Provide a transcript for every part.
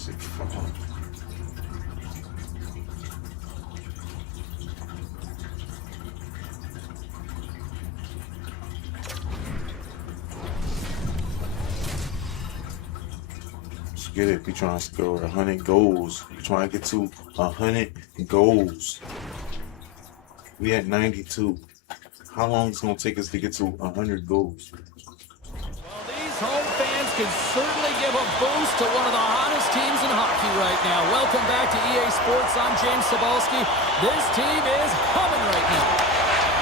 is it from? Let's get it. We trying to score 100 goals. We trying to get to 100 goals. We at 92. How long is it going to take us to get to 100 goals? Well, these home fans could certainly give a boost to one of the hottest teams in hockey right now. Welcome back to EA Sports. I'm James Cebulski. This team is humming right now.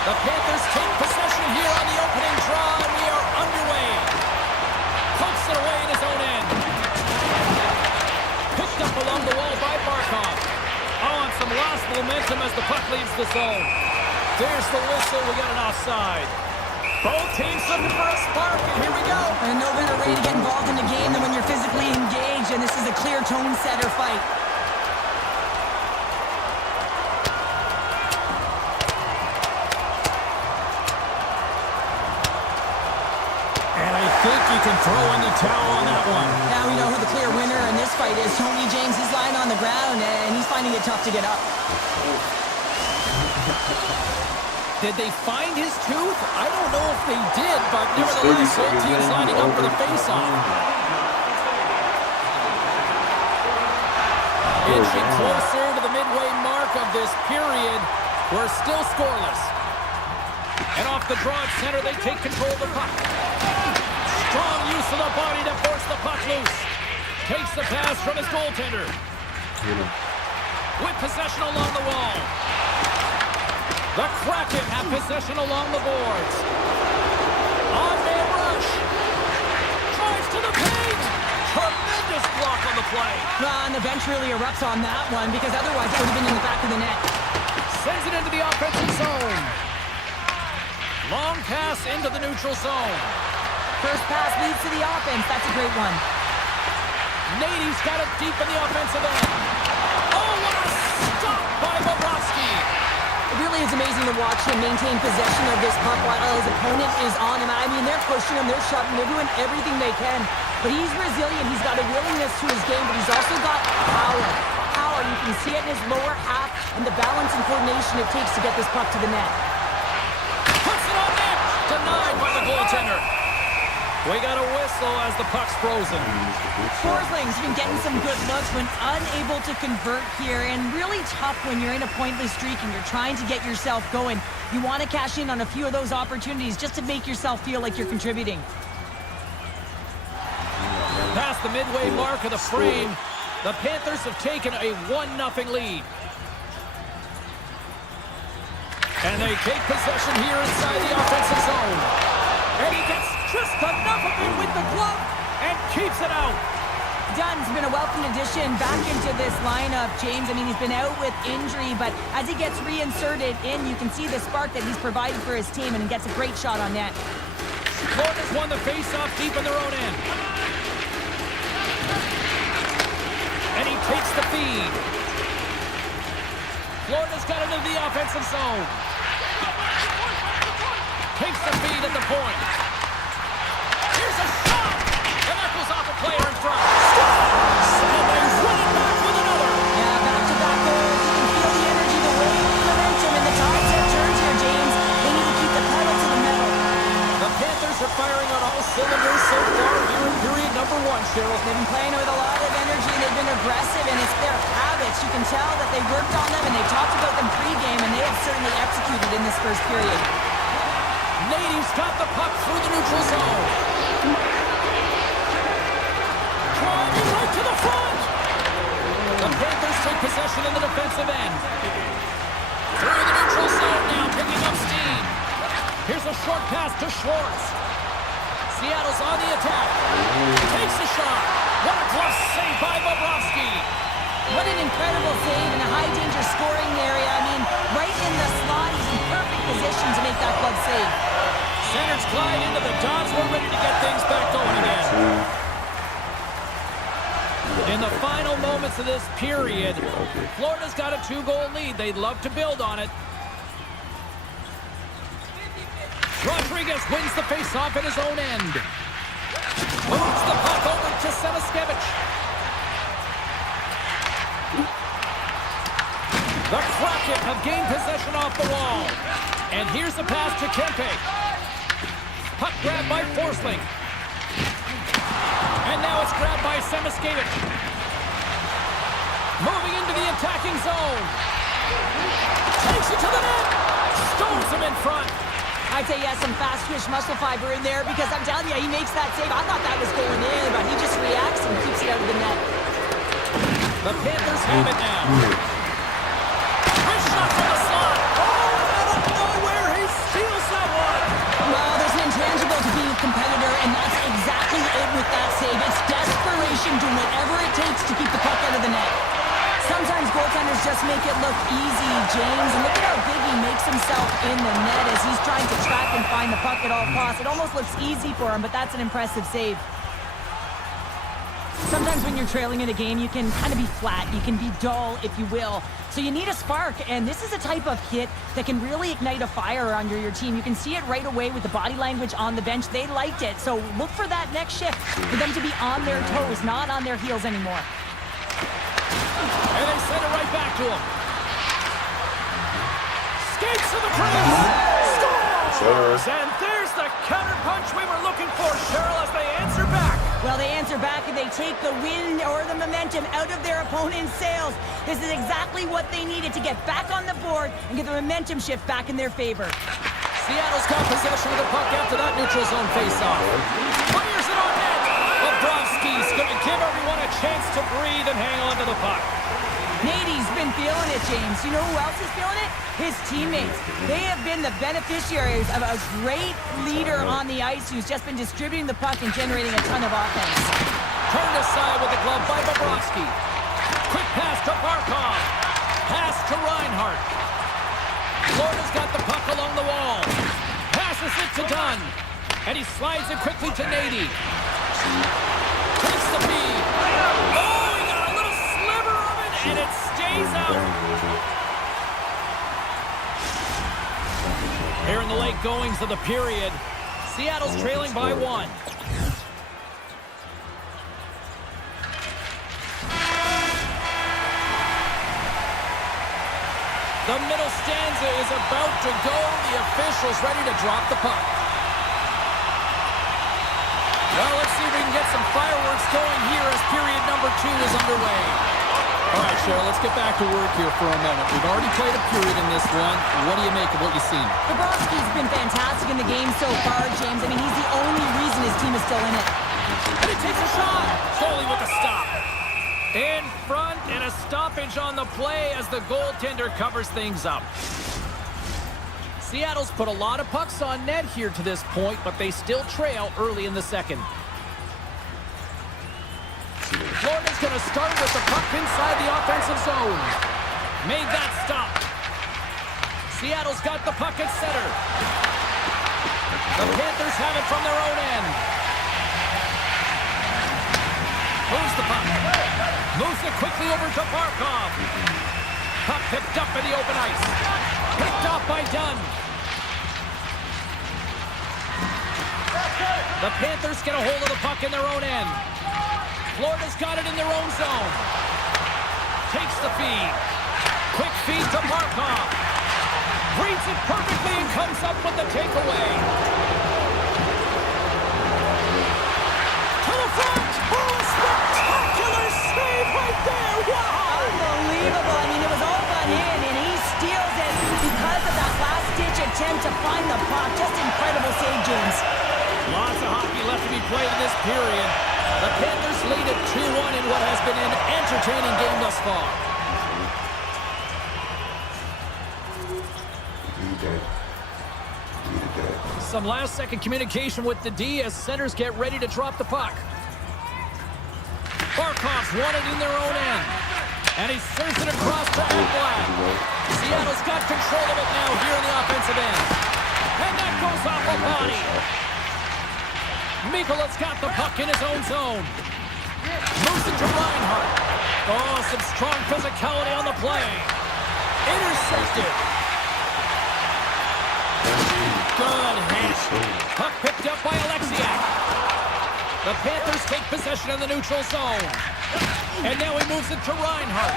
The Panthers take possession here on the opening draw, and we are underway. Pokes it away in his own end. Picked up along the wall by Barkov. Oh, and some lost momentum as the puck leaves the zone. There's the whistle. We got an offside. Both teams looking for a spark, and here we go. And no better way to get involved in a game than when you're physically engaged, and this is a clear tone-setter fight. And I think you can throw in the towel on that one. Now we know who the clear winner in this fight is. Tony James, he's lying on the ground, and he's finding it tough to get up. Did they find his tooth? I don't know if they did, but nevertheless, both teams lining up for the face-off. Inching closer to the midway mark of this period. We're still scoreless. And off the draw at center, they take control of the puck. Strong use of the body to force the puck loose. Takes the pass from his goaltender. With possession along the wall. The Kraken have possession along the boards. On-man rush. Drives to the paint. Tremendous block on the play. And the bench really erupts on that one, because otherwise it would have been in the back of the net. Sends it into the offensive zone. Long pass into the neutral zone. First pass leads to the offense. That's a great one. Nate's got it deep in the offensive end. Oh, what a stop by Bobrovsky. It really is amazing to watch him maintain possession of this puck while his opponent is on him. I mean, they're pushing him, they're shoving, they're doing everything they can. But he's resilient. He's got a willingness to his game, but he's also got power. Power, you can see it in his lower half and the balance and coordination it takes to get this puck to the net. Puts it on net. Denied by the goaltender. We got a whistle as the puck's frozen. Forsling's been getting some good looks when unable to convert here, and really tough when you're in a pointless streak and you're trying to get yourself going. You want to cash in on a few of those opportunities just to make yourself feel like you're contributing. Past the midway mark of the frame, the Panthers have taken a 1-0 lead. And they take possession here inside the offensive zone. And he gets just enough of it with the glove and keeps it out. Dunn's been a welcome addition back into this lineup, James. I mean, he's been out with injury, but as he gets reinserted in, you can see the spark that he's provided for his team, and he gets a great shot on net. Florida's won the face-off deep in their own end. And he takes the feed. Florida's got into the offensive zone. Takes the feed at the point. Here's a shot! And that goes off a player in front. And they run it back with another. Yeah, back-to-back goals. You can feel the energy, the wave, the momentum, and the tides have turned here, James. They need to keep the pedal to the metal. The Panthers are firing on all cylinders so far here in period number 1, Cheryl. They've been playing with a lot of energy. They've been aggressive, and it's their habits. You can tell that they worked on them, and they talked about them pre-game, and they have certainly executed in this first period. Nate's got the puck through the neutral zone. Driving right to the front. The Panthers take possession in the defensive end. Through the neutral zone now, picking up steam. Here's a short pass to Schwartz. Seattle's on the attack. Takes a shot. What a glove save by Bobrovsky. What an incredible save in a high-danger scoring area. I mean, right in the slot, he's in perfect position to make that glove save. Centers glide into the dots. We're ready to get things back going again. In the final moments of this period, Florida's got a 2-goal lead. They'd love to build on it. Rodriguez wins the face-off in his own end. Moves the puck over to Semiskevich. The Kraken have gained possession off the wall. And here's the pass to Kempe. Puck grabbed by Forsling. And now it's grabbed by Semiskevich. Moving into the attacking zone. Takes it to the net. Stones him in front. I'd say he has some fast twitch muscle fiber in there because I'm telling you, he makes that save. I thought that was going in, but he just reacts and keeps it out of the net. The Panthers have it now. Wrist shot from the slot. Oh, out of nowhere, he steals that one. Well, there's an intangible to being a competitor, and that's exactly it with that save. It's desperation, doing whatever it takes to keep the puck out of the net. Sometimes goaltenders just make it look easy, James, and look at how big he makes himself in the net as he's trying to track and find the puck at all costs. It almost looks easy for him, but that's an impressive save. Sometimes when you're trailing in a game, you can kind of be flat. You can be dull, if you will. So you need a spark, and this is a type of hit that can really ignite a fire under your team. You can see it right away with the body language on the bench. They liked it, so look for that next shift, for them to be on their toes, not on their heels anymore. And they send it right back to him. Skates to the crease. Scores! And there's the counterpunch we were looking for, Cheryl, as they answer back. Well, they answer back and they take the wind or the momentum out of their opponent's sails. This is exactly what they needed to get back on the board and get the momentum shift back in their favor. Seattle's got possession of the puck after that neutral zone faceoff. Fires it on net. Bobrovsky's going to give everyone a chance to breathe and hang on to the puck. Nate's been feeling it, James. You know who else is feeling it? His teammates. They have been the beneficiaries of a great leader on the ice who's just been distributing the puck and generating a ton of offense. Turned aside with the glove by Bobrovsky. Quick pass to Barkov. Pass to Reinhart. Florida's got the puck along the wall. Passes it to Dunn. And he slides it quickly to Nate. Takes the feed. Oh, he got a little sliver of it, and it stays out. Here in the late goings of the period, Seattle's trailing by 1. The middle stanza is about to go. The officials ready to drop the puck. Well, let's see if we can get some fireworks going here as period number 2 is underway. All right, Cheryl, let's get back to work here for a moment. We've already played a period in this one. What do you make of what you've seen? Bobrovsky's been fantastic in the game so far, James. I mean, he's the only reason his team is still in it. And he takes a shot. Foley with the stop. In front, and a stoppage on the play as the goaltender covers things up. Seattle's put a lot of pucks on net here to this point, but they still trail early in the second. Florida's going to start with the puck inside the offensive zone. Made that stop. Seattle's got the puck at center. The Panthers have it from their own end. Moves the puck. Moves it quickly over to Barkov. Puck picked up in the open ice. Picked off by Dunn. The Panthers get a hold of the puck in their own end. Florida's got it in their own zone. Takes the feed. Quick feed to Barkov. Reads it perfectly and comes up with the takeaway. To the front. Oh, a spectacular save right there. Wow. Unbelievable. I mean, it was all but in, and he steals it because of that last-ditch attempt to find the puck. Just incredible save, James. Lots of hockey left to be played in this period. The Panthers lead at 2-1 in what has been an entertaining game thus far. Some last-second communication with the D as centers get ready to drop the puck. Barkov's won it in their own end. And he serves it across to Ekblad. Seattle's got control of it now here in the offensive end. And that goes off a body. Mikolas got the puck in his own zone. Moves it to Reinhart. Oh, some strong physicality on the play. Intercepted. Good hit. Puck picked up by Alexiak. The Panthers take possession in the neutral zone. And now he moves it to Reinhart.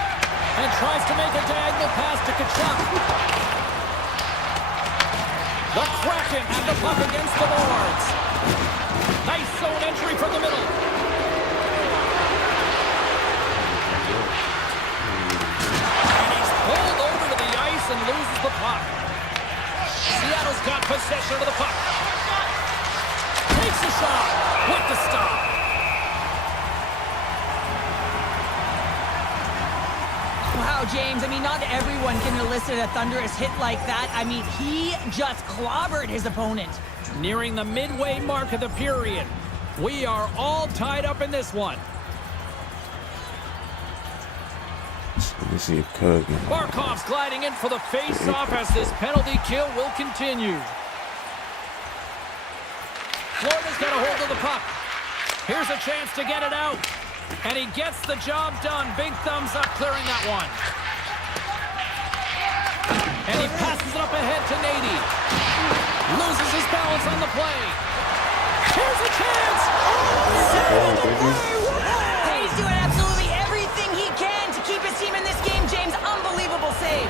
And tries to make a diagonal pass to Kachuk. The Kraken have the puck against the boards. Nice zone entry from the middle. And he's pulled over to the ice and loses the puck. Seattle's got possession of the puck. Takes a shot with the stop. Wow, James, I mean, not everyone can elicit a thunderous hit like that. I mean, he just clobbered his opponent. Nearing the midway mark of the period. We are all tied up in this one. Let me see if Cug. Barkov's gliding in for the face-off as this penalty kill will continue. Florida's got a hold of the puck. Here's a chance to get it out. And he gets the job done. Big thumbs up clearing that one. And he passes it up ahead to Nate. Loses his balance on the play. Here's a chance. He's doing absolutely everything he can to keep his team in this game, James. Unbelievable save.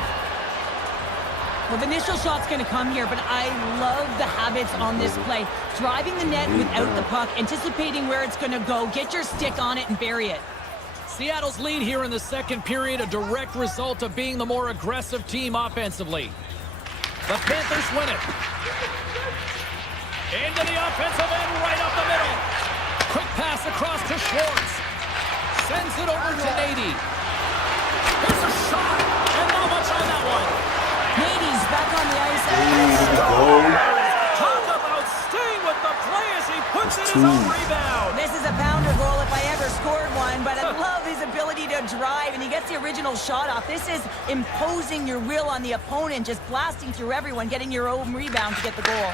Well, the initial shot's going to come here, but I love the habits on this play. Driving the net without the puck, anticipating where it's going to go, get your stick on it and bury it. Seattle's lead here in the second period, a direct result of being the more aggressive team offensively. The Panthers win it. Into the offensive end, right up the middle. Quick pass across to Schwartz. Sends it over to Nate. Here's a shot, and not much on that one. Nate's back on the ice. Talk about staying with the play as he puts in his own rebound. This is a pounder goal if I ever scored one, but I love his ability to drive, and he gets the original shot off. This is imposing your will on the opponent, just blasting through everyone, getting your own rebound to get the goal.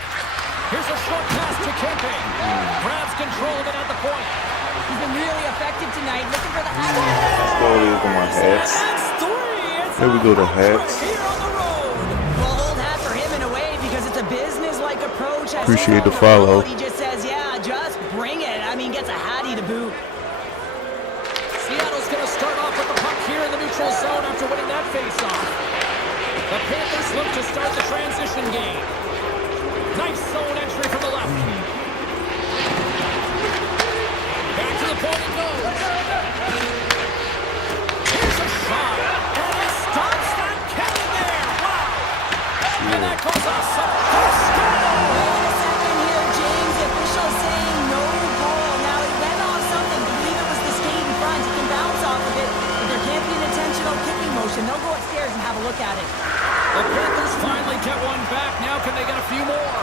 Here's a short pass to Kempe. Grabs control of it at the point. He's been really effective tonight, looking for the Let's go there for my hats. That's three. There we go, the hats. Here on the road. Well, hold hat for him in a way because it's a business-like approach. Appreciate the follow. He just says, yeah, just bring it. I mean, gets a hattie to boot. Seattle's going to start off with the puck here in the neutral zone after winning that faceoff. The Panthers look to start the transition game. Nice zone entry from the left. Back to the point it goes. Here's a shot. And he stops that cannon there. Wow. And that goes off some first goal. Wait a second here, James. The official saying no goal. Now, he went off something. I believe it was the skate in front. He can bounce off of it, but there can't be an intentional kicking motion. They'll go upstairs and have a look at it. The Panthers finally get one back. Now can they get a few more?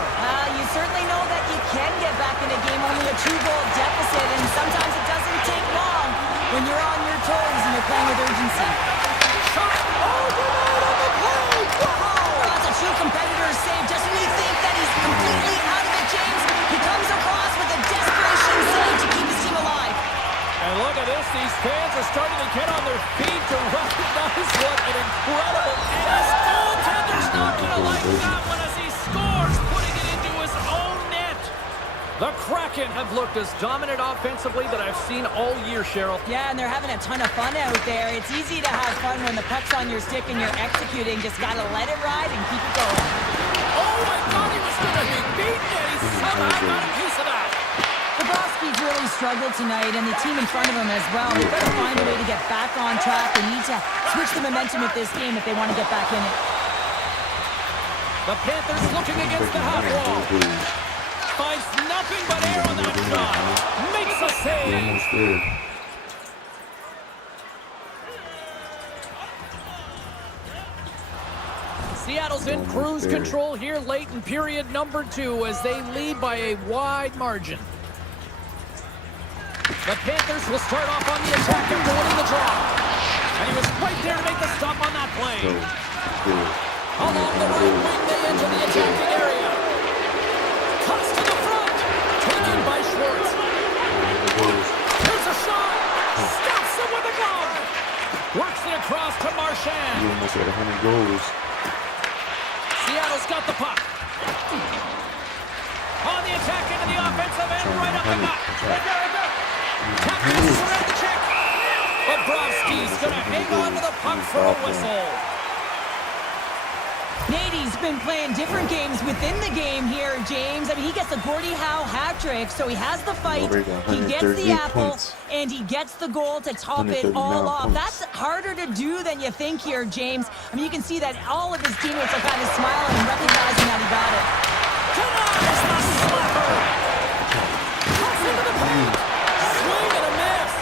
You certainly know that you can get back in a game, only a 2-goal deficit, and sometimes it doesn't take long when you're on your toes and you're playing with urgency. Shot. Oh, denied on the play. Wow. That's a true competitor's save. Just when you think that he's completely out of it, James, he comes across with a desperation save to keep his team alive. And look at this. These fans are starting to get on their feet to recognize what an incredible... And his goaltender's not going to like that one as he scores, putting it into his own net. The Kraken have looked as dominant offensively that I've seen all year, Cheryl. Yeah, and they're having a ton of fun out there. It's easy to have fun when the puck's on your stick and you're executing. Just got to let it ride and keep it going. Oh, I thought he was going to be beaten, and he somehow got a piece of that. Bobrovsky's really struggled tonight, and the team in front of him as well. They've got to find a way to get back on track. They need to switch the momentum with this game if they want to get back in it. The Panthers looking against the half wall. Finds nothing but air on that shot. Makes a save. Almost there. Seattle's in cruise control here late in period number 2 as they lead by a wide margin. The Panthers will start off on the attack after winning the draw. And he was right there to make the stop on that play. Along the right wing, they enter the attacking area. Cuts to the front. Taken by Schwartz. Here's a shot. Stops him with a glove. Works it across to Marchand. You almost had 100 goals. Seattle's got the puck. On the attack into the offensive end, right up the gut. Captains around the check. Bobrovsky's going to hang on to the puck for a whistle. Nate's been playing different games within the game here, James. I mean, he gets the Gordie Howe hat trick, so he has the fight, he gets the apple, and he gets the goal to top it all off. That's harder to do than you think here, James. I mean, you can see that all of his teammates are kind of smiling and recognizing that he got it. Denies the slapper. Cuts into the paint. Swing and a miss.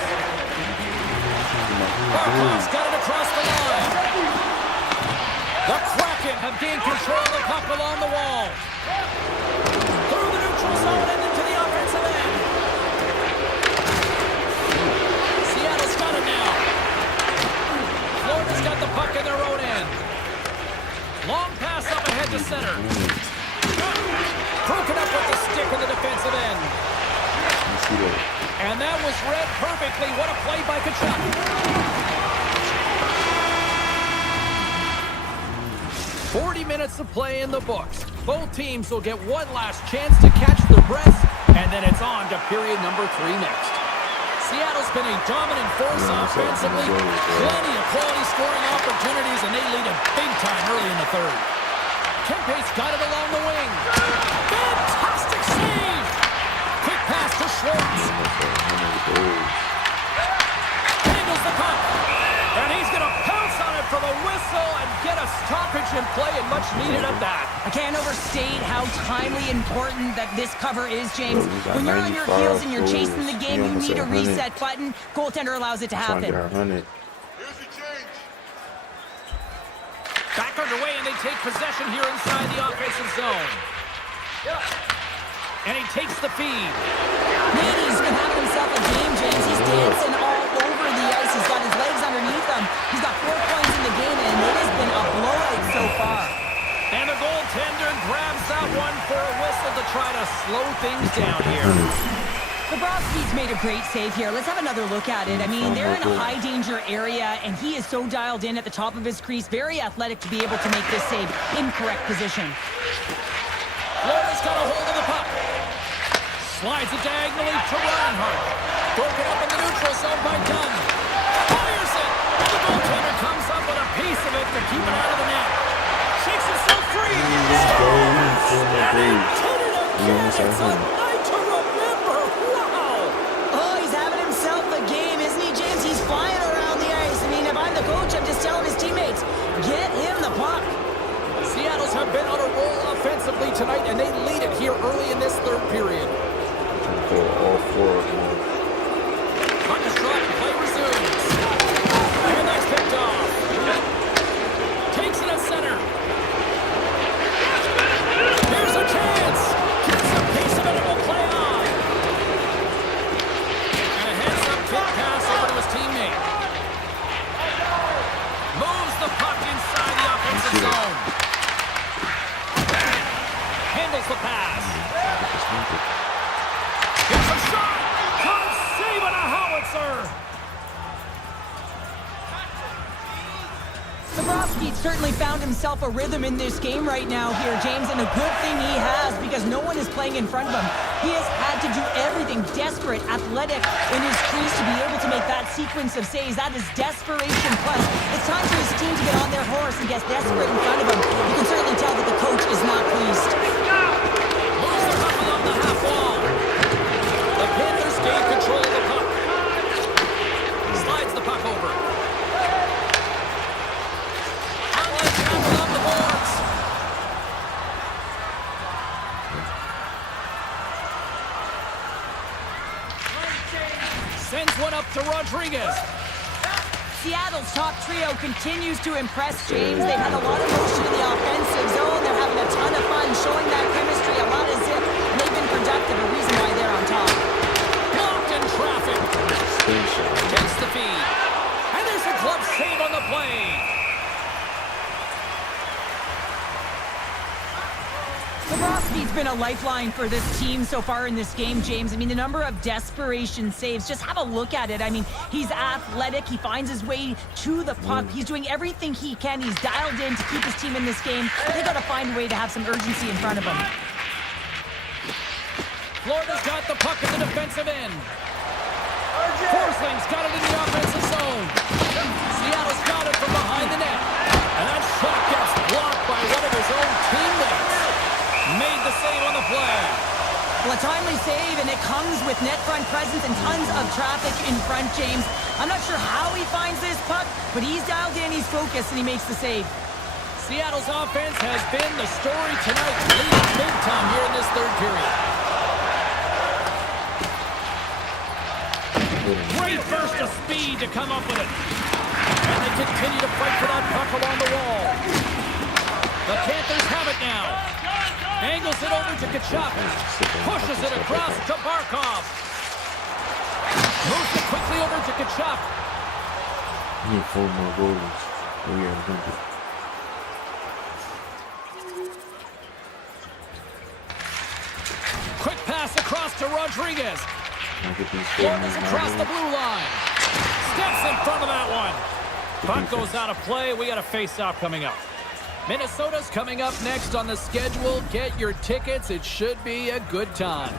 Barkov's got it across the line. The Kraken have gained control of the puck along the wall. Through the neutral zone and into the offensive end. Seattle's got it now. Florida's got the puck in their own end. Long pass up ahead to center. Broken up with the stick in the defensive end. And that was read perfectly. What a play by Kachuk. 40 minutes of play in the books. Both teams will get one last chance to catch their breaths, and then it's on to period number 3 next. Seattle's been a dominant force offensively. Plenty of quality scoring opportunities, and they lead it big time early in the third. Kempe's got it along the wing. Fantastic save! Quick pass to Schwartz. Handles the puck. And he's going to pounce on it for the whistle and get a stoppage in play, and much needed at that. I can't overstate how timely important that this cover is, James. When you're on your heels and you're chasing the game, you need a reset button. Goaltender allows it to happen. Back underway, and they take possession here inside the offensive zone. And he takes the feed. Nate's been having himself a game, James. He's dancing all over the ice. He's got his legs underneath him. He's got 4 points in the game, and it has been a blowout so far. And the goaltender grabs that one for a whistle to try to slow things down here. Bobrovsky's made a great save here. Let's have another look at it. I mean, they're in a high-danger area, and he is so dialed in at the top of his crease. Very athletic to be able to make this save in correct position. Florida's got a hold of the puck. Slides it diagonally to Reinhart. Broken up in the neutral zone by Dunn. Fires it. The goaltender comes up with a piece of it to keep it out of the net. Shakes himself free. It's a night to remember. Wow. Oh, he's having himself a game, isn't he, James? He's flying around the ice. I mean, if I'm the coach, I'm just telling his teammates, get him the puck. Seattle's have been on a roll offensively tonight, and they lead it here early in this third period. All 4 of them. Puck is dropped, play resumes. And that's picked off. Takes it at center. Here's a chance. Gets a piece of it and will play on. And a heads-up kick pass over to his teammate. Moves the puck inside the offensive zone. Handles the pass. Gets a shot! Can't save it, a howitzer! Bobrovsky certainly found himself a rhythm in this game right now here, James, and a good thing he has because no one is playing in front of him. He has had to do everything desperate, athletic in his crease to be able to make that sequence of saves. That is desperation plus. It's time for his team to get on their horse and get desperate in front of him. You can certainly tell that the coach is not pleased. Moves the puck along the half wall. The Panthers gain control of the puck. Slides the puck over. On the attack along the boards. Sends one up to Rodriguez. Seattle's top trio continues to impress, James. They've had a lot of motion in the offensive zone. They're having a ton of fun, showing that chemistry, a lot of zip, and they've been productive, a reason why they're on top. Blocked in traffic. Takes the feed. And there's a glove save on the play. Bobrovsky's been a lifeline for this team so far in this game, James. I mean, the number of desperation saves, just have a look at it. I mean, he's athletic. He finds his way to the puck. He's doing everything he can. He's dialed in to keep his team in this game. They got to find a way to have some urgency in front of him. Florida's got the puck at the defensive end. Forsling's got it in the offensive zone. Seattle's got it from behind the net. And that shot gets blocked by one of his own teammates. Made the save on the play. Well, a timely save, and it comes with net front presence and tons of traffic in front, James. I'm not sure how he finds this puck, but he's dialed in, he's focused, and he makes the save. Seattle's offense has been the story tonight, leading big time here in this third period. Great burst of speed to come up with it. And they continue to fight for that puck along the wall. The Panthers have it now. Angles it over to Kachuk. Pushes it across to Barkov. Moves it quickly over to Kachuk. We need 4 more goals. We got 100. Quick pass across to Rodriguez. Florida's Across the blue line. Steps in front of that one. Puck goes out of play. We got a face-off coming up. Minnesota's coming up next on the schedule. Get your tickets. It should be a good time.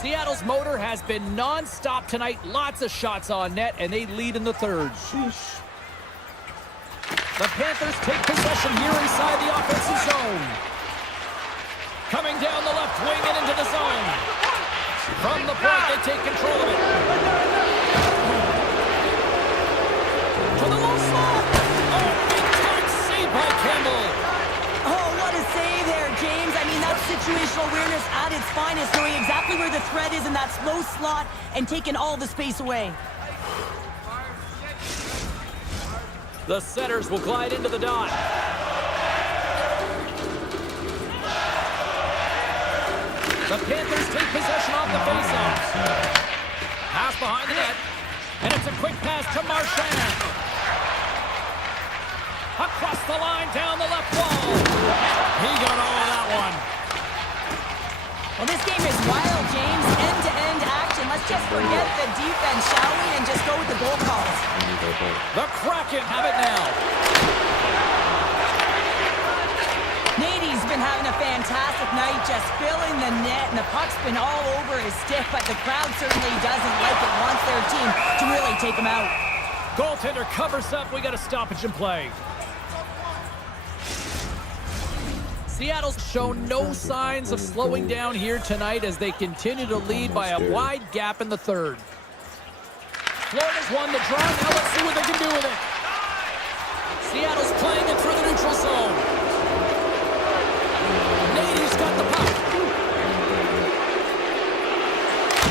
Seattle's motor has been non-stop tonight. Lots of shots on net, and they lead in the third. Sheesh. The Panthers take possession here inside the offensive zone. Coming down the left wing and into the zone. From the point, they take control of it. To the low slot. Oh, big time save by Campbell. Oh, what a save there, James. I mean, that's situational awareness at its finest, knowing exactly where the threat is in that slow slot and taking all the space away. The setters will glide into the dot. The Panthers take possession off the faceoff. Pass behind the net. And it's a quick pass to Marchand. Across the line, down the left wall. He got all of that one. Well, this game is wild, James. End-to-end action. Let's just forget the defense, shall we, and just go with the goal calls. The Kraken have it now. Nate's been having a fantastic night, just filling the net, and the puck's been all over his stick, but the crowd certainly doesn't like it, wants their team to really take him out. Goaltender covers up. We got a stoppage in play. Seattle's shown no signs of slowing down here tonight as they continue to lead by a wide gap in the third. Florida's won the draw. Now let's see what they can do with it. Seattle's playing it through the neutral zone. Nate's got the puck.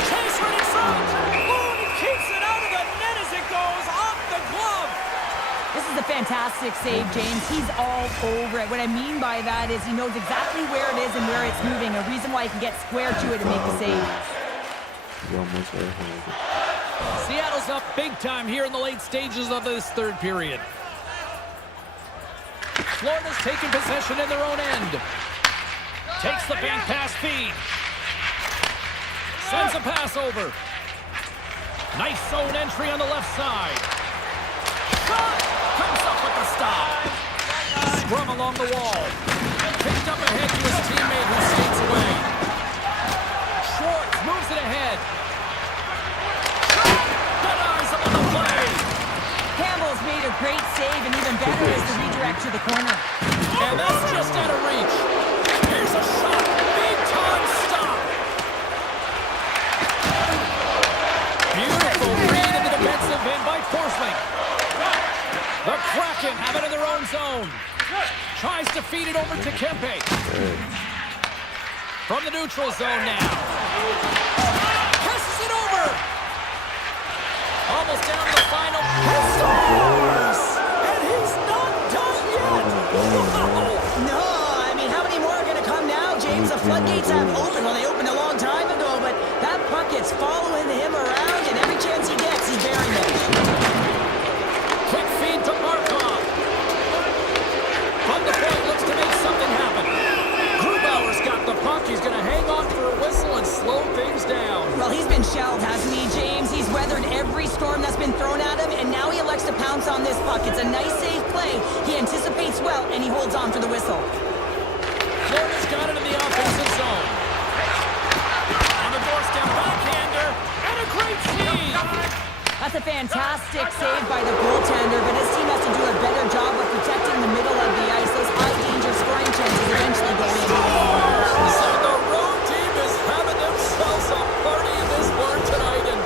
Chase right in front. Boone keeps it out of the net as it goes off the glove. This is a fantastic save, James. He's all over it. What I mean by that is he knows exactly where it is and where it's moving, a reason why he can get square to it and make the save. Seattle's up big time here in the late stages of this third period. Florida's taking possession in their own end. Takes the bank pass feed. Sends a pass over. Nice zone entry on the left side. Shot! Comes up with the stop. Scrum along the wall. Picked up ahead to his teammate who skates away. Schwartz moves it ahead. Shot! Denies him on the play. Campbell's made a great save, and even better is the redirect to the corner. And that's just out of reach. Here's a shot. Big time stop. Beautiful read in the defensive end by Forsling. The Kraken have it in their own zone. Tries to feed it over to Kempe. From the neutral zone now. Passes it over. Almost down to the final. He scores! And he's not done yet. No, I mean, how many more are going to come now, James? The floodgates have opened. Well, they opened a long time ago, but that puck is following him around, and every chance he gets, he's burying it. Quick feed to Barkov. From the point, looks to make something happen. Grubauer's got the puck. He's going to hang on for a whistle and slow things down. Well, he's been shelled, hasn't he, James? He's weathered every storm that's been thrown at him, and now he elects to pounce on this puck. It's a nice, safe play. He anticipates well, and he holds on for the whistle. Florida's got it in the offensive zone. On the doorstep, backhander, and a great feed. a fantastic save by the goaltender, but his team has to do a better job of protecting the middle of the ice. Those high-danger scoring chances eventually go in. So the road team is having themselves a party in this bar tonight, and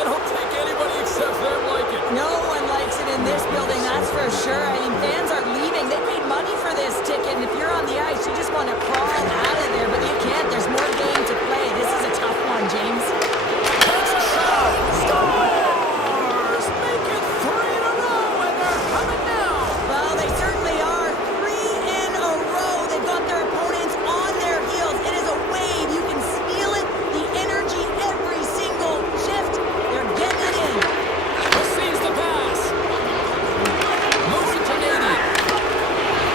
I don't think anybody except them like it. No one likes it in this building, that's for sure. I mean, fans are leaving. They paid money for this ticket, and if you're on the ice, you just want to crawl out of there, but you can't. There's more game to play. This is a tough one, James. Takes a shot. Scores! Make it 3 in a row, and they're coming now. Well, they certainly are. 3 in a row. They've got their opponents on their heels. It is a wave. You can feel it. The energy every single shift. They're getting it in. Receives the pass. Moves it to Nate.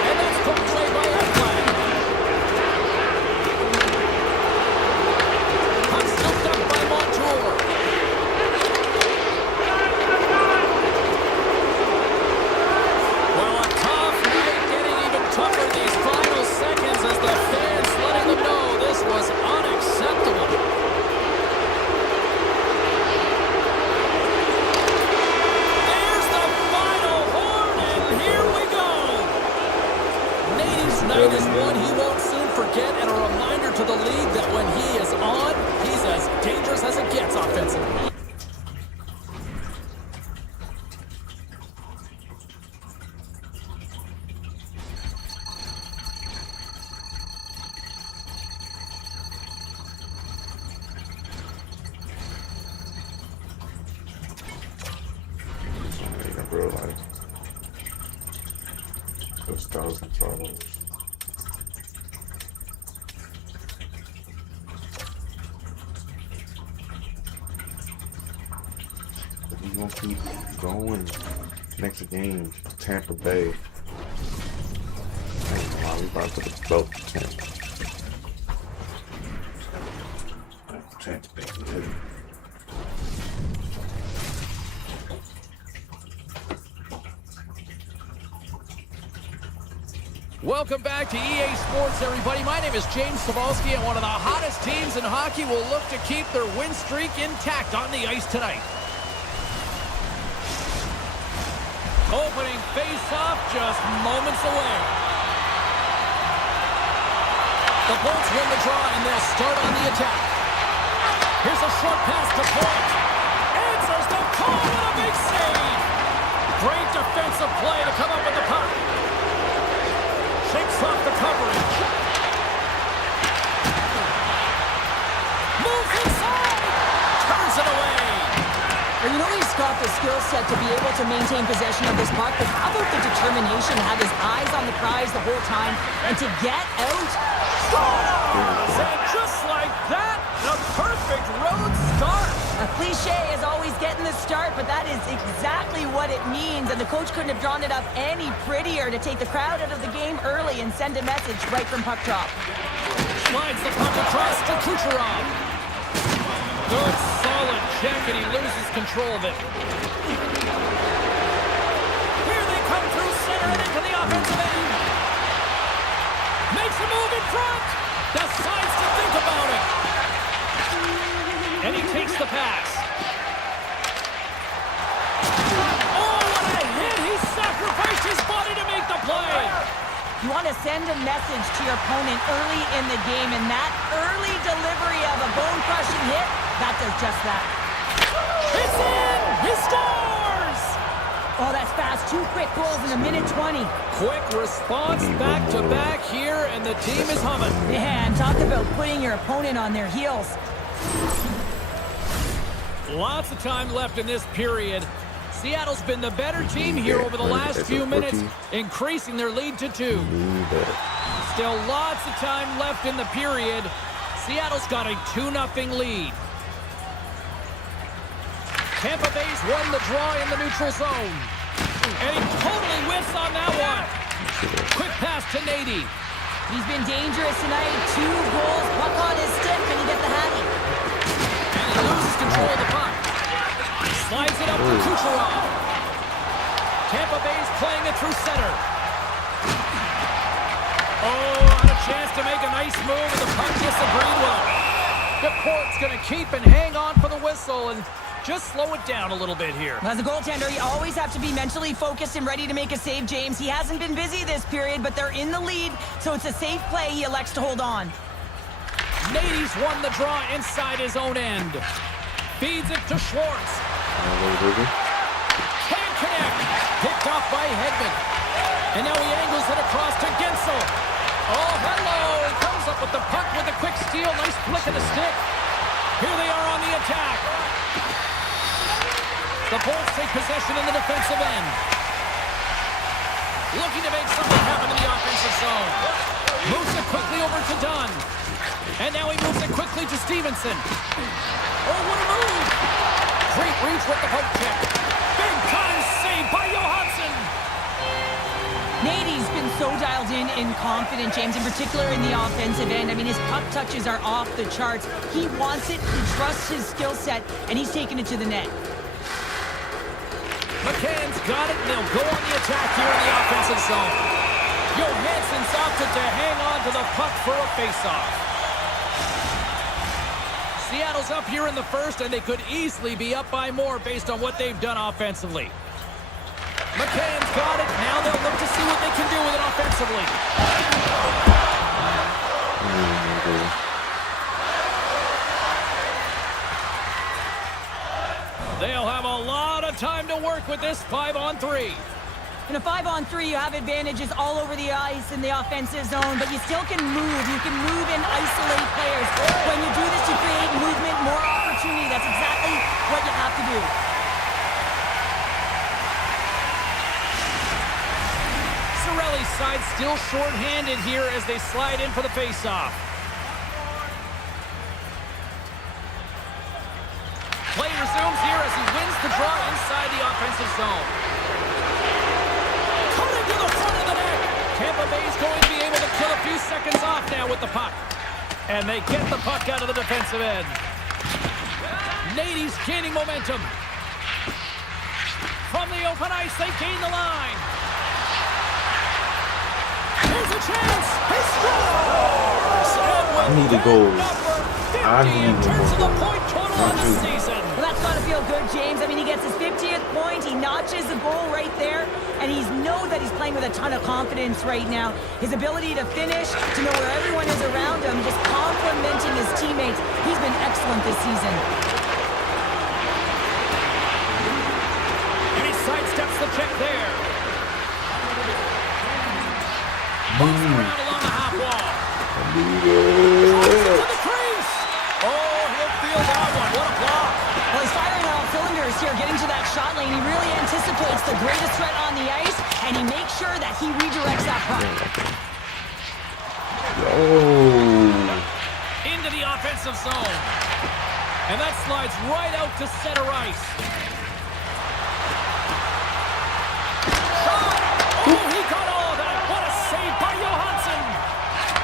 And that's put away by Ekblad. Puck scooped up by Montour. Well, a tough night, getting even tougher these final seconds as the fans letting them know this was unacceptable. There's the final horn, and here we go. Nate's night is one he won't soon forget, and a reminder to the league that when he is on, he's as dangerous as it gets offensively. I didn't realize those 1,000 followers. We're gonna keep going. Next game, Tampa Bay. I ain't gonna lie, we about to the belt to Tampa. Tampa Bay. Welcome back to EA Sports, everybody. My name is James Cebulski, and one of the hottest teams in hockey will look to keep their win streak intact on the ice tonight. Opening face-off just moments away. The Bolts win the draw, and they'll start on the attack. Here's a short pass to Point. Answers the call with a big save. Great defensive play to come up with the puck. Shakes off the coverage. Moves inside. Turns it away. Well, you know he's got the skill set to be able to maintain possession of this puck, but how about the determination to have his eyes on the prize the whole time and to get out? Scores! And just like that, the perfect road start. A cliche is always getting the start, but that is exactly what it means, and the coach couldn't have drawn it up any prettier to take the crowd out of the game early and send a message right from puck drop. Slides the puck across to Kucherov. Good, solid check, and he loses control of it. Here they come through center and into the offensive end. Makes a move in front. Decides to think about it. And he takes the pass. Oh, what a hit! He sacrificed his body to make the play. You want to send a message to your opponent early in the game, and that early delivery of a bone-crushing hit, that does just that. It's in! He scores! Oh, that's fast. 2 quick goals in a minute 20. Quick response back-to-back here, and the team is humming. Man, talk about putting your opponent on their heels. Lots of time left in this period. Seattle's been the better team here over the last few minutes, increasing their lead to 2. Still lots of time left in the period. Seattle's got a 2-0 lead. Tampa Bay's won the draw in the neutral zone. And he totally whiffs on that one. Quick pass to Nate. He's been dangerous tonight. 2 goals, puck on his stick, and he gets the hattie. And he loses control of the puck. Slides it up to Kucherov. Tampa Bay's playing it through center. Oh, and a chance to make a nice move, and the puck disagreed with him. DePort's going to keep and hang on for the whistle. whistle and just slow it down a little bit here. As a goaltender, you always have to be mentally focused and ready to make a save, James. He hasn't been busy this period, but they're in the lead, so it's a safe play. He elects to hold on. Nate's won the draw inside his own end. Feeds it to Schwartz. Can't connect. Picked off by Hedman. And now he angles it across to Gensel. Oh, hello. He comes up with the puck with a quick steal. Nice flick of the stick. Here they are on the attack. The Bolts take possession in the defensive end. Looking to make something happen in the offensive zone. Moves it quickly over to Dunn. And now he moves it quickly to Stevenson. Oh, what a move! Great reach with the poke check. Big time save by Johansson. Nate's been so dialed in confident, James, in particular in the offensive end. I mean, his puck touches are off the charts. He wants it, he trusts his skill set, and he's taking it to the net. McCann's got it, and they'll go on the attack here in the offensive zone. Johansson's opted to hang on to the puck for a faceoff. Seattle's up here in the first, and they could easily be up by more based on what they've done offensively. McCann's got it. Now they'll look to see what they can do with it offensively. They'll have a lot of time to work with this 5-on-3. In a 5-on-3, you have advantages all over the ice in the offensive zone, but you still can move. You can move and isolate players. When you do this, you create movement, more opportunity. That's exactly what you have to do. Cirelli's side still short-handed here as they slide in for the face-off. Play resumes here as he wins the draw inside the offensive zone. Coming to the front of the net. Tampa Bay's going to be able to kill a few seconds off now with the puck. And they get the puck out of the defensive end. Nate's gaining momentum. From the open ice, they gain the line. Here's a chance. He scores! I need a goal. I need in terms of the point total on the goal. season. Well, that's got to feel good, James. I mean, he gets his 50th point. He notches a goal right there, and he knows that he's playing with a ton of confidence right now. His ability to finish, to know where everyone is around him, just complimenting his teammates. He's been excellent this season. And he sidesteps the check there. Moves around along the half wall. Drops into the crease. Oh, he'll feel that one. What a block. Well, he's firing on all cylinders here, getting to that shot lane. He really anticipates the greatest threat on the ice, and he makes sure that he redirects that puck. Into the offensive zone. And that slides right out to center ice. Shot! Oh, he got all of that. What a save by Johansson.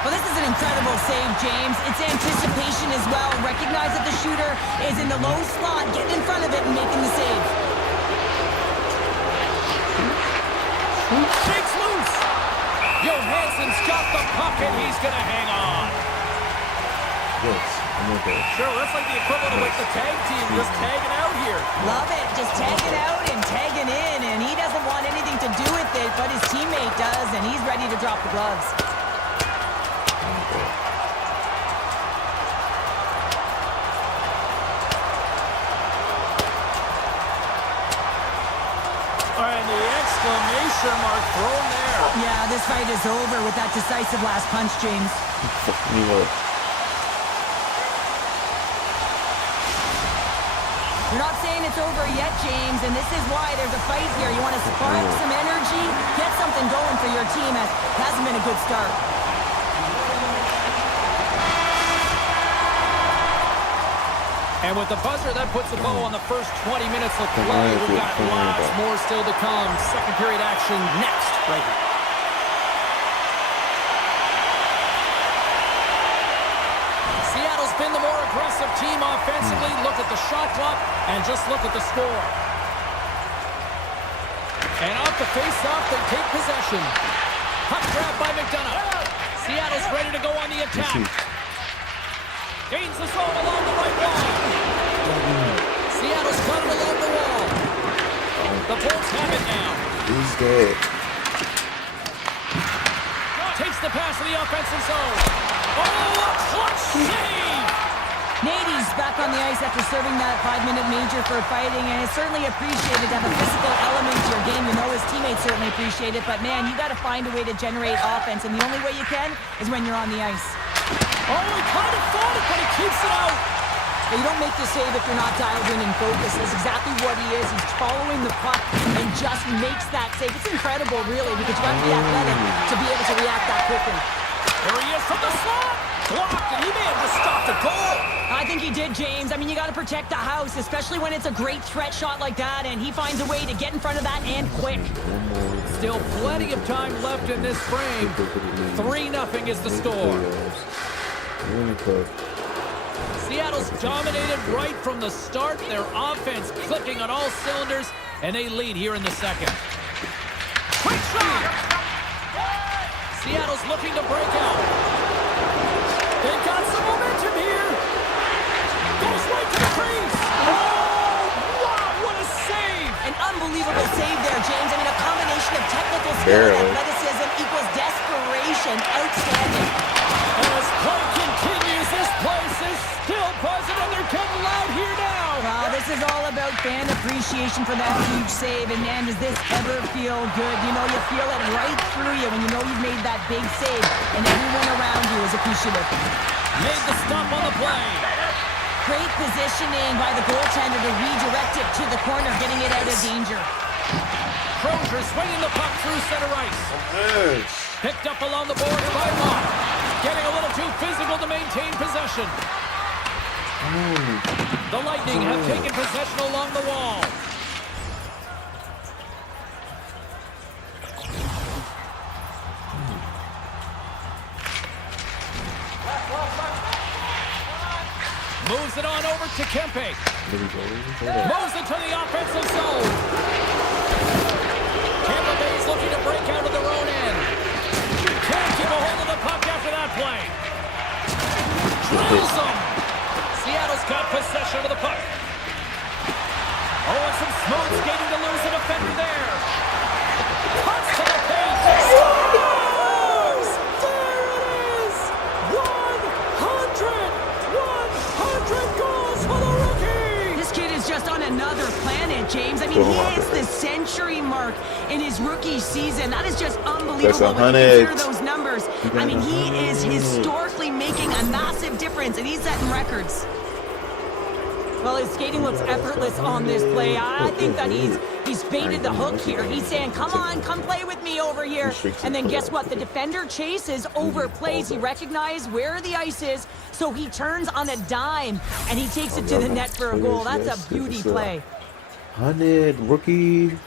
Well, this is an incredible save, James. It's anticipation as well. Recognize that the shooter is in the low slot, getting in front of it and making the save. Shakes loose. Johansson's got the puck, and he's going to hang on. Yes, I'm okay. Sure, that's like the equivalent of like the tag team just tagging out here. Love it. Just tagging out and tagging in, and he doesn't want anything to do with it, but his teammate does, and he's ready to drop the gloves. And the exclamation mark thrown there. Yeah, this fight is over with that decisive last punch, James. Fuck me up. We're not saying it's over yet, James, and this is why there's a fight here. You want to spark some energy, get something going for your team, as it hasn't been a good start. And with the buzzer, that puts a bow on the first 20 minutes of play. We've got lots more still to come. Second period action next, right here. Seattle's been the more aggressive team offensively. Look at the shot clock and just look at the score. And off the face-off, they take possession. Puck grab by McDonough. Seattle's ready to go on the attack. Gains the zone along the right wall. He's dead. Takes the pass to the offensive zone. Oh, a clutch save! Nate's back on the ice after serving that 5-minute major for fighting, and it's certainly appreciated to have a physical element to your game. You know his teammates certainly appreciate it, but man, you got to find a way to generate offense, and the only way you can is when you're on the ice. Oh, he kind of fought it, but he keeps it out. You don't make the save if you're not dialed in and focused. That's exactly what he is. He's following the puck and just makes that save. It's incredible, really, because you got to be athletic to be able to react that quickly. There he is from the slot. Blocked, and he may have just stopped the goal. I think he did, James. I mean, you got to protect the house, especially when it's a great threat shot like that, and he finds a way to get in front of that and quick. Still plenty of time left in this frame. 3-0 is the score. Seattle's dominated right from the start. Their offense clicking on all cylinders, and they lead here in the second. Quick shot! Seattle's looking to break out. They've got some momentum here. Goes right to the crease. Oh, wow, what a save! An unbelievable save there, James. I mean, a combination of technical skill and athleticism equals desperation. Outstanding. And as play continues, this place is still buzzing, and they're getting loud here now. Wow, this is all about fan appreciation for that huge save. And man, does this ever feel good? You know, you feel it right through you when you know you've made that big save, and everyone around you is appreciative. Made the stop on the play. Great positioning by the goaltender to redirect it to the corner, getting it out of danger. Crozier swinging the puck through center ice. Picked up along the boards by Mock. Getting a little too physical to maintain possession. The Lightning have taken possession along the wall. Moves it on over to Kempe. Moves it to the offensive zone. Tampa Bay's looking to break out of their own end. Can't keep a hold of the puck after that play. Drills them. Seattle's got possession of the puck. Oh, and some smooth skating to lose a defender there. Cuts to the paint. Scores! There it is! 100 goals for the rookie! This kid is just on another planet, James. I mean, he hits the century mark in his rookie season. That is just unbelievable when you consider those numbers. I mean, he is historically making a massive difference, and he's setting records. Well, his skating looks effortless on this play. I think that he's baited the hook here. He's saying, come on, come play with me over here. And then guess what? The defender chases, overplays. He recognizes where the ice is, so he turns on a dime, and he takes it to the net for a goal. That's a beauty play. 100 rookie.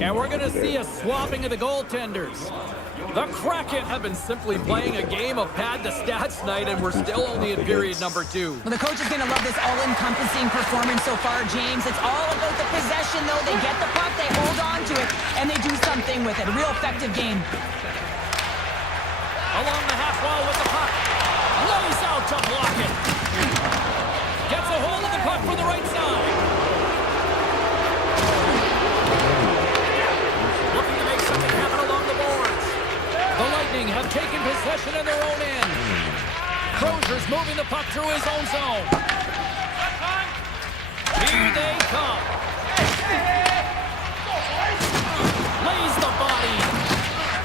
And we're going to see a swapping of the goaltenders. The Kraken have been simply playing a game of pad the stats night, and we're still only in period number 2. Well, the coach is going to love this all-encompassing performance so far, James. It's all about the possession, though. They get the puck, they hold on to it, and they do something with it. A real effective game. Along the half wall with the puck. Lays out to block it. Gets a hold of the puck from the right side. Looking to make something happen along the boards. The Lightning have taken possession in their own end. Crozier's moving the puck through his own zone. Here they come. Lays the body.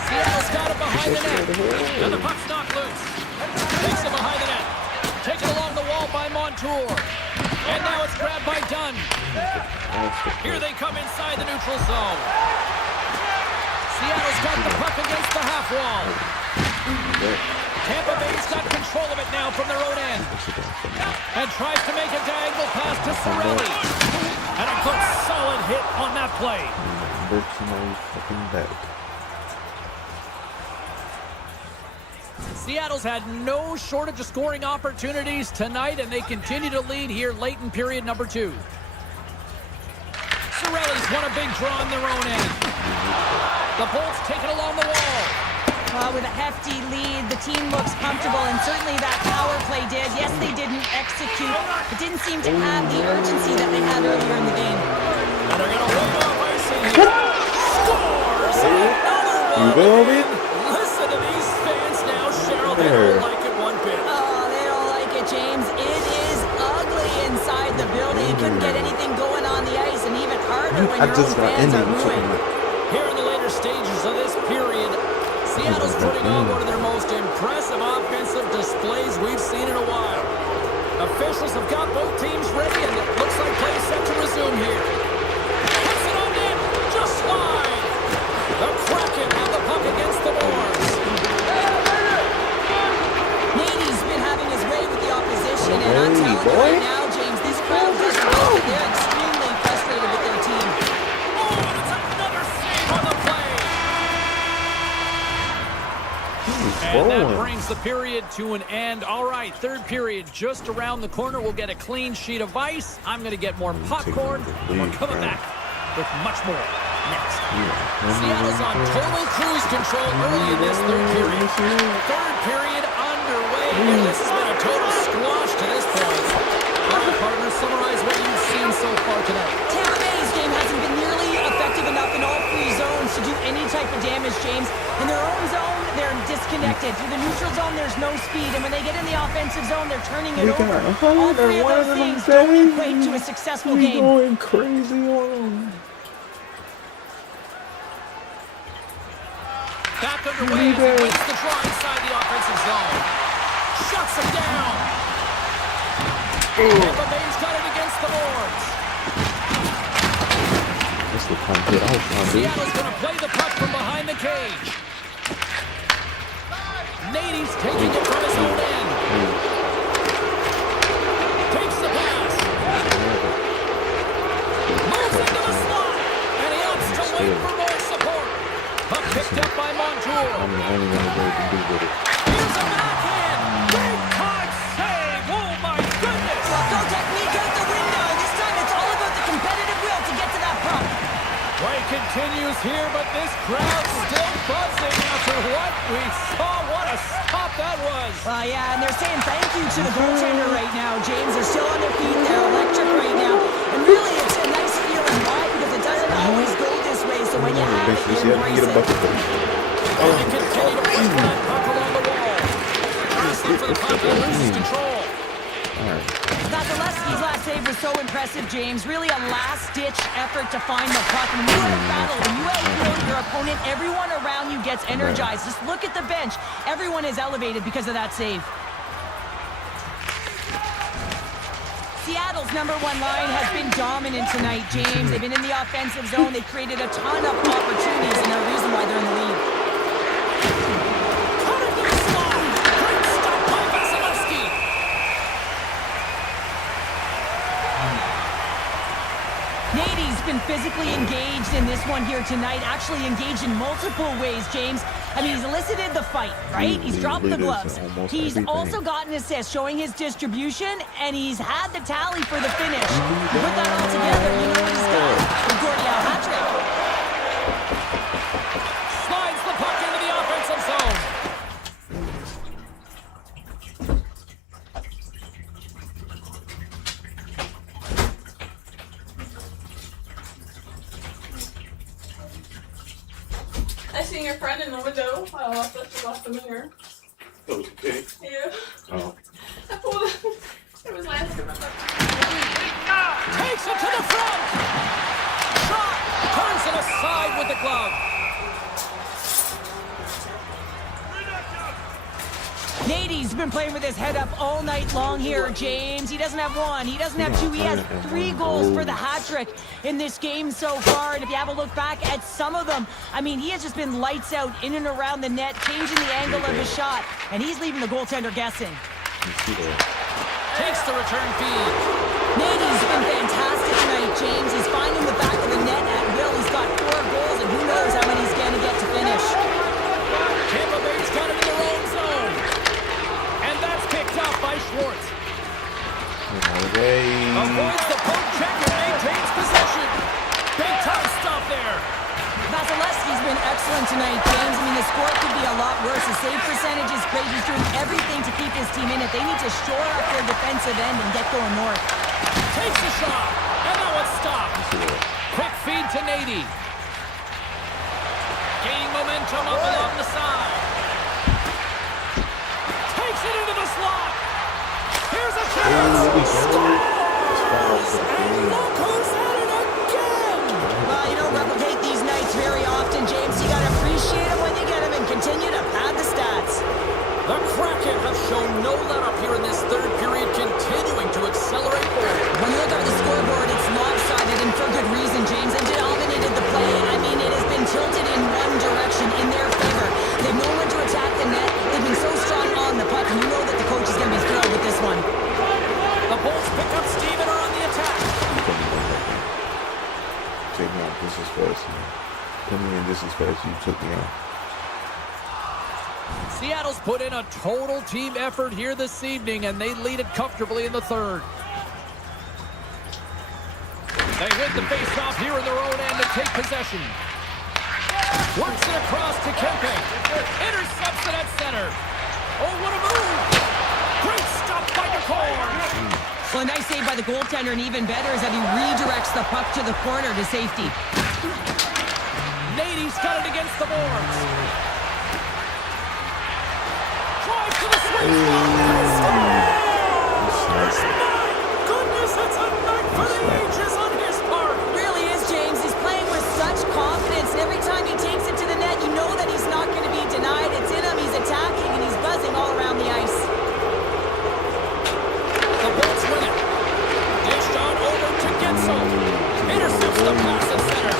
Seattle's got it behind the net. And the puck's knocked loose. Takes it behind the net. Taken along the wall by Montour. And now it's grabbed by Dunn. Here they come inside the neutral zone. Seattle's got the puck against the half wall. Tampa Bay's got control of it now from their own end. And tries to make a diagonal pass to Cirelli. And a good solid hit on that play. Seattle's had no shortage of scoring opportunities tonight, and they continue to lead here late in period number 2. Cirelli's won a big draw on their own end. The Bolts take it along the wall. With a hefty lead, the team looks comfortable, and certainly that power play did. Yes, they didn't execute. It didn't seem to have the urgency that they had earlier in the game. And they're going to hold off icing here. Scores! You feel me? Listen to these fans now, Cheryl. They don't like it one bit. Oh, they don't like it, James. It is ugly inside the building. You couldn't get anything going on the ice, and even harder when your own fans are booing. Here in the later stages of this period, Seattle's putting on one of their most impressive offensive displays we've seen in a while. Officials have got both teams ready, and it looks like play set to resume here. Puts it on net, just wide. The Kraken have the puck against the boards. Nate's been having his way with the opposition, and I'm telling you right now, James, this crowd just knows that they're extremely frustrated with their team. Oh, and it's another save on the play. And that brings the period to an end. All right, third period just around the corner. We'll get a clean sheet of ice. I'm going to get more popcorn. We're coming back with much more next. Seattle's on total cruise control early in this third period. Third period underway. This has been a total squash to this point. All right, partners, summarize what you've seen so far tonight. Tampa Bay's game hasn't been nearly effective enough in all three zones to do any type of damage, James. In their own zone, they're disconnected. Through the neutral zone, there's no speed. And when they get in the offensive zone, they're turning it over. All three of those things don't equate to a successful game. Going crazy on them. Back underway as he wins the draw inside the offensive zone. Shuts him down. Tampa Bay's got it against the boards. That's the kind of hit I was trying to do. Seattle's going to play the puck from behind the cage. Nate's taking it from his own end. Takes the pass. Moves into the slot. And he opts to wait for more support. Puck picked up by Montour. I'm the only one that can do with it. Here's a backhand. Big time save. Oh, my goodness. Well, no technique out the window. This time it's all about the competitive will to get to that puck. Play continues here, but this crowd's still buzzing after what we saw. What a stop that was. Well, yeah, and they're saying thank you to the goaltender right now, James. They're still on their feet. They're electric right now. And really, it's a nice feeling. Why? Because it doesn't always go this way. So when you have it, you embrace it. And they continue to push that puck along the wall. Wrestling for the puck and loses control. Vasilevsky's last save was so impressive, James. Really a last-ditch effort to find the puck. When you are in battle, when you outfield your opponent, everyone around you gets energized. Just look at the bench. Everyone is elevated because of that save. Seattle's #1 line has been dominant tonight, James. They've been in the offensive zone. They've created a ton of opportunities, and they're the reason why they're in the lead. Nate's been physically engaged in this one here tonight, actually engaged in multiple ways, James. I mean, he's elicited the fight, right? He's dropped the gloves. He's also gotten assists, showing his distribution, and he's had the tally for the finish. You put that all together, you know what he's got. The Gordial hat trick. Slides the puck into the offensive zone. I seen your friend in the window. I lost him here. Okay. Yeah. Oh. I pulled it. It was last time. Takes it to the front. Shot. Turns it aside with the glove. Nate's been playing with his head up all night long here, James. He doesn't have one, he doesn't have two, he has 3 goals for the hat trick in this game so far. And if you have a look back at some of them, I mean, he has just been lights out in and around the net, changing the angle of his shot, and he's leaving the goaltender guessing. Takes the return feed. Nate's been fantastic tonight, James. He's finding the back of the net at will. He's got 4 goals, and who knows how many he's going to get to finish. Tampa Bay's got it in their own zone. And that's picked up by Schwartz. Avoids the poke check and maintains possession. Big time stuff there. Vasilevsky's been excellent tonight, James. I mean, the score could be a lot worse. The save percentage is great. He's doing everything to keep his team in it. They need to shore up their defensive end and get going north. Takes a shot, and that one's stopped. Quick feed to Nady. Gaining momentum up along the side. Takes it into the slot. Here's a chance. Scores! And look who's at it again! Well, you don't replicate these nights very often, James. You got to appreciate them when you get them and continue to pad the stats. The Kraken have shown no let-up here in this third period, continuing to accelerate forward. When you look over the scoreboard, it's lopsided, and for good reason, James. They dominated the play. I mean, it has been tilted in one direction in their favor. They've known when to attack the net. They've been so strong on the puck, and you know that the coach is going to be thrilled with this one. The Bolts pick up steam and are on the attack. Take me out just as fast. Put me in just as fast as you took me out. Seattle's put in a total team effort here this evening, and they lead it comfortably in the third. They win the face-off here in their own end to take possession. Works it across to Kempe. Intercepts it at center. Oh, what a move! Great stop by Nicole. Well, a nice save by the goaltender, and even better is that he redirects the puck to the corner to safety. Nady's got it against the boards. Drives to the swing slot. My goodness, it's a night for the ages on his part. Really is, James. He's playing with such confidence, and every time he takes it to the net, you know that he's not going to be denied. It's in him, he's attacking, and he's buzzing all around the ice. The Bolts win it. Dished on over to Gensel. Intercepts the pass at center.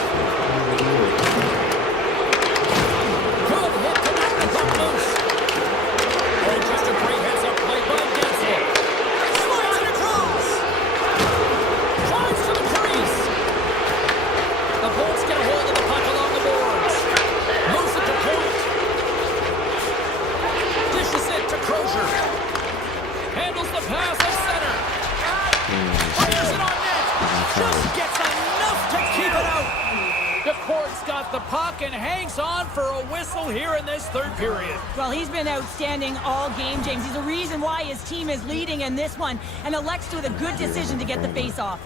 Good hit to knock the puck loose. Oh, just a great heads-up play by Gensel. Slides it across. Drives to the crease. The Bolts get a hold of the puck along the boards. Moves it to point. Dishes it to Crozier. Handles the pass at center. Fires it on net. Just gets enough to keep it out. DeCourt's got the puck and hangs on for a whistle here in this third period. Well, he's been outstanding all game, James. He's the reason why his team is leading in this one, and elects with a good decision to get the face-off.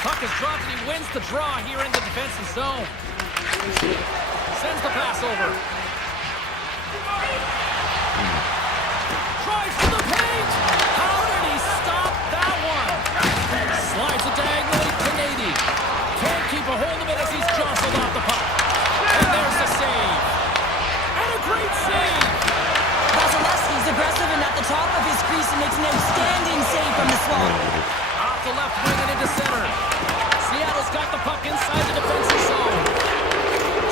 Puck is dropped and he wins the draw here in the defensive zone. Sends the pass over. Drives to the paint. How did he stop that one? Slides it diagonally to Nady. Can't keep a hold of it as he's jostled off the puck. And there's the save. And a great save. Vasilevsky's aggressive and at the top of his crease and makes an outstanding save from the slot. Off the left wing and into center. Seattle's got the puck inside the defensive zone.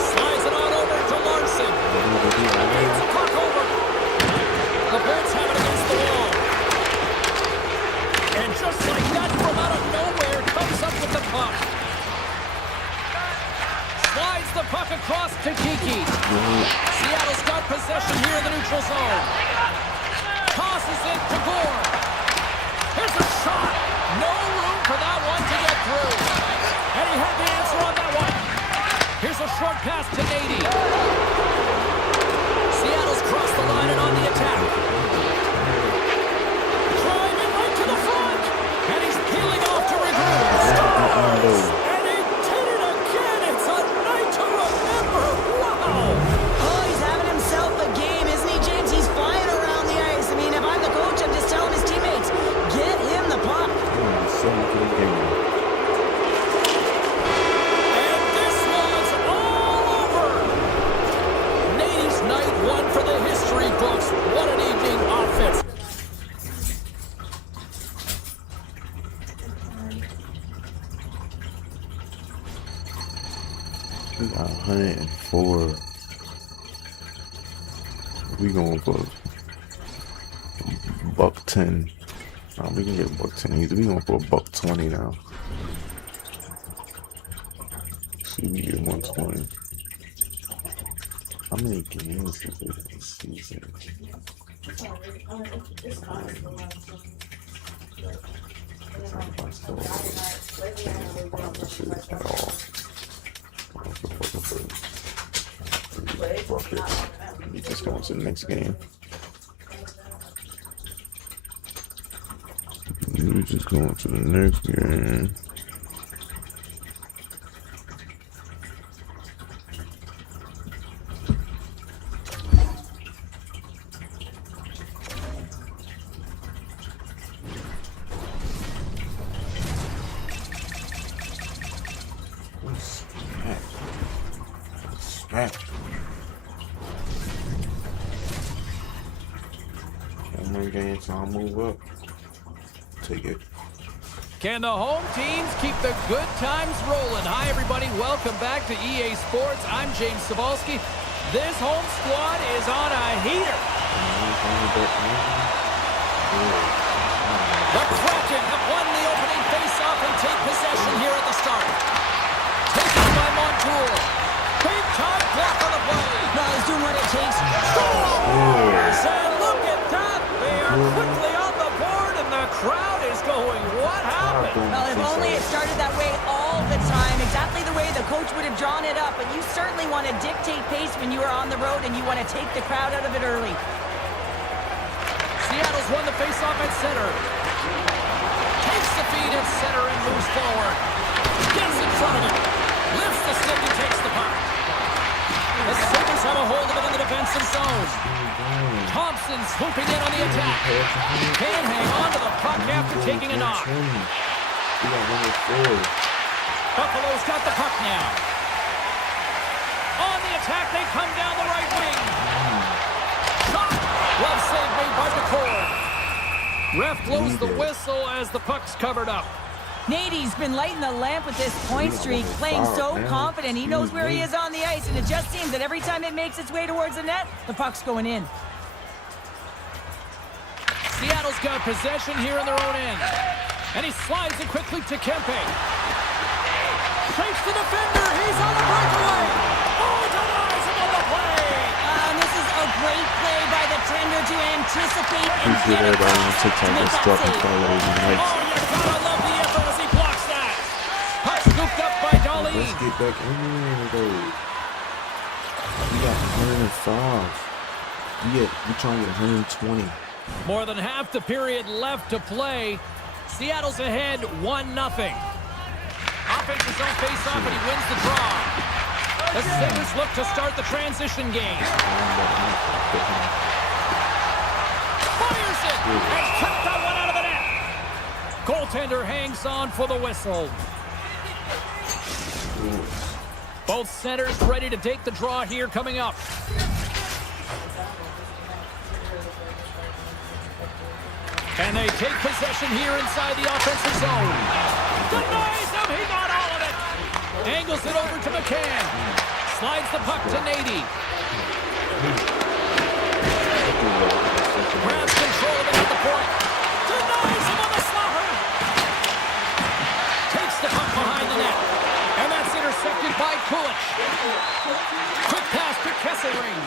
Slides it on over to Larson. Leads the puck over. The Bolts have it against the wall. And just like that, from out of nowhere, comes up with the puck. Slides the puck across to Kiki. Seattle's got possession here in the neutral zone. Tosses it to Gore. Here's a shot. No room for that one to get through. And he had the answer on that one. Here's a short pass to Nady. Seattle's crossed the line and on the attack. Driving right to the front. And he's peeling off to regroup. Scores! And he did it again. It's a night to remember. Wow. Oh, he's having himself a game, isn't he, James? He's flying around the ice. I mean, if I'm the coach, I'm just telling his teammates, get him the puck. And this one's all over. Nady's night one for the history books. What an evening offense. We got 104. We going for $110. We can get $110 easy. We going for $120 now. See, we get 120. How many games is it this season? Fuck it. We just going to the next game. We just going to the next game. Smack. One more game, so I'll move up. Take it. Can the home teams keep the good times rolling? Hi, everybody. Welcome back to EA Sports. I'm James Cebulski. This home squad is on a heater. The Kraken have won the opening faceoff and take possession here at the start. Taken by Montour. Big time block on the play. No, he's doing what it takes. Scores! And look at that. They are quickly on the board, and the crowd is going, what happened? Well, if only it started that way all the time, exactly the way the coach would have drawn it up. But you certainly want to dictate pace when you are on the road, and you want to take the crowd out of it early. Seattle's won the faceoff at center. Takes the feed at center and moves forward. Gets in front of it. Lifts the stick and takes the puck. The Sabres have a hold of it in the defensive zone. Thompson swooping in on the attack. Can't hang on to the puck after taking a knock. Buffalo's got the puck now. On the attack, they come down the right wing. Shot! Glove save made by McCord. Ref blows the whistle as the puck's covered up. Nate's been lighting the lamp with this point streak, playing so confident. He knows where he is on the ice, and it just seems that every time it makes its way towards the net, the puck's going in. Seattle's got possession here in their own end. And he slides it quickly to Kempe. Shakes the defender. He's on the breakaway. Oh, denies him on the play. And this is a great play by the tender to anticipate and get everybody on across TikTok to make that's that dropping save. followers and Oh, likes. you gotta love the effort as he blocks that. Puck scooped up by Dolly. Let's get back in there, though. We got 105. We trying to get 120. More than half the period left to play. Seattle's ahead 1-0. Offensive zone face-off, and he wins the draw. The Sabres look to start the transition game. Fires it! And kept that one out of the net. Goaltender hangs on for the whistle. Both centers ready to take the draw here coming up. And they take possession here inside the offensive zone. Denies him, he got all of it. Angles it over to McCann. Slides the puck to Nady. Grabs control of it at the point. Denies him on the slaughter. Takes the puck behind the net. And that's intercepted by Kulich. Quick pass to Kesselring.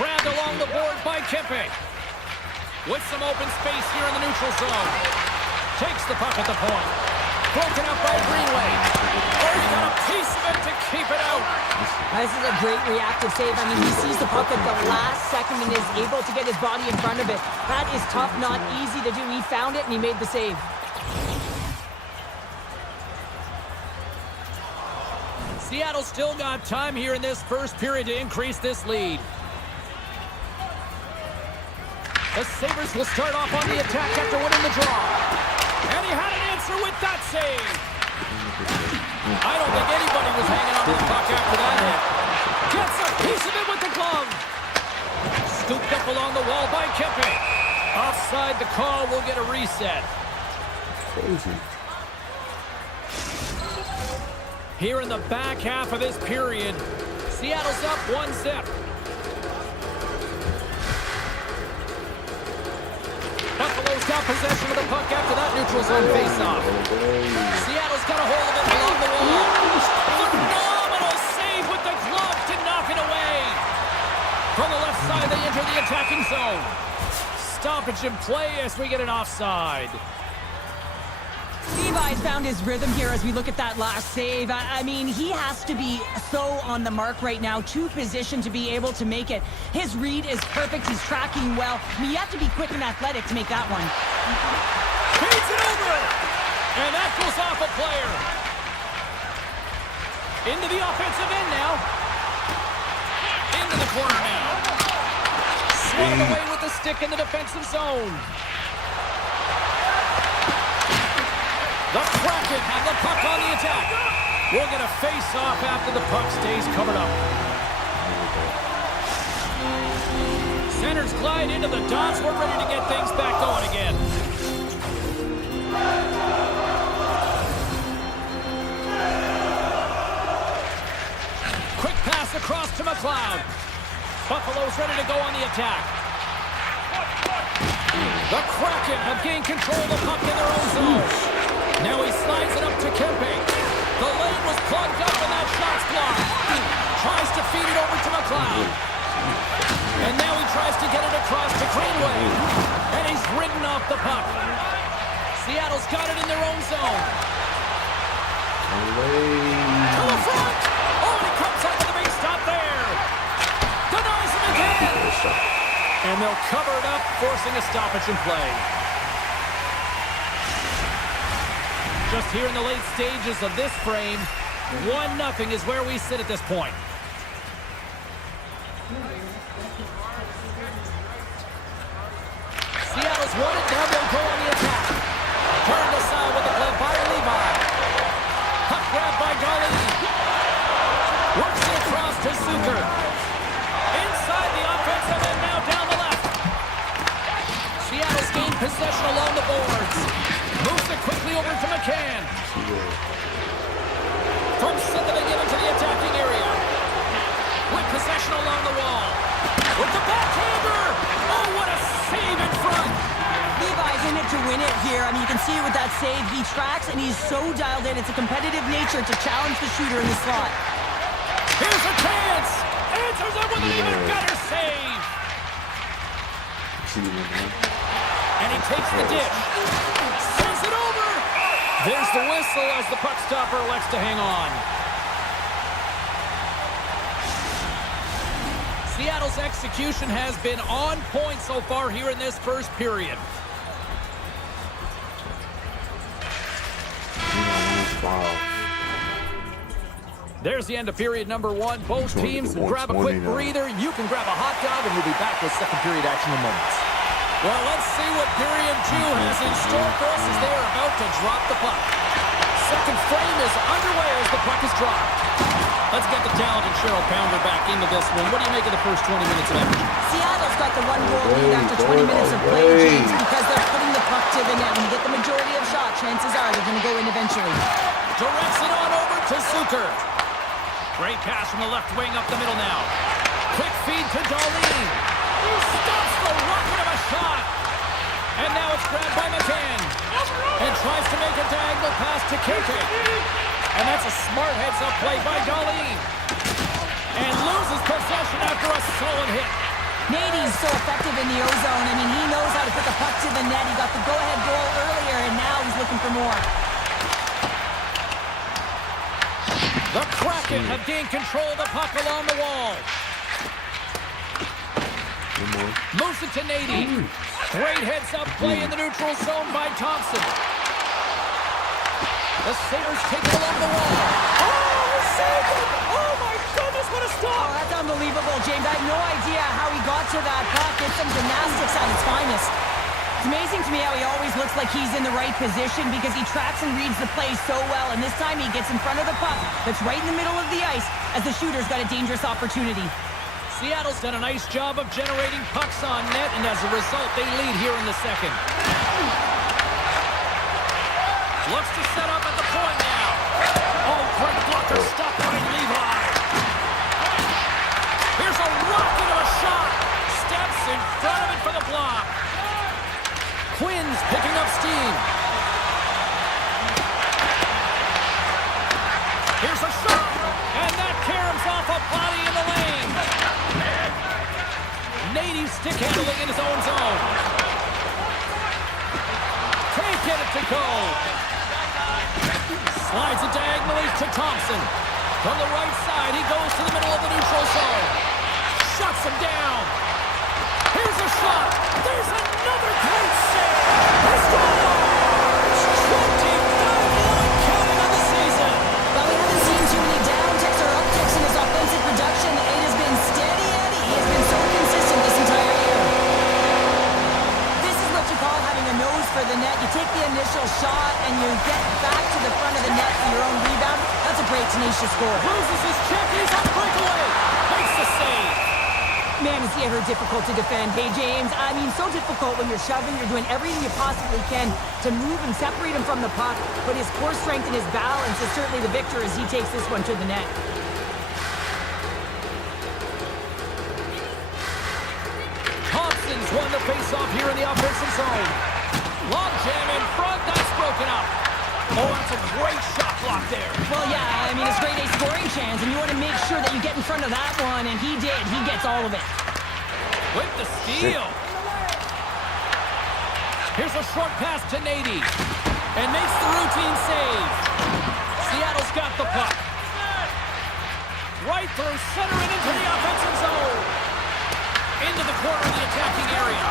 Grabbed along the board by Kempe. With some open space here in the neutral zone. Takes the puck at the point. Broken up by Greenway. Oh, he got a piece of it to keep it out. This is a great reactive save. I mean, he sees the puck at the last second and is able to get his body in front of it. That is tough, not easy to do. He found it and he made the save. Seattle still got time here in this first period to increase this lead. The Sabres will start off on the attack after winning the draw. And he had an answer with that save. I don't think anybody was hanging on to the puck after that hit. Gets a piece of it with the glove. Scooped up along the wall by Kempe. Offside, the call will get a reset. Crazy. Here in the back half of this period, Seattle's up 1-0. Buffalo's got possession of the puck after that neutral zone faceoff. Seattle's got a hold of it along the wall. Phenomenal save with the glove to knock it away. From the left side, they enter the attacking zone. Stoppage in play as we get an offside. The Levi's found his rhythm here as we look at that last save. I mean, he has to be so on the mark right now, to position to be able to make it. His read is perfect. He's tracking well. I mean, you have to be quick and athletic to make that one. Feeds it over! And that goes off a player. Into the offensive end now. Into the corner now. Swung away with the stick in the defensive zone. The Kraken have the puck on the attack. We'll get a face-off after the puck stays covered up. Centers glide into the dots. We're ready to get things back going again. Quick pass across to McLeod. Buffalo's ready to go on the attack. The Kraken have gained control of the puck in their own zone. Now he slides it up to Kempe. The lane was plugged up and that shot's blocked. Tries to feed it over to McLeod. And now he tries to get it across to Greenway. And he's ridden off the puck. Seattle's got it in their own zone. To the front. Oh, and he comes out to the big stop there. Denies him again. And they'll cover it up, forcing a stoppage in play. Just here in the late stages of this frame, 1-0 is where we sit at this point. Seattle's won it, now they'll go on the attack. Turned aside with a glove by Levi. Puck grab by Darlene. Works it across to Zucker. Inside the offensive end, now down the left. Seattle's gained possession along the boards. Moves it quickly over to McCann. From center, they give it to the attacking area. With possession along the wall. With the backhander. Oh, what a save in front. Levi's in it to win it here. I mean, you can see it with that save. He tracks, and he's so dialed in. It's a competitive nature to challenge the shooter in the slot. Here's a chance. Answers it with an even better save. And he takes the dish. Sends it over. There's the whistle as the puck stopper elects to hang on. Seattle's execution has been on point so far here in this first period. Wow. There's the end of period number 1. Both teams grab a quick breather. You can grab a hot dog, and we'll be back with second period action in moments. Well, let's see what period 2 has in store for us as they are about to drop the puck. Second frame is underway as the puck is dropped. Let's get the talented Cheryl Pounder back into this one. What do you make of the first 20 minutes of action? Seattle's got the 1-goal lead after 20 minutes of play, James, because they're putting the puck to the net. When you get the majority of shots, chances are they're going to go in eventually. Directs it on over to Zucker. Great pass from the left wing up the middle now. Quick feed to Darlene. He stops the rocket of a shot. And now it's grabbed by McCann. And tries to make a diagonal pass to Keke. And that's a smart heads-up play by Darlene. And loses possession after a solid hit. Nate's so effective in the O-zone. I mean, he knows how to put the puck to the net. He got the go-ahead goal earlier, and now he's looking for more. The Kraken have gained control of the puck along the wall. Moves it to Nate. Great heads-up play in the neutral zone by Thompson. The Sabres take it along the wall. Oh, saved it! Oh, my goodness, what a stop! Oh, that's unbelievable, James. I have no idea how he got to that puck. It's some gymnastics at its finest. It's amazing to me how he always looks like he's in the right position because he tracks and reads the play so well, and this time he gets in front of the puck that's right in the middle of the ice as the shooter's got a dangerous opportunity. Seattle's done a nice job of generating pucks on net, and as a result, they lead here in the second. Looks to set up at the point now. Oh, great blocker stopped by Levi. Here's a rocket of a shot. Steps in front of it for the block. Quinn's picking up steam. Here's a shot, and that caroms off a body in the lane. Nate stick handling in his own zone. Can't get it to go. Slides it diagonally to Thompson. From the right side, he goes to the middle of the neutral zone. Shuts him down. Here's a shot. There's another great save. He scores! 25 counting on the season. Well, we haven't seen too many downticks or upticks in his offensive production. It has been steady Eddie. He has been so consistent this entire year. This is what you call having a nose for the net. You take the initial shot and you get back to the front of the net for your own rebound. That's a great, tenacious score. Loses his check. He's on breakaway. Makes the save. Man, is he ever difficult to defend. Hey, James, I mean, so difficult when you're shoving. You're doing everything you possibly can to move and separate him from the puck. But his core strength and his balance is certainly the victor as he takes this one to the net. Thompson's won the face-off here in the offensive zone. Long jam in front. That's broken up. Oh, that's a great shot block there. Well, yeah, I mean, it's grade A scoring chance, and you want to make sure that you get in front of that one, and he did. He gets all of it. With the steal. Here's a short pass to Nate. And makes the routine save. Seattle's got the puck. Right through center and into the offensive zone. Into the corner of the attacking area.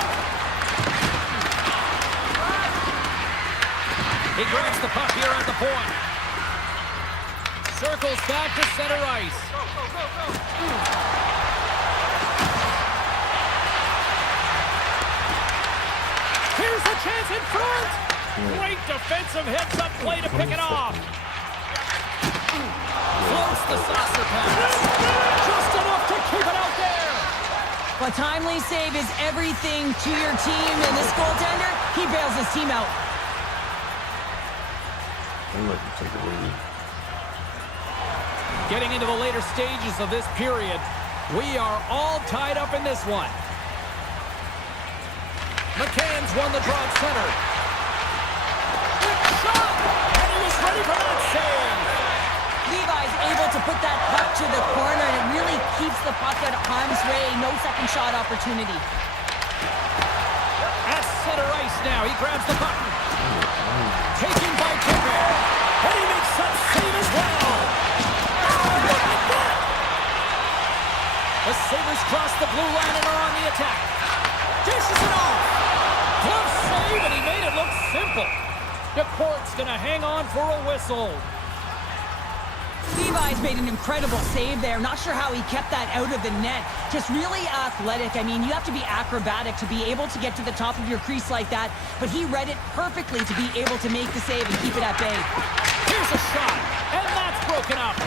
He grabs the puck here at the point. Circles back to center ice. Here's a chance in front. Great defensive heads-up play to pick it off. Floats the saucer pass. Just enough to keep it out there. A timely save is everything to your team, and this goaltender, he bails his team out. Getting into the later stages of this period, we are all tied up in this one. McCann's won the draw at center. Big shot! And he was ready for that save. Levi's able to put that puck to the corner, and it really keeps the puck out of harm's way. No second shot opportunity. At center ice now, he grabs the puck. Taken by Pickett. And he makes that save as well. Oh, look at that! The Sabres cross the blue line and are on the attack. Dishes it off. Glove save, and he made it look simple. DePort's going to hang on for a whistle. Levi's made an incredible save there. Not sure how he kept that out of the net. Just really athletic. I mean, you have to be acrobatic to be able to get to the top of your crease like that. But he read it perfectly to be able to make the save and keep it at bay. Here's a shot, and that's broken up.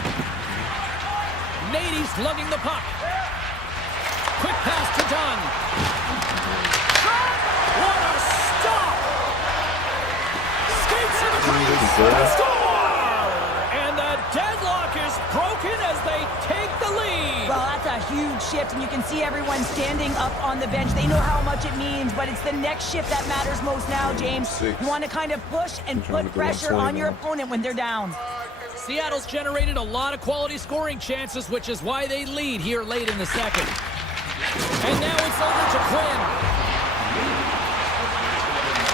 Nady's lugging the puck. Quick pass to Dunn. Shot! What a stop! Skates in the crease. Score! And the deadlock is broken as they take the lead. Well, that's a huge shift, and you can see everyone standing up on the bench. They know how much it means, but it's the next shift that matters most now, James. You want to kind of push and put pressure on your opponent when they're down. Seattle's generated a lot of quality scoring chances, which is why they lead here late in the second. And now it's over to Quinn.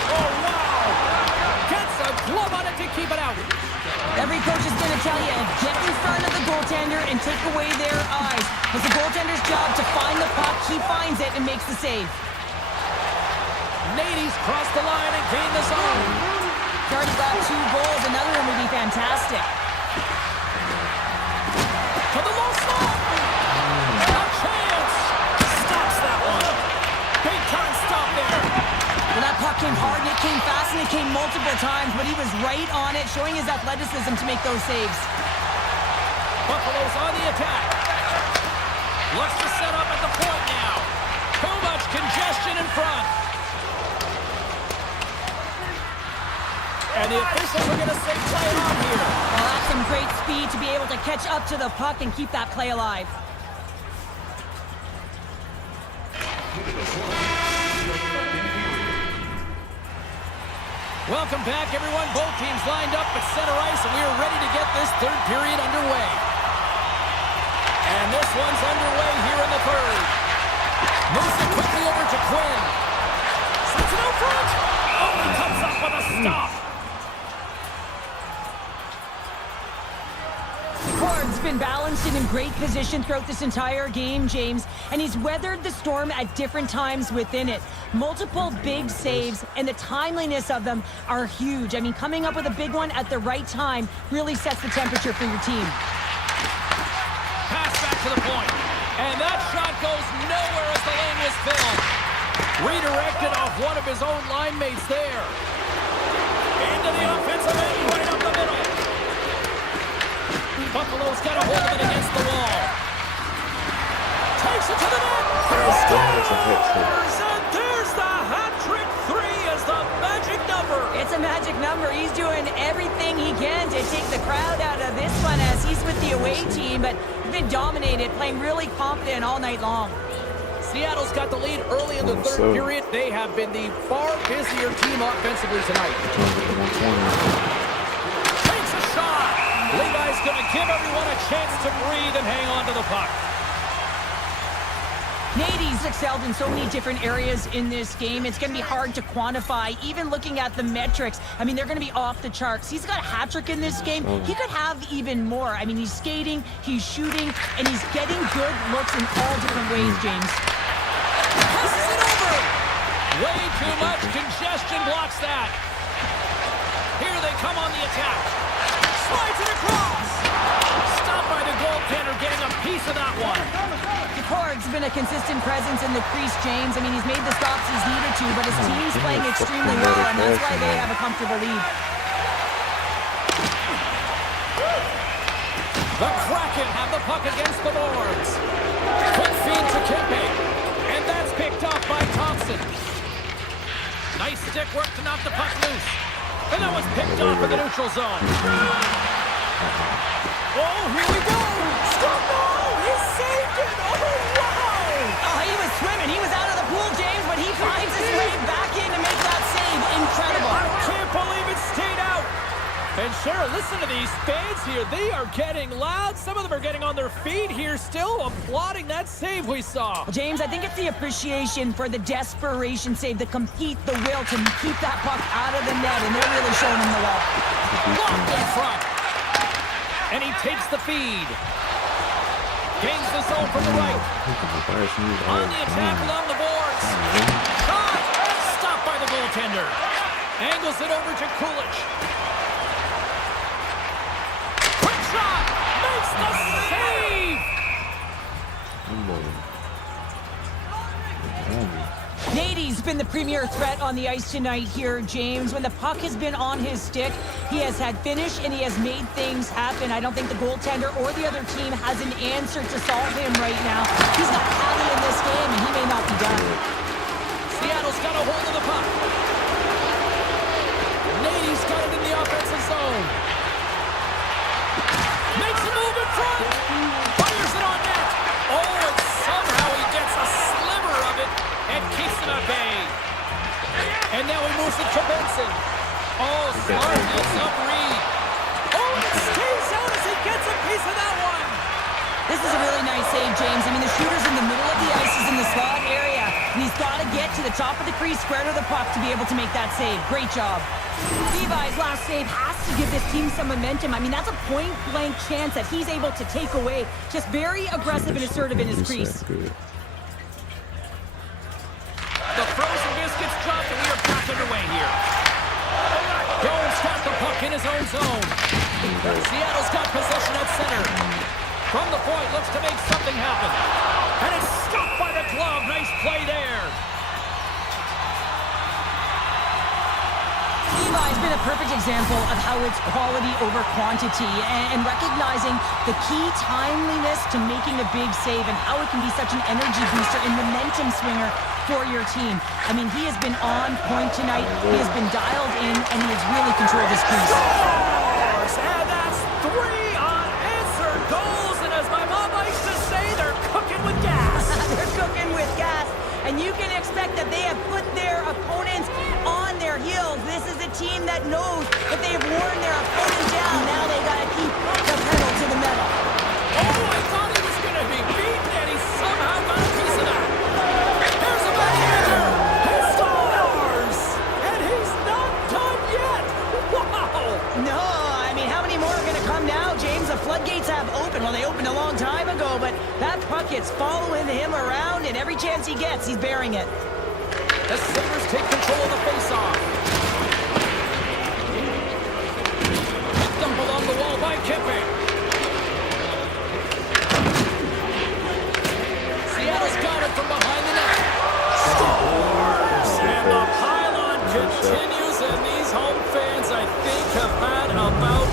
Oh, wow! Gets a glove on it to keep it out. Every coach is going to tell you, get in front of the goaltender and take away their eyes. It's the goaltender's job to find the puck. He finds it and makes the save. Nady's crossed the line and gained the zone. He already got 2 goals. Another one would be fantastic. To the low slot. A chance. Stops that one. Big time stop there. Well, that puck came hard and it came fast and it came multiple times, but he was right on it, showing his athleticism to make those saves. Buffalo's on the attack. Looks to set up at the point now. Too much congestion in front. And the officials are going to say play it on here. Well, that's some great speed to be able to catch up to the puck and keep that play alive. Welcome back, everyone. Both teams lined up at center ice, and we are ready to get this third period underway. And this one's underway here in the third. Moves it quickly over to Quinn. Sets it out front. Oh, he comes up with a stop. been balanced and in great position throughout this entire game, James, and he's weathered the storm at different times within it. Multiple big saves, and the timeliness of them are huge. I mean, coming up with a big one at the right time really sets the temperature for your team. Pass back to the point. And that shot goes nowhere as the lane was filled. Redirected off one of his own line mates there. Into the offensive end, right up the middle. Buffalo's got a hold of it against the wall. Takes it to the net. Scores! And there's the hat trick 3 as the magic number. It's a magic number. He's doing everything he can to take the crowd out of this one as he's with the away team, but he's been dominated, playing really confident all night long. Seattle's got the lead early in the third period. They have been the far busier team offensively tonight. Takes a shot. Levi's going to give everyone a chance to breathe and hang on to the puck. Nate's excelled in so many different areas in this game. It's going to be hard to quantify, even looking at the metrics. I mean, they're going to be off the charts. He's got a hat trick in this game. He could have even more. I mean, he's skating, he's shooting, and he's getting good looks in all different ways, James. Passes it over. Way too much congestion blocks that. Here they come on the attack. Slides it across. Stopped by the goaltender, getting a piece of that one. Decor's been a consistent presence in the crease, James. I mean, he's made the stops he's needed to, but his team's playing extremely well, and that's why they have a comfortable lead. The Kraken have the puck against the boards. Quick feed to Kempe. And that's picked off by Thompson. Nice stick work to knock the puck loose. And that was picked off in the neutral zone. Oh, here we go. Stop! He saved it. Oh, wow. Oh, he was swimming. He was out of the pool, James, but he finds his way back in to make that save. Incredible. I can't believe it stayed out. And Cheryl, listen to these fans here. They are getting loud. Some of them are getting on their feet here, still applauding that save we saw. James, I think it's the appreciation for the desperation save, the compete, the will to keep that puck out of the net, and they're really showing him the love. Blocked in front. And he takes the feed. Gains the zone from the right. On the attack along the boards. Shot! Stopped by the goaltender. Angles it over to Kulich. Shot! Makes the save! Nate's been the premier threat on the ice tonight here, James. When the puck has been on his stick, he has had finish and he has made things happen. I don't think the goaltender or the other team has an answer to solve him right now. He's not happy in this game and he may not be done. Seattle's got a hold of the puck. Nate's got it in the offensive zone. Makes a move in front. Fires it on net. Oh, and somehow he gets a sliver of it and keeps it at bay. And now he moves it to Benson. Oh, smart up Reed. Oh, and it stays out as he gets a piece of that one. This is a really nice save, James. I mean, the shooter's in the middle of the ice. He's in the slot area. And he's got to get to the top of the crease, square to the puck to be able to make that save. Great job. Levi's last save has to give this team some momentum. I mean, that's a point-blank chance that he's able to take away. Just very aggressive and assertive in his crease. The frozen biscuits dropped, and we are back underway here. Jones got the puck in his own zone. Seattle's got possession at center. From the point, looks to make something happen. And it's stopped by the glove. Nice play there. Levi's been a perfect example of how it's quality over quantity and recognizing the key timeliness to making a big save and how it can be such an energy booster and momentum swinger for your team. I mean, he has been on point tonight. He has been dialed in, and he has really controlled his crease. And that's 3 unanswered goals. And as my mom likes to say, they're cooking with gas. They're cooking with gas. And you can expect that they have put their opponents on their heels. This is a team that knows that they have worn their opponent down. Now they got to keep the pedal to the metal. Oh, I thought he was going to be beaten, and he somehow got a piece of that. There's a backhander. He scores! And he's not done yet. Wow! No, I mean, how many more are going to come now, James? The floodgates have opened. Well, they following him around, and every chance he gets, he's bearing it. The Sabres take control of the faceoff. Dump along the wall by Kipping. Seattle's got it from behind the net. Scores! And the pylon continues, and these home fans, I think, have had about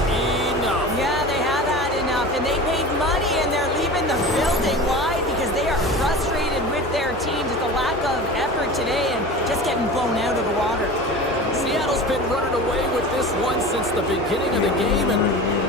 enough. Yeah, they have had enough, and they paid money, and they're leaving the building. Why? Because they are frustrated with their team. Just a lack of effort today and just getting blown out of the water. Seattle's been running away with this one since the beginning of the game, and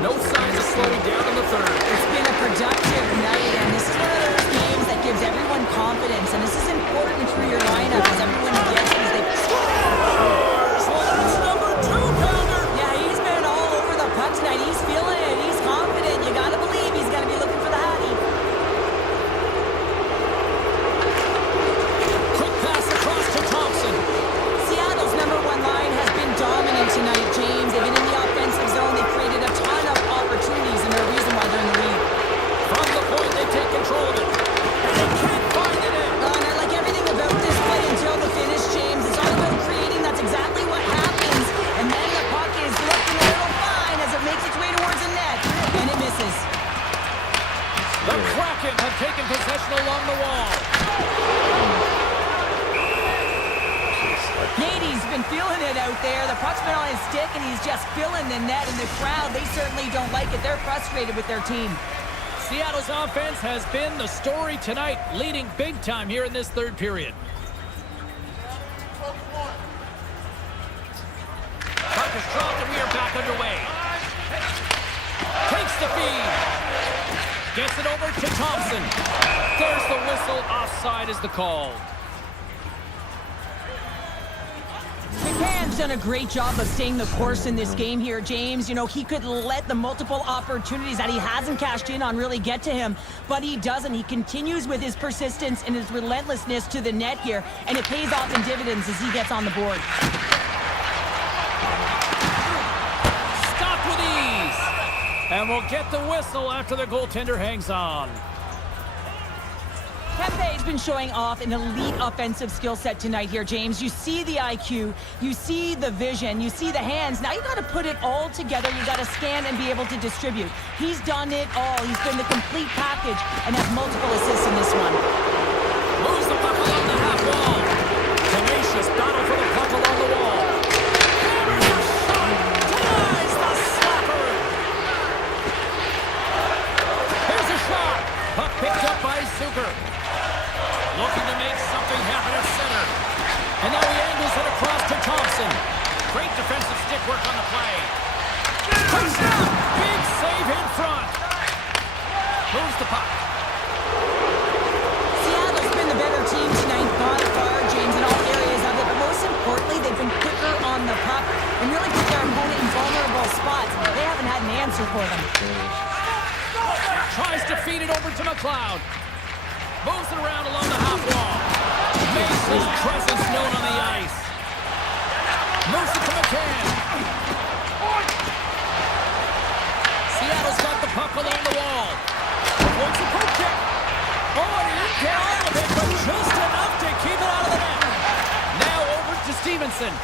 no signs of slowing down in the third. It's been a productive night, and this is one of those games that gives everyone confidence, and this is important for your lineup as everyone gets as they Scores! Well, that's number 2-pounder. Yeah, he's been all over the puck tonight. He's feeling it. He's confident. You gotta believe he's gonna be looking for the Hattie. Quick pass across to Thompson. Seattle's number one line has been dominant tonight, James. They've been in the offensive zone. They've created a ton of opportunities, and they're a reason why they're in the lead. From the point, they take control of it. And they can't find it in. And I like everything about this play until the finish, James. It's all about creating. That's exactly what happens. And then the puck is looking a little fine as it makes its way towards the net, and it misses. The Kraken have taken possession along the wall. Nate's been feeling it out there. The puck's been on his stick, and he's just filling the net. And the crowd, they certainly don't like it. They're frustrated with their team. Seattle's offense has been the story tonight, leading big time here in this third period. Puck is dropped, and we are back underway. Takes the feed. Gets it over to Thompson. There's the whistle. Offside is the call. McCann's done a great job of staying the course in this game here, James. You know, he could let the multiple opportunities that he hasn't cashed in on really get to him, but he doesn't. He continues with his persistence and his relentlessness to the net here, and it pays off in dividends as he gets on the board. Stopped with ease. And we'll get the whistle after the goaltender hangs on. Kempe's been showing off an elite offensive skill set tonight here, James. You see the IQ, you see the vision, you see the hands. Now you got to put it all together. You got to scan and be able to distribute. He's done it all. He's been the complete package and has multiple assists in this one. Moves the puck along the half wall. Tenacious battle for the puck along the wall. Hammers a shot. Denies the slapper. Here's a shot. Puck picked up by Zucker. Looking to make something happen at center. And now he angles it across to Thompson. Great defensive stick work on the play. Touchdown! Big save in front. Moves the puck. Seattle's been the better team tonight by far, James, in all areas of it. But most importantly, they've been quicker on the puck and really put their opponent in vulnerable spots. They haven't had an answer for them. Tries to feed it over to McLeod. Moves it around along the half wall. Makes his presence known on the ice. Moves it to McCann. Seattle's got the puck along the wall. Wants the poke check. Oh, and he didn't get all of it, but just enough to keep it out of the net. Now over to Stevenson.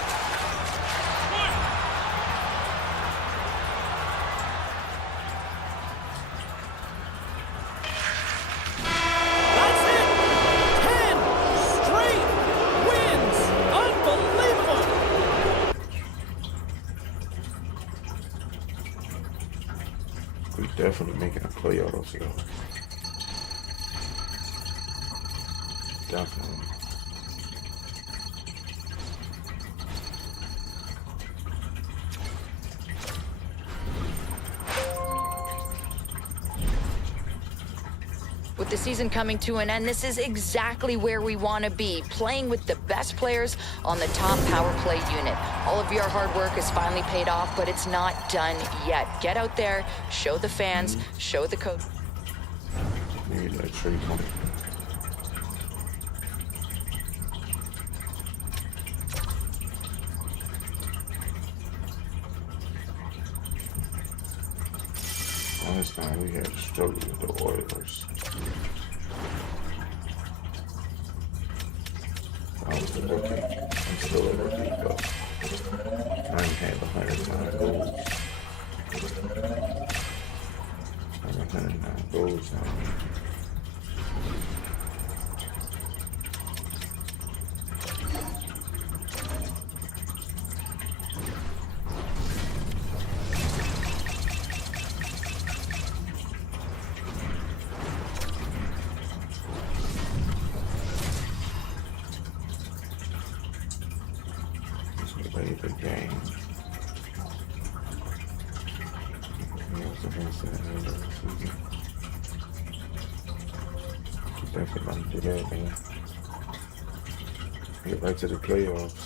Definitely making a play out of it. Definitely. With the season coming to an end, this is exactly where we want to be, playing with the best players on the top power play unit. All of your hard work has finally paid off, but it's not done yet. Get out there, show the fans, show the coach. Maybe that trade money. Last time we had struggled with the Oilers. rookie. I'm still a rookie, but I ain't had 109 goals. 109 goals now. Play the game. Definitely gonna do that, man. Get right to the playoffs.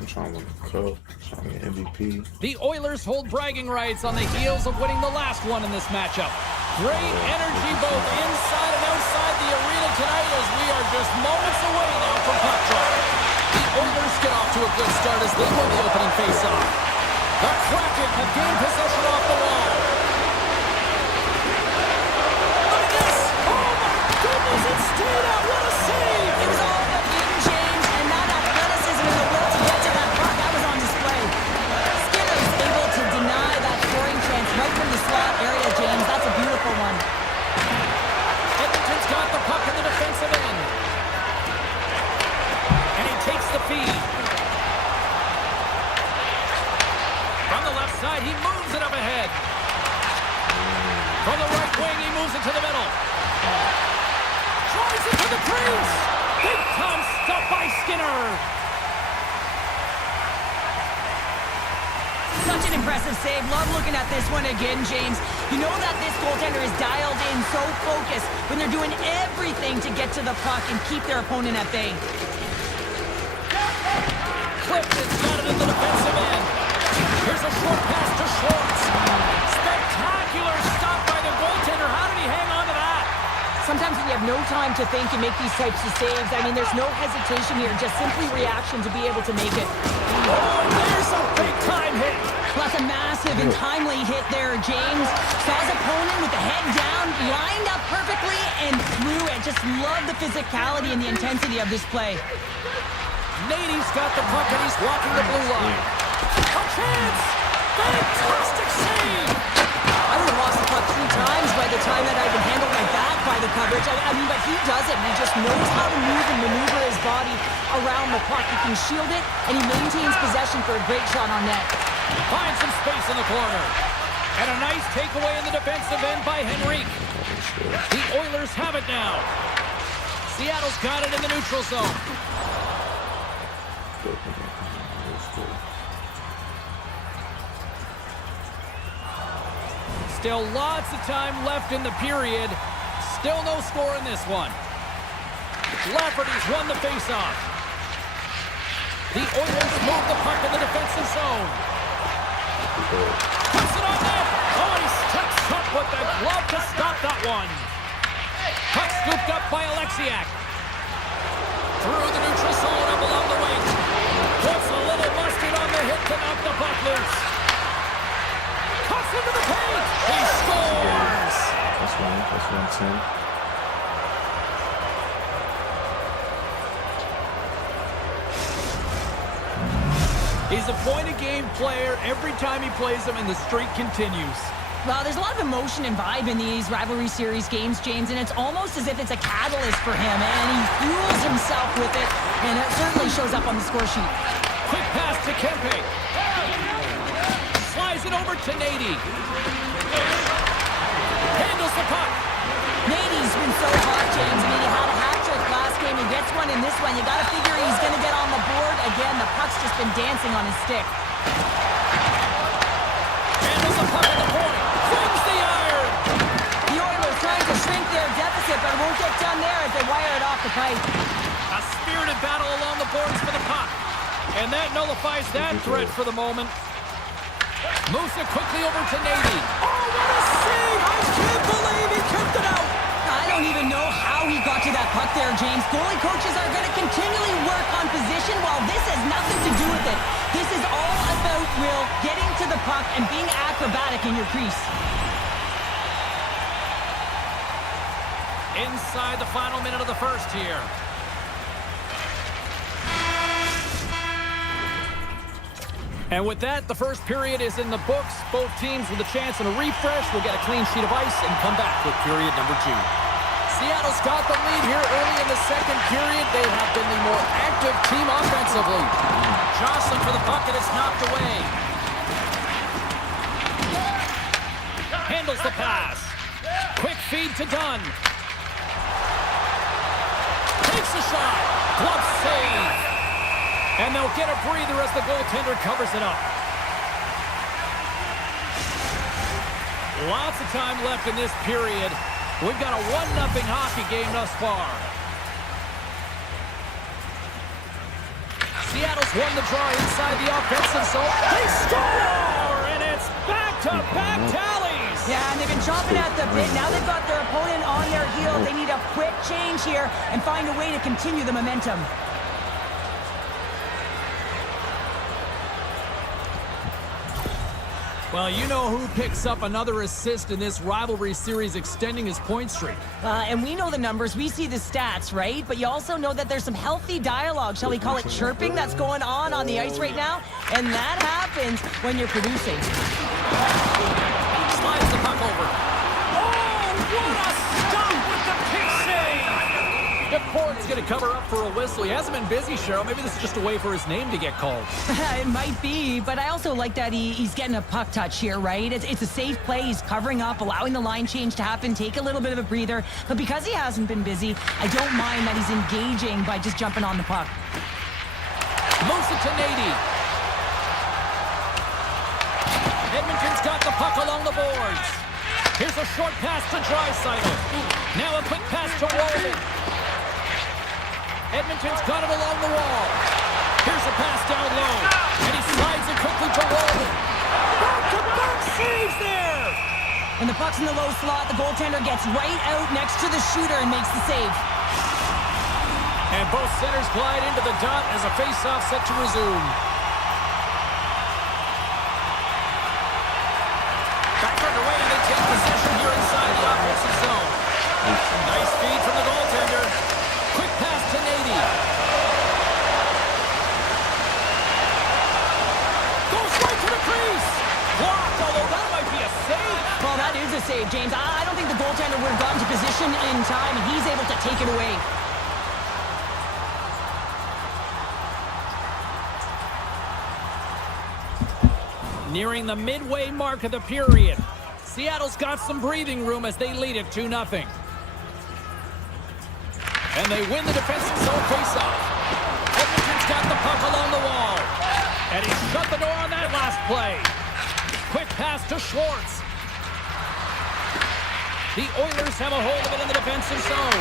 I'm trying to win the cup. Trying to get MVP. The Oilers hold bragging rights on the heels of winning the last one in this matchup. Great energy both inside and outside the arena tonight as we are just moments away now from puck drop. The Oilers get off to a good start as they win the opening faceoff. The Kraken have gained possession off the wall. Look at this! Oh my goodness, it stayed out! What a save! It was all about him, James, and that athleticism and the will to get to that puck, that was on display. Skinner is able to deny that scoring chance right from the slot area, James. That's a beautiful one. Edmonton's got the puck in the defensive end. And he takes the feed. From the left side, he moves it up ahead. From the right wing, he moves it to the middle. Drives it to the crease. Big time stop by Skinner. Such an impressive save. Love looking at this one again, James. You know that this goaltender is dialed in, so focused when they're doing everything to get to the puck and keep their opponent at bay. Clifton's got it in the defensive end. Here's a short pass to Schwartz. Spectacular stop by the goaltender. How did he hang on to that? Sometimes when you have no time to think and make these types of saves, I mean, there's no hesitation here, just simply reaction to be able to make it. Oh, and there's a big-time hit. Well, that's a massive and timely hit there, James. Saw his opponent with the head down, lined up perfectly, and threw it. Just love the physicality and the intensity of this play. Nate's got the puck and he's walking the blue line. A chance! Fantastic save! I would have lost the puck 3 times by the time that I've been handled like that by the coverage. I mean, but he does it, and he just knows how to move and maneuver his body around the puck. He can shield it, and he maintains possession for a great shot on net. Finds some space in the corner. And a nice takeaway in the defensive end by Henrique. The Oilers have it now. Seattle's got it in the neutral zone. Still lots of time left in the period. Still no score in this one. Lafferty's won the faceoff. The Oilers move the puck in the defensive zone. Puts it on net. Oh, and he steps up with the glove to stop that one. Puck scooped up by Alexiak. Through the neutral zone up along the wing. Puts a little mustard on the hit to knock the puck loose. Cuts into the paint. He scores. That's one. That's 110. He's a point-a-game player every time he plays him, and the streak continues. Well, there's a lot of emotion and vibe in these rivalry series games, James, and it's almost as if it's a catalyst for him, and he fuels himself with it, and it certainly shows up on the score sheet. Quick pass to Kempe. Slides it over to Nate. Handles the puck. Nate's been so hot, James. I mean, he had a hat trick last game. He gets one in this one. You got to figure he's going to get on the board again. The puck's just been dancing on his stick. Handles the puck at the point. Flings the iron. The Oilers trying to shrink their deficit, but it won't get done there as they wire it off the pipe. A spirited battle along the boards for the puck. And that nullifies that threat for the moment. Moves it quickly over to Nate. Oh, what a save! I can't believe he kept it out. I don't even know how he got to that puck there, James. Goalie coaches are going to continually work on position while this has nothing to do with it. puck and being acrobatic in your crease. Inside the final minute of the first here. And with that, the first period is in the books. Both teams with a chance and a refresh will get a clean sheet of ice and come back with period number 2. Seattle's got the lead here early in the second period. They have been the more active team offensively. Jostling for the puck, and it's knocked away. Handles the pass. Quick feed to Dunn. Takes a shot. Glove save. And they'll get a breather as the goaltender covers it up. Lots of time left in this period. We've got a 1-0 hockey game thus far. Seattle's won the draw inside the offensive zone. They score! And it's back-to-back tallies! Yeah, and they've been chomping at the bit. Now they've got their opponent on their heels. They need a quick change here and find a way to continue the momentum. Well, you know who picks up another assist in this rivalry series, extending his point streak. And we know the numbers. We see the stats, right? But you also know that there's some healthy dialogue, shall we call it chirping, that's going on the ice right now. And that happens when you're producing. Slides the puck over. Oh, what a stop with the kick save! DePort's going to cover up for a whistle. He hasn't been busy, Cheryl. Maybe this is just a way for his name to get called. It might be, but I also like that he's getting a puck touch here, right? It's a safe play. He's covering up, allowing the line change to happen, take a little bit of a breather. But because he hasn't been busy, I don't mind that he's engaging by just jumping on the puck. Moves it to Nate. Edmonton's got the puck along the boards. Here's a short pass to Draisaitl. Now a quick pass to Rowan. Edmonton's got it along the wall. Here's a pass down low. And he slides it quickly to Rowan. Back-to-back saves there! When the puck's in the low slot, the goaltender gets right out next to the shooter and makes the save. And both centers glide into the dot as a face-off set to resume. Back underway, and they take possession here inside the offensive zone. Nice feed from the goaltender. Quick pass to Nady. Goes right to the crease. Blocked, although that might be a save. Well, that is a save, James. I don't think the goaltender would have gotten to position in time, and he's able to take it away. Nearing the midway mark of the period. Seattle's got some breathing room as they lead it 2-0. And they win the defensive zone faceoff. Edmonton's got the puck along the wall. And he shut the door on that last play. Quick pass to Schwartz. The Oilers have a hold of it in the defensive zone.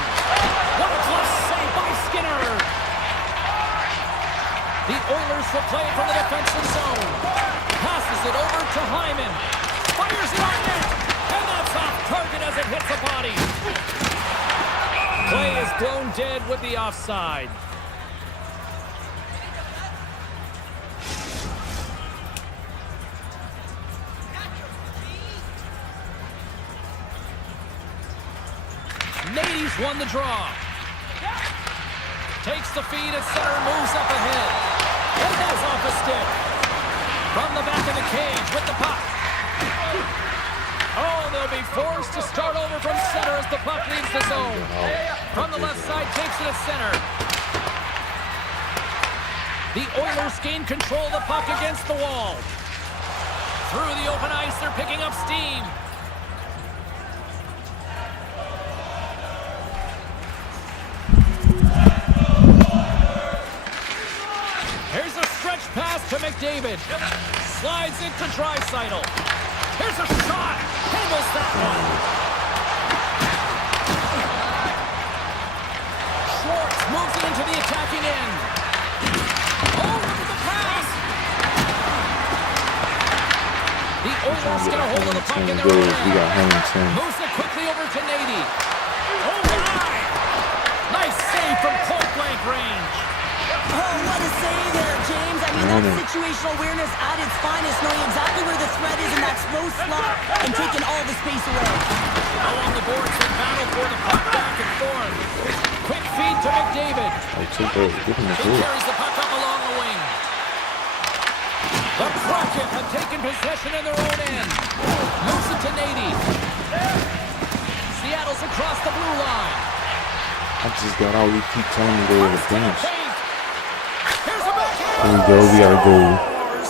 What a close save by Skinner. The Oilers will play it from the defensive zone. Passes it over to Hyman. Fires it on net. And that's off target as it hits the body. Play is blown dead with the offside. Nady's won the draw. Takes the feed at center, moves up ahead. And that's off a stick. From the back of the cage with the puck. Oh, they'll be forced to start over from center as the puck leaves the zone. From the left side, takes it at center. The Oilers gain control of the puck against the wall. Through the open ice, they're picking up steam. Here's a stretch pass to McDavid. Slides into Draisaitl. Here's a shot. Handles that one. Schwartz moves it into the attacking end. Oh, look at the pass. The Oilers get a hold of the puck in their own end. Moves it quickly over to Nady. Oh, my. Nice save from point-blank range. Oh, what a save there, James. I mean, on him. situational awareness at its finest, knowing exactly where the threat is in that slow slot and taking all the space away. Along the boards, they battle for the puck back and forth. Quick feed to McDavid. Give him the He goal. carries the puck up along the wing. The Kraken have taken possession in their own end. Moves it to Nate. Seattle's across the blue line. I just got all you keep telling me to go to the First in a bench. feint. Here's a backhand. There we go. We got a goal.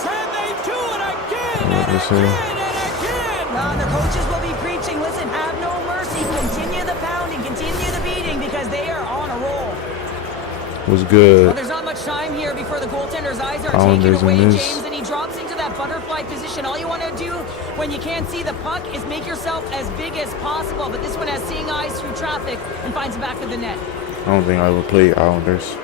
And they do it again What and they say? again. Well, the coaches will be preaching, listen, have no mercy. Continue the pounding, continue the beating, because they are on a roll. Was Well, good. there's not much time here before the goaltender's eyes are Islanders taken away, in this. James, and he drops into that butterfly position. All you want to do when you can't see the puck is make yourself as big as possible, but this one has seeing eyes through traffic and finds the back of the net. I don't think I ever played Islanders.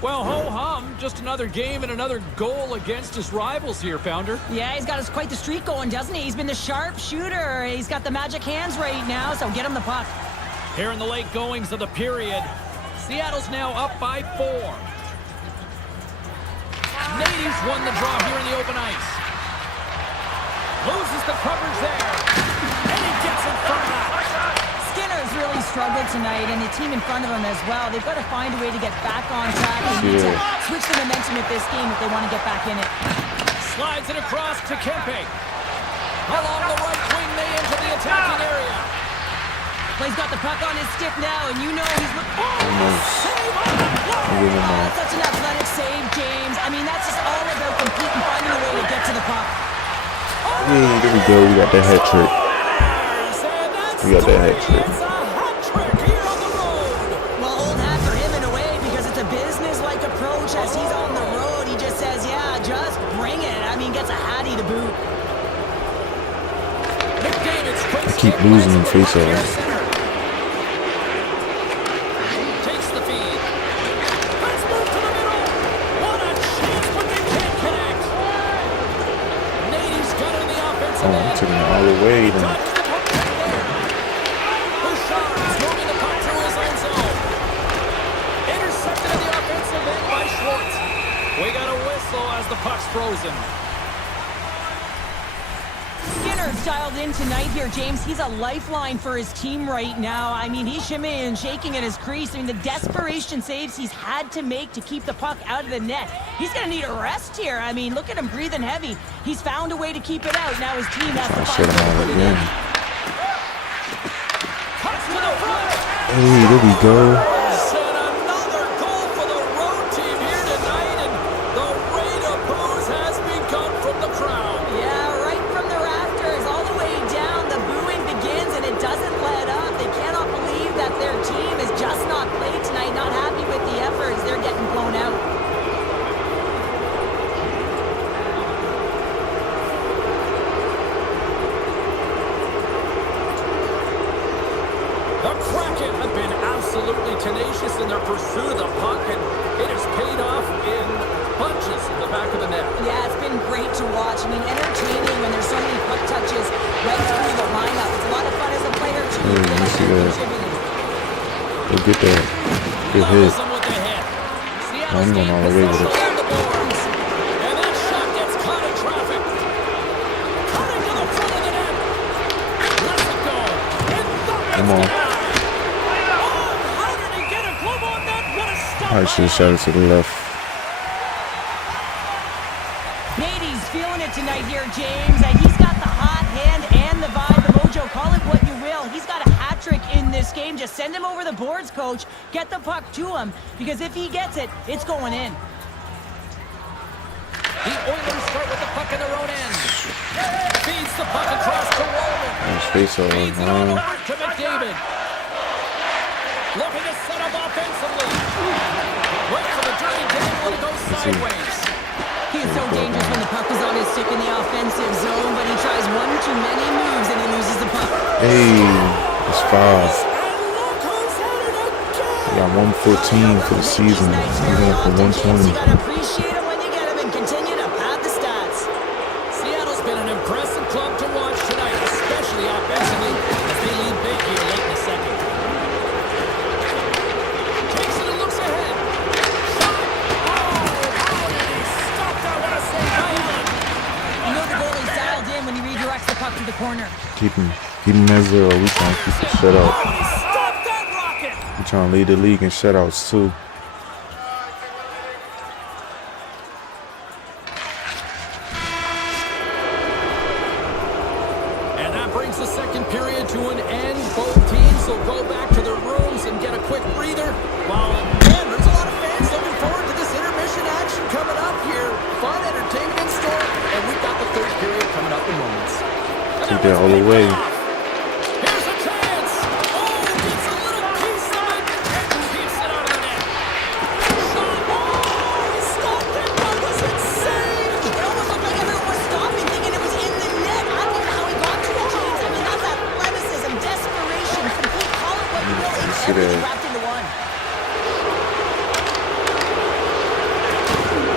Well, ho-hum, just another game and another goal against his rivals here, Founder. Yeah, he's got quite the streak going, doesn't he? He's been the sharp shooter. He's got the magic hands right now, so get him the puck. Here in the late goings of the period, Seattle's now up by 4. Nate's won the draw here in the open ice. Loses the coverage there. And he gets in front of that. Skinner's really struggled tonight, and the team in front of him as well. They've got to find a way to get back on track and need to switch the momentum of this game if they want to get back in it. Slides it across to Kempe. Along the right wing, they enter the attacking area. He's got the puck on his stick now, and you know he's... Almost. That's such an athletic save, James. I mean, that's just all about completing, finding a way to get to the puck. Hey, there we go. We got that hat trick. We got that hat trick. It's a hat trick here on the road. Well, old hat for him in a way, because it's a business-like approach as he's on the road. He just says, yeah, just bring it. I mean, gets a hattie to boot. I keep losing in face-off. Takes the feed. Let's move to the middle. What a chance, but they can't connect. Nate's got it in the offensive Oh, I'm end. taking it all the way then. Touch the puck right there. Bouchard's moving the puck through his own zone. Intercepted in the offensive end by Schwartz. We got a whistle as the puck's frozen. Skinner's dialed in tonight here, James. He's a lifeline for his team right now. I mean, he's shimmying and shaking at his crease. I mean, the desperation saves he's had to make to keep the puck out of the net. He's going to need a rest here. I mean, look at him breathing heavy. He's found a way to keep it out. Now his team has to find a way to put it in. Cuts to the front. Hey, there we go. And another goal for the road team here tonight, and the rain of boos has begun from the crowd. Yeah, right from the rafters all the way down. The booing begins, and it doesn't let up. They cannot believe that their team is just not played tonight, not happy with the efforts. They're getting blown out. The Kraken have been absolutely tenacious in their pursuit of the puck, and it has paid off in bunches in the back of the net. Yeah, it's been great to watch. I mean, entertaining when there's so many puck touches right through the lineup. It's a lot of fun as a player, too. Hey, You feel you like see you're that? contributing. Go get that. Good hit. Levels them with the hit. Seattle's I'm going gained all the way with possession it. on the boards. And that shot gets caught in traffic. Cutting to the front of the net. Lets it go. Come on. How did he get a glove on that? What a stop. I should have shot it to the left. Nate's feeling it tonight here, James. He's got the hot hand and the vibe, the mojo. Call it what you will. He's got a hat trick in this game. Just send him over the boards, coach. Get the puck to him, because if he gets it, it's going in. The Oilers start with the puck in their own end. Feeds the puck across to Roman. Nice face-off, Feeds it on man. over to McDavid. Looking to set up offensively. Wait for the dirty dangle to go sideways. He is so dangerous when the puck is on his stick in the offensive zone, but he tries one too many moves and he loses the puck. Hey, it's 5. And look who's at it again. We got 114 for the season. We're going for 120. You gotta appreciate him when you get him and continue to pad the stats. Seattle's been an impressive club to watch tonight, especially offensively, as they lead big here late in the second. Takes it and looks keep him at 0. We trying to keep the shutout. Stop that rocket! We trying to lead the league in shutouts too. And that brings the second period to an end. Both teams will go back to their rooms and get a quick breather. Wow, man, there's a lot of fans looking forward to this intermission action coming up here. Fun entertainment in store, and we've got the third period coming up in moments. Keep that all the way. Here's a chance. Oh, gets a little piece of it and keeps it out of the net. Shot. Oh, he stopped it. That was insane. It almost looked like everyone was stopping, thinking it was in the net. I don't know how he got to it, James. I mean, that's athleticism, desperation, complete, call it what you will. It's see everything that. wrapped into one.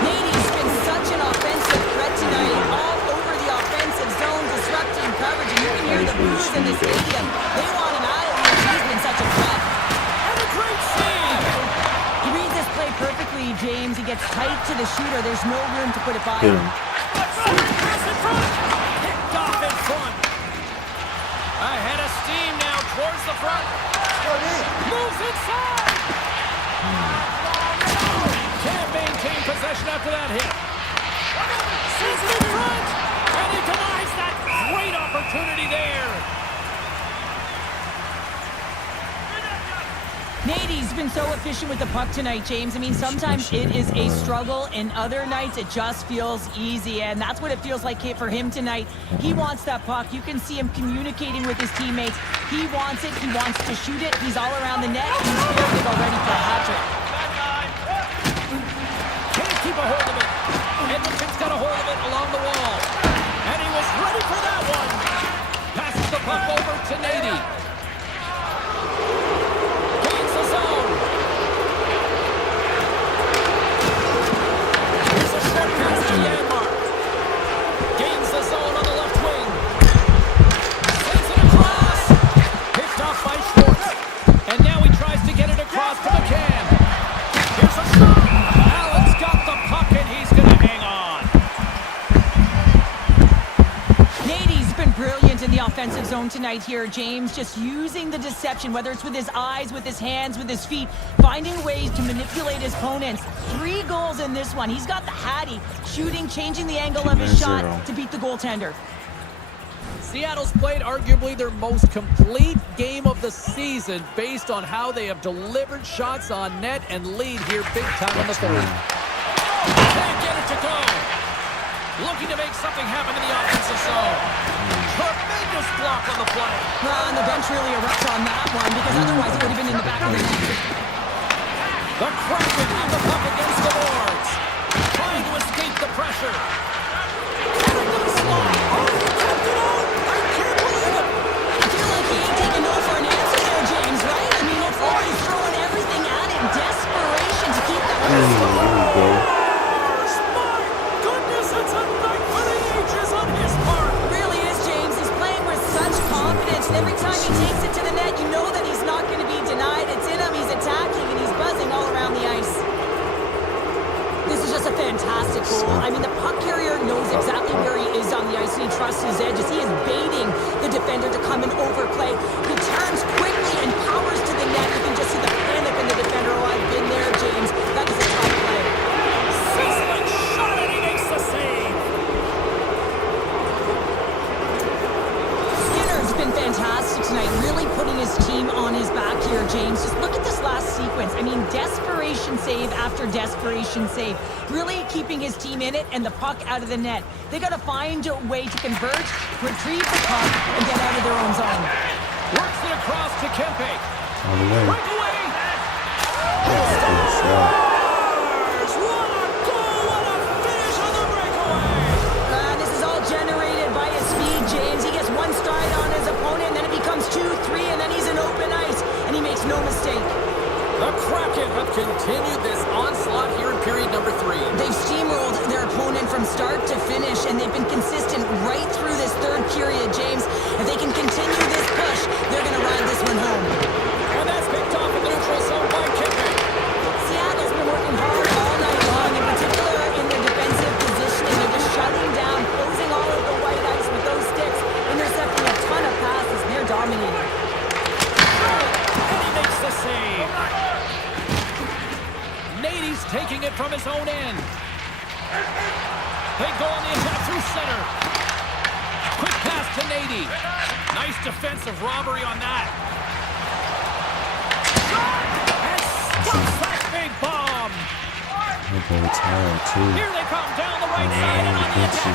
Nate's been such an offensive threat tonight, all over the offensive zone, disrupting coverage, and you can hear the boos in the stadium. They want him out of here. He's been such a threat. And a great save. He reads this play perfectly, James. He gets tight to the shooter. There's no room to put it by Hit him. him. Pass in front. Picked off in front. Ahead of steam now towards the front. Moves inside. Can't maintain possession after that hit. Sees it in front. And he denies that great opportunity there. Nate's been so efficient with the puck tonight, James. I mean, sometimes it is a struggle, and other nights it just feels easy, and that's what it feels like for him tonight. He wants that puck. You can see him communicating with his teammates. He wants it. He wants to shoot it. He's all around the net. He's cleared it already for a hat trick. Can't keep a hold of it. Edmonton's got a hold of it along the wall. And he was ready for that one. Passes the puck over to Nate. Gains the zone. Here's a short pass to Janmark. Gains the zone on the left wing. Sends it across. Picked off by Schwartz. And now he tries to get it across to McCann. Here's a shot. Allen's got the puck and he's going to hang on. Nate's been brilliant in the offensive zone tonight here, James. Just using the deception, whether it's with his eyes, with his hands, with his feet, finding ways to manipulate his opponents. 3 goals in this one. He's got the hattie, shooting, changing the angle of his shot to beat the goaltender. Seattle's played arguably their most complete game of the season based on how they have delivered shots on net and lead here big time in the third. Can't get it to go. Looking to make something happen in the offensive zone. Tremendous block on the play. And the bench really erupts on that one, because otherwise it would have been in the back of the net. The Kraken have the puck against the boards. Trying to escape the pressure. Into the slot. Oh, he kept it out. I can't believe it. I feel like he ain't taking no for an answer there, James, right? I mean, it's like he's throwing everything at it in desperation to keep that one There we go. Goodness, it's a night for the ages on his part. It really is, James. He's playing with such confidence, and every time he takes it to the net, you know that he's not going to be denied. It's in him, he's attacking, and he's buzzing all around the ice. This is just a fantastic goal. I mean, the puck carrier knows exactly where he is on the ice, and he trusts his edges. He is baiting the defender to come and overplay. He turns quickly and powers to the net. You can just see the panic in the defender. Oh, I've been there, James. That is a tough play. Sizzling shot, and he makes the save. Skinner's been fantastic tonight, really putting his team on his back here, James. Just look at this last sequence. I mean, desperation save after desperation save. Really keeping his team in it and the puck out of the net. They got to find a way to converge, retrieve the puck, and get out of their own zone. Works it across to Kempe. All the way. Breakaway. Good shot. What a goal! What a finish on the breakaway! This is all generated by his speed, James. He gets one stride on his opponent, and then it becomes 2, 3, and then he's in open ice, and he makes no mistake. The Kraken have continued this onslaught here in period number 3. They've steamrolled their opponent from start to finish, and they've been consistent right through this third period, James. If they can continue this push, they're going to ride this one home. And that's picked off in the neutral zone by Kempe. Seattle's been working hard all night long, in particular in their defensive positioning. They're just shutting down, closing all of the white ice with those sticks, intercepting a ton of He's taking it from his own end. They go on the attack through center. Quick pass to Nate. Nice defensive robbery on that. And stops that big bomb. Here they come down the right side and on the attack.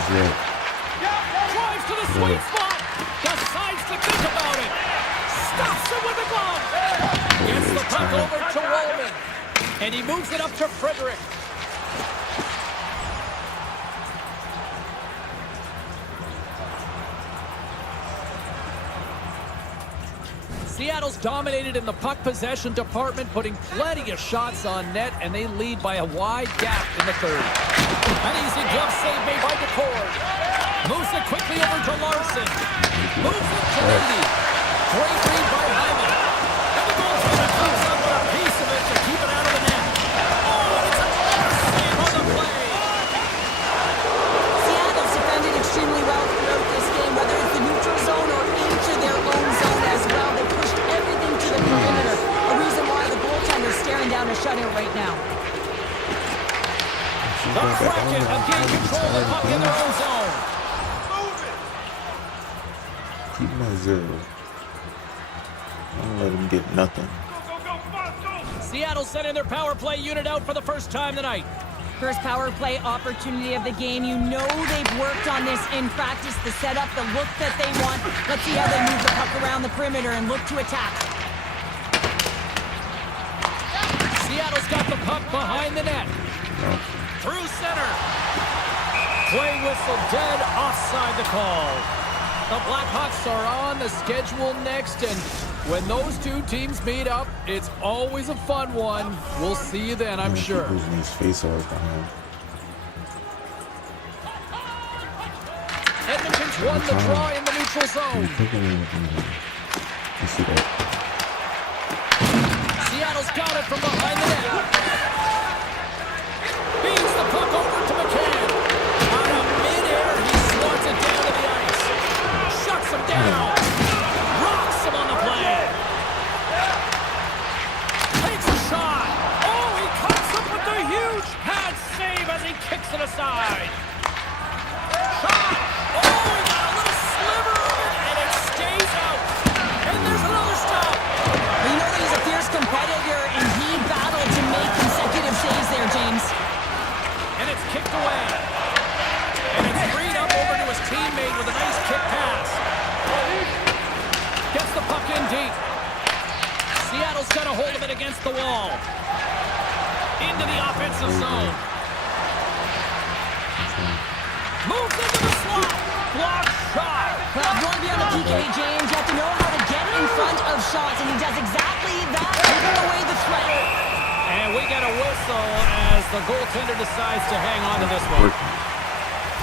Drives to the sweet spot. Decides to think about it. Stops it with the glove. Gets the puck over to Roman. And he moves it up to Frederick. Seattle's dominated in the puck possession department, putting plenty of shots on net, and they lead by a wide gap in the third. An easy glove save made by DeCord. Moves it quickly over to Larson. Moves it to Nady. Great read by Hyman. And the goaltender comes up with a piece of it to keep it out of the net. Oh, and it's a glove save on the play. Seattle's defended extremely well throughout this game, whether it's the neutral zone or into their own zone as well. They pushed everything to the perimeter, a reason why the goaltender's staring down a shutout right now. The Kraken have gained control of the puck in their own zone. Keep him at 0. Don't let him get nothing. Seattle sending their power play unit out for the first time tonight. First power play opportunity of the game. You know they've worked on this in practice, the setup, the look that they want. Let's see how they move the puck around the perimeter and look to attack. Seattle's got the puck behind the net. Through center. Play whistle dead, offside the call. The Blackhawks are on the schedule next, and when those two teams meet up, it's always a fun one. We'll see you then, I'm sure. These face-offs behind. Edmonton's won the draw in the neutral zone. You see that? Seattle's got it from behind the net. Beats the puck over to McCann. Out of midair, he swats it down to the ice. Shuts him down. Rocks him on the play. Takes a shot. Oh, he cuts him with the huge pad save as he kicks it aside. Shot. Oh, he got a little sliver of it, and it stays out. And there's another stop. Well, you know that he's a fierce competitor, and he battled to make consecutive saves there, James. And it's kicked away. And it's freed up over to his teammate with a nice kick pass. Gets the puck in deep. Seattle's got a hold of it against the wall. Into the offensive zone. Moves into the slot. Block shot. Well, if you want to be on the PK, James, you have to know how to get in front of shots, and he does exactly that, taking away the threat. And we get a whistle as the goaltender decides to hang on to this one.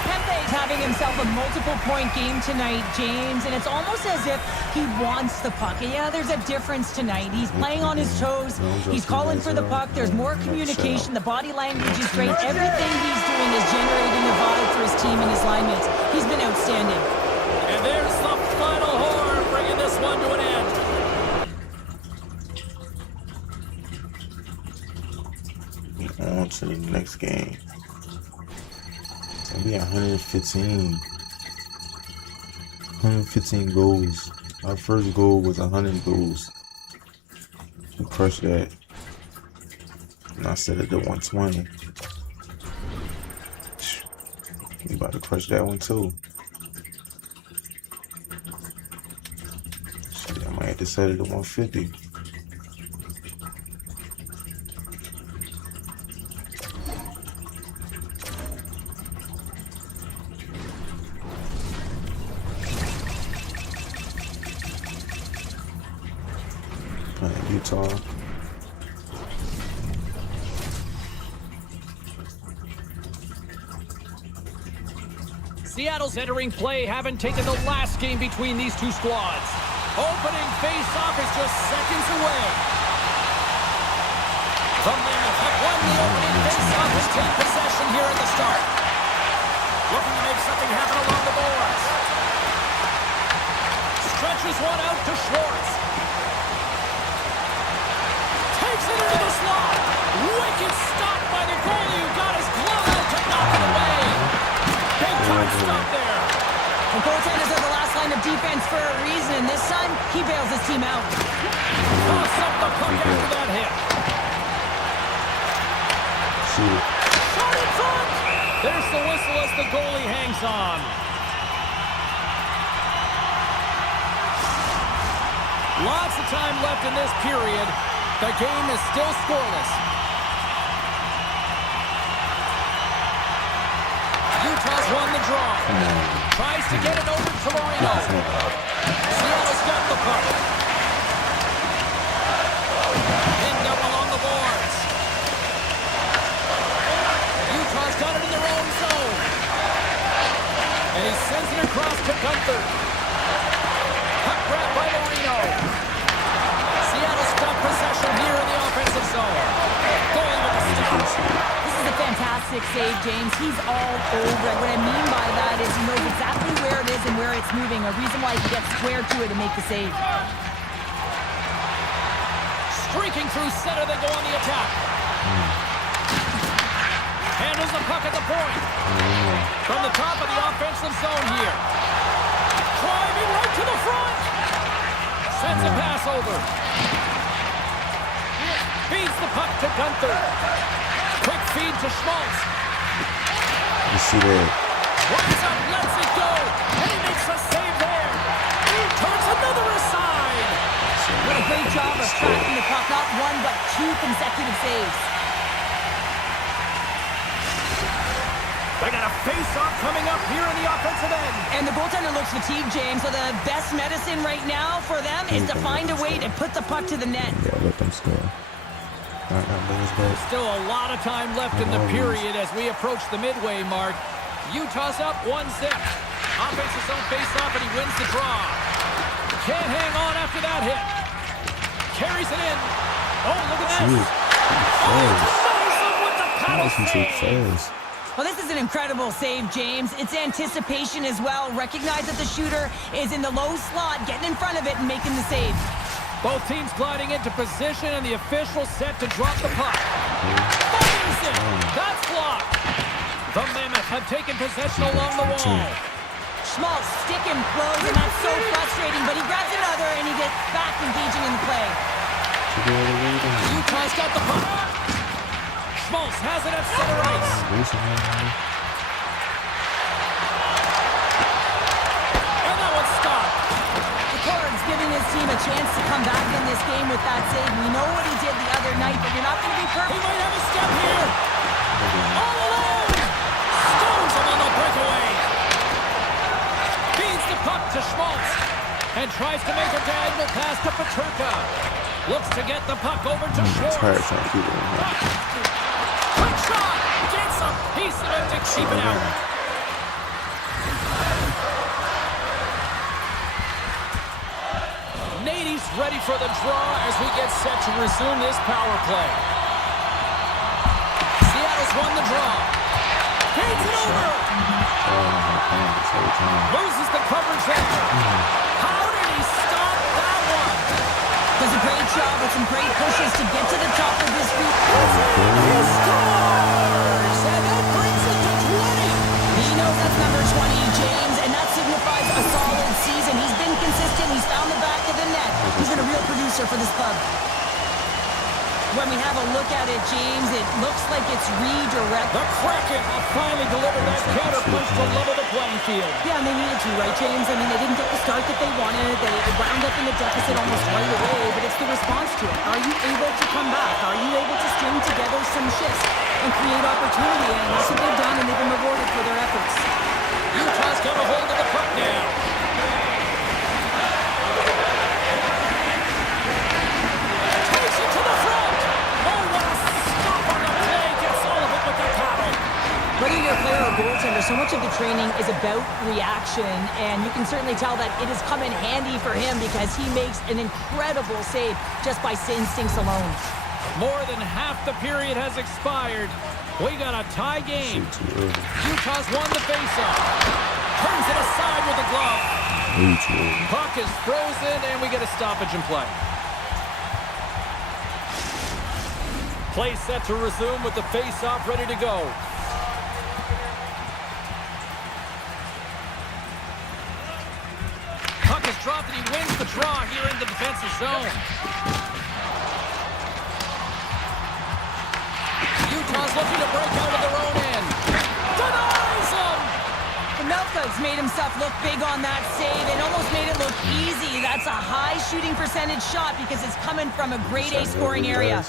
Kempe's having himself a multiple-point game tonight, James, and it's almost as if he wants the puck. And yeah, there's a difference tonight. He's playing on his toes. He's calling for the puck. There's more communication. The body language is great. Everything he's doing is generating a vibe for his team and his line mates. He's been outstanding. And there's the final horn, bringing this one to an end. On to the next game. We got 115 goals. Our first goal was 100 goals. We crushed that. And I set it to 120. We about to crush that one too. Shit, I might have to set it to 150. Utah. Seattle's entering play, having taken the last game between these two squads. Opening face-off is just seconds away. The Mammoth have won the opening face-off and take possession here at the start. Looking to make something happen along the boards. Stretches one out to Schwartz. Takes it into the slot. Wicked stop defense for a reason, and this time, he bails his team out. Toss up the puck after that hit. Shoot. Shot in front. There's the whistle as the goalie hangs on. Lots of time left in this period. The game is still scoreless. Utah's won the draw. Tries to get it over to Marino. Seattle's got the puck. Pinned up along the boards. Utah's got it in their own zone. And he sends it across to Gunther. Puck grabbed by Marino. Seattle's got possession here in the offensive zone. Going with the stop. This is a fantastic save, James. He's all over it. What I mean by that is he knows exactly where it is and where it's moving. A reason why he gets square to it and make the save. Streaking through center, they go on the attack. Handles the puck at the point. From the top of the offensive zone here. Driving right to the front. Sends a pass over. Feeds the puck to Gunther. Quick feed to Schmaltz. You see that? Runs up, lets it go. And he makes a save there. He turns another aside. What a great job of tracking the puck. Not one, but two consecutive saves. They got a face-off coming up here in the offensive end. And the goaltender looks fatigued, James. So the best medicine right now for them is to find a way to put the puck to the net. Yeah, let them score. Still a lot of time left in the period as we approach the midway mark. Utah's up 1-0. Offensive zone face-off, and he wins the draw. Can't hang on after that hit. Carries it in. Oh, look at this. With the paddle save. Well, this is an incredible save, James. It's anticipation as well. Recognize that the shooter is in the low slot, getting in front of it and making the save. Both teams gliding into position, and the official set to drop the puck. Fires it. That's blocked. The Mammoth have taken possession along the wall. Schmaltz stick and close, and that's so frustrating, but he grabs another, and he gets back engaging in the play. Utah's got the puck. Schmaltz has it at center ice. And that one's stopped. McCord's giving his team a chance to come back in this game with that save. We know what he did the other night, but you're not going to be He perfect. might have a step here. All alone. Stones him on the breakaway. Feeds the puck to Schmaltz. And tries to make a diagonal pass to Peterka. Looks to get the puck over to Schwartz. Quick shot. Gets a piece of it to keep it out. Nate's ready for the draw as we get set to resume this power play. Seattle's won the draw. Feeds it over. Loses the coverage there. How did he stop that one? Does a great job with some great pushes to get to the top of this group. He scores! And that brings it to 20. He knows that's number 20, James, and that signifies a solid season. He's been consistent. He's found the back of the net. He's been a real producer for this club. When we have a look at it, James, it looks like it's redirect. The Kraken have finally delivered that counterpunch to level the playing field. Yeah, and they needed to, right, James? I mean, they didn't get the start that they wanted. They wound up in the deficit almost right away, but it's the response to it. Are you able to come back? Are you able to string together some shifts and create opportunity? And that's what they've done, and they've been rewarded for their efforts. Utah's got a hold of the puck now. Takes it to the front. Oh, what a stop on the play. Gets all of it with the paddle. Whether you're a player or goaltender, so much of the training is about reaction, and you can certainly tell that it has come in handy for him because he makes an incredible save just by instincts alone. More than half the period has expired. We got a tie game. Utah's won the faceoff. Turns it aside with a glove. Puck is frozen, and we get a stoppage in play. Play set to resume with the faceoff ready to go. Puck is draw here in the defensive zone. Utah's looking to break out of their own end. Denies him! Melka's made himself look big on that save and almost made it look easy. That's a high shooting percentage shot because it's coming from a grade A scoring area.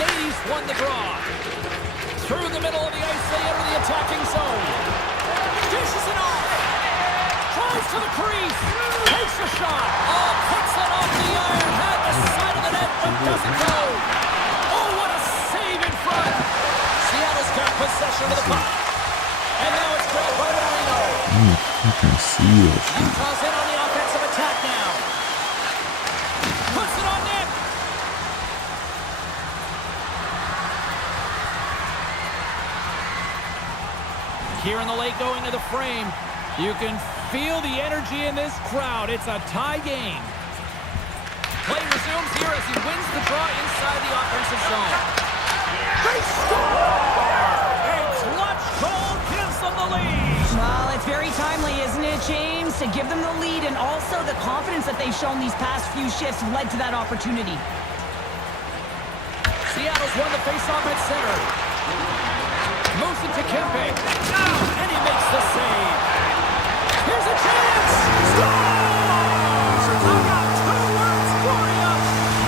Nate's won the draw. Through the middle of the ice, they enter the attacking zone. Dishes it off. Tries to the crease. Takes a shot. Oh, puts it off the iron. Had the side of the net, but doesn't go. Oh, what a save in front. Seattle's got possession of the puck. And now it's grabbed by Marino. You can see that shit. Utah's in on the offensive attack now. Puts it on net. Here in the late going to the frame. You can feel the energy in this crowd. It's a tie game. Play resumes here as he wins the draw inside the offensive zone. They score! A clutch goal gives them the lead. Well, it's very timely, isn't it, James? To give them the lead and also the confidence that they've shown these past few shifts led to that opportunity. Seattle's won the faceoff at center. Moves it to Kempe. And he makes the save. Here's a chance! Scores! I got 2 words for you.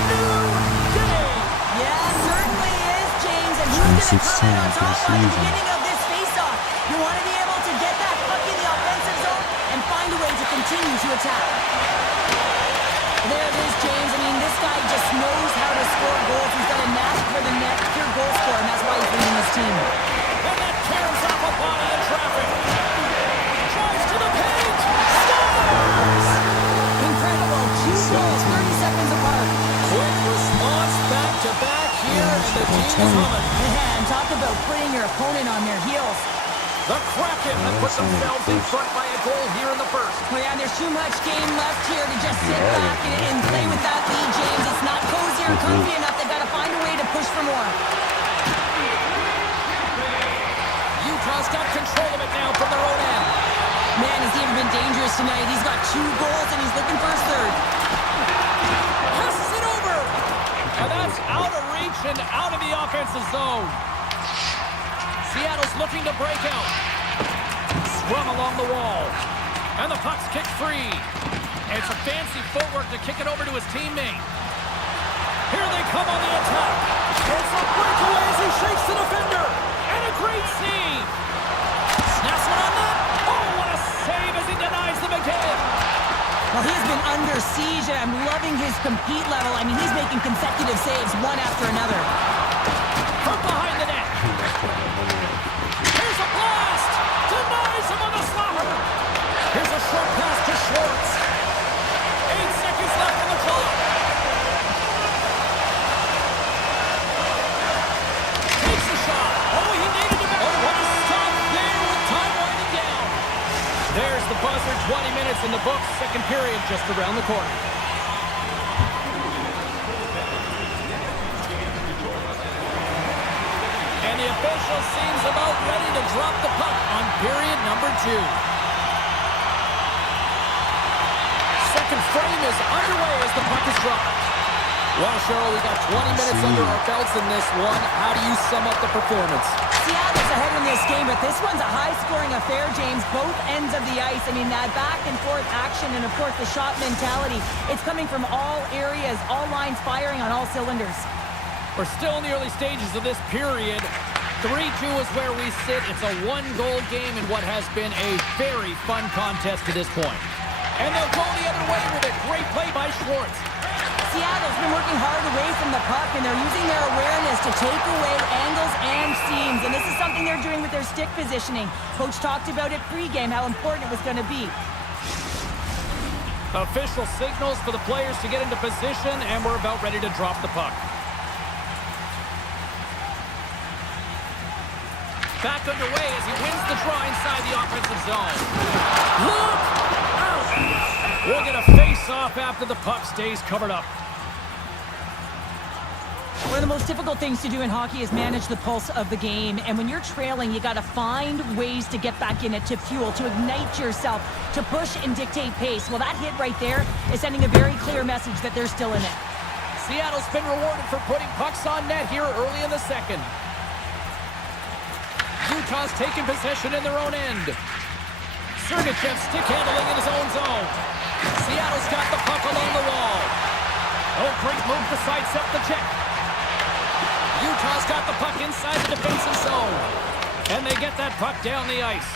New day. Yeah, it certainly is, James. And who's going to come out on top at the beginning of this face-off? You want to be able to get that puck in the offensive zone and find a way to continue to attack. There it is, James. I mean, this guy just knows how to score goals. He's got a knack for the net, pure goal scorer, and that's why he's leading his team. And that tears off a body in traffic. Drives to the paint. Scores! Incredible. 2 goals, 30 seconds apart. Quick response back-to-back here, and the team is humming. Man, talk about putting your opponent on their heels. The Kraken have put themselves in front by a goal here in the first. Oh yeah, there's too much game left here to just sit back and play with that lead, James. It's not cozy or comfy enough. They've got to find a way to push for more. Utah's got control of it now from their own end. Man, has he ever been dangerous tonight? He's got 2 goals and he's looking for his third. Passes it over. And that's out of reach and out of the offensive zone. Seattle's looking to break out. Scrum along the wall. And the puck's kicked free. It's a fancy footwork to kick it over to his teammate. Here they come on the attack. It's a breakaway as he shakes the defender. And a great save. Snaps one on net. Oh, what a save as he denies them again. Well, he's been under siege, and I'm loving his compete level. I mean, he's making consecutive saves one after another. From behind the net. Here's a blast. Denies him on the slapper. Here's a short pass to Schwartz. 8 seconds left on the clock. Takes the shot. Oh, he needed to. Oh, what a stop there with time winding down. There's the buzzer. 20 minutes in the books. Second period just around the corner. And the official seems about ready to drop the puck on period number 2. Second frame is underway as the puck is dropped. Well, Cheryl, we got 20 minutes under our belts in this one. How do you sum up the performance? Seattle's ahead in this game, but this one's a high-scoring affair, James. Both ends of the ice. I mean, that back-and-forth action and, of course, the shot mentality. It's coming from all areas, all lines firing on all cylinders. We're still in the early stages of this period. 3-2 is where we sit. It's a 1-goal game in what has been a very fun contest to this point. And they'll go the other way with it. Great play by Schwartz. Seattle's been working hard away from the puck, and they're using their awareness to take away angles and seams. And this is something they're doing with their stick positioning. Coach talked about it pregame, how important it was going to be. Official signals for the players to get into position, and we're about ready to drop the puck. Back underway as he wins the draw inside the offensive zone. Look out! We'll get a face-off after the puck stays covered up. One of the most difficult things to do in hockey is manage the pulse of the game. And when you're trailing, you got to find ways to get back in it, to fuel, to ignite yourself, to push and dictate pace. Well, that hit right there is sending a very clear message that they're still in it. Seattle's been rewarded for putting pucks on net here early in the second. Utah's taken possession in their own end. Sergachev stick handling in his own zone. Seattle's got the puck along the wall. Oh, great move to sidestep the check. Utah's got the puck inside the defensive zone. And they get that puck down the ice.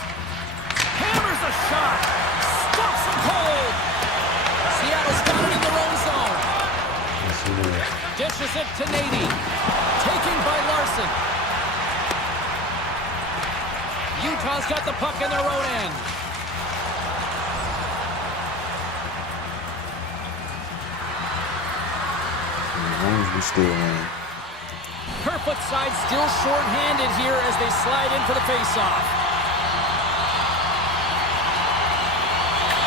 Hammers a shot. Stops him cold. Seattle's got it in their own zone. Dishes it to Nate. Taken by Larson. Utah's got the puck in their own end. As long as we still in. Kerfoot side still short-handed here as they slide in for the face-off.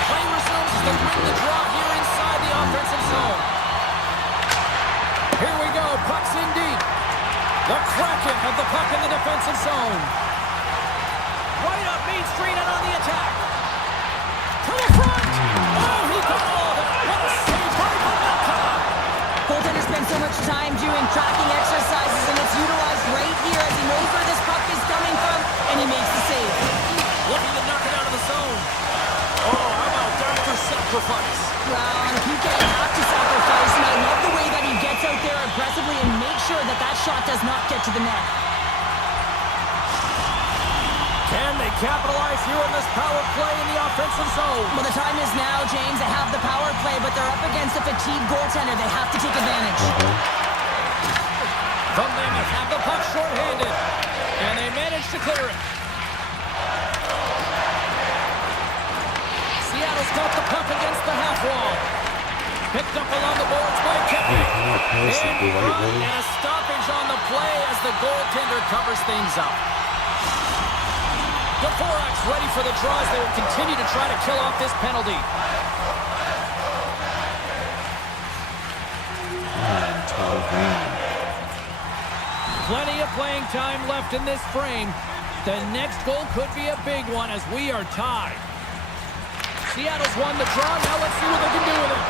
Play resumes as they win the draw here inside the offensive zone. Here we go, puck's in deep. The Kraken have the puck in the defensive zone. Right up Main Street and on the attack. To the front! Oh, he got all of it! What a save by Pavelka! Goaltender spends so much time doing tracking exercises, and it's utilized right here as he knows where this puck is coming from, and he makes the save. Looking to knock it out of the zone. Oh, how about that for sacrifice? Well, on a PK, you have to sacrifice, and I love the way that he gets out there aggressively and makes sure that that shot does not get to the net. Can they capitalize here on this power play in the offensive zone? Well, the time is now, James. They have the power play, but they're up against a fatigued goaltender. They have to take advantage. The Mammoth have the puck short-handed, and they manage to clear it. Seattle's got the puck against the half wall. Picked up along the boards by Kempe. And a stoppage on the play as the goaltender covers things up. The Forax ready for the draws. They will continue to try to kill off this penalty. Plenty of playing time left in this frame. The next goal could be a big one as we are tied. Seattle's won the draw. Now let's see what they can do with it.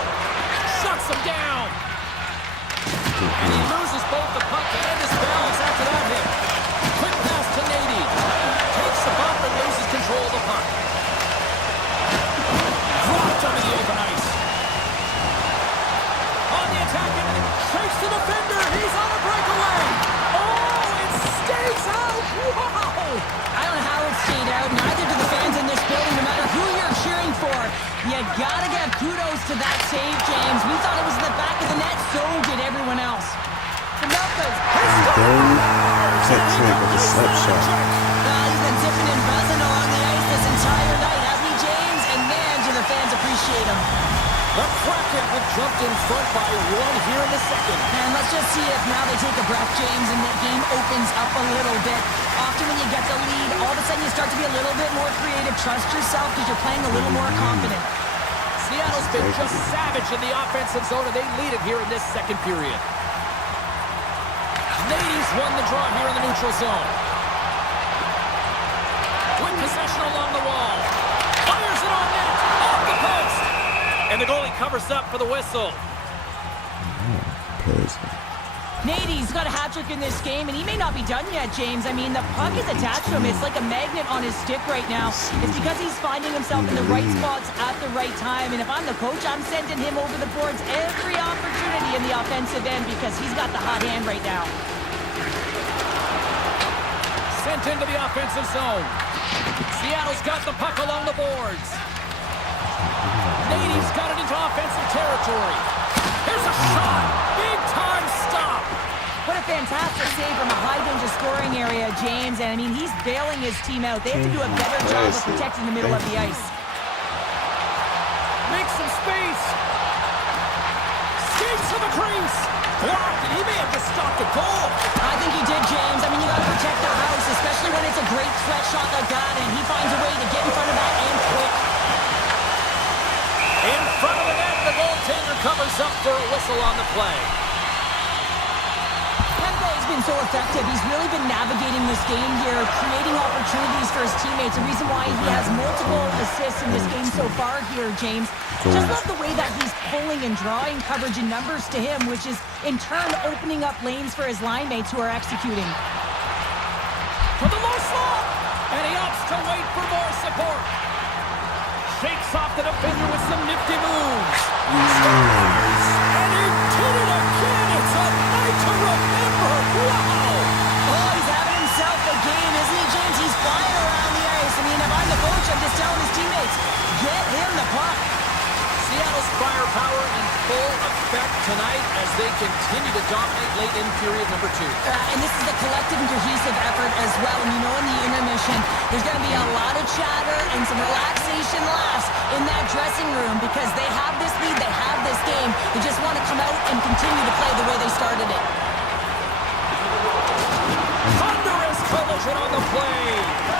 Shuts him down. And he loses both the puck and his balance after that hit. Quick pass to Nate. Takes the bump and loses control of the puck. Dropped under the open ice. On the attack and shakes the defender. He's on a breakaway. Oh, it stays out. Wow. I don't know how it stayed out. Neither do the fans in this building, no matter who you're cheering for. You gotta give kudos to that save, James. We thought it was in the back of the net. So did everyone else. The Milkas. He's been dipping and buzzing along the ice this entire night, hasn't he, James? And man, do the fans appreciate him. The Kraken have jumped in front by one here in the second. And let's just see if now they take a breath, James, and the game opens up a little bit. Often when you get the lead, all of a sudden you start to be a little bit more creative. Trust yourself because you're playing a little more confident. Seattle's been just savage in the offensive zone, and they lead it here in this second period. Nate's won the draw here in the neutral zone. With possession along the wall. Fires it on net. Off the post. And the goalie covers up for the whistle. Nate's got a hat-trick in this game, and he may not be done yet, James. I mean, the puck is attached to him. It's like a magnet on his stick right now. It's because he's finding himself in the right spots at the right time. And if I'm the coach, I'm sending him over the boards every opportunity in the offensive end because he's got the hot hand right now. Sent into the offensive zone. Seattle's got the puck along the boards. Nate's got it into offensive territory. Here's a shot. Big-time stop. What a fantastic save from a high-danger scoring area, James. And, I mean, he's bailing his team out. They have to do a better job of protecting the middle of the ice. Makes some space. Skates to the crease. Blocked, and he may have just stopped a goal. I think he did, James. I mean, you got to protect the house, especially when it's a great threat shot like that. And he finds a way to get in front of that and quick. In front of the net, the goaltender covers up for a whistle on the play. been so effective. He's really been navigating this game here, creating opportunities for his teammates. The reason why he has multiple assists in this game so far here, James. Just love the way that he's pulling and drawing coverage and numbers to him, which is in turn opening up lanes for his line mates who are executing. For the low slot, and he opts to wait for more support. Shakes off the defender with some nifty moves. Scores! And he did it again! It's a night to remember! Wow! Oh, he's having himself a game, isn't he, James? He's flying around the ice. I mean, if I'm the coach, I'm just telling his teammates, get him the puck. Seattle's firepower in full effect tonight as they continue to dominate late in period number 2. And this is a collective and cohesive effort as well. And you know, in the intermission, there's going to be a lot of chatter and some relaxation laughs in that dressing room because they have this lead, they have this game. They just want to come out and continue to play the way they started it. Thunderous collision on the play.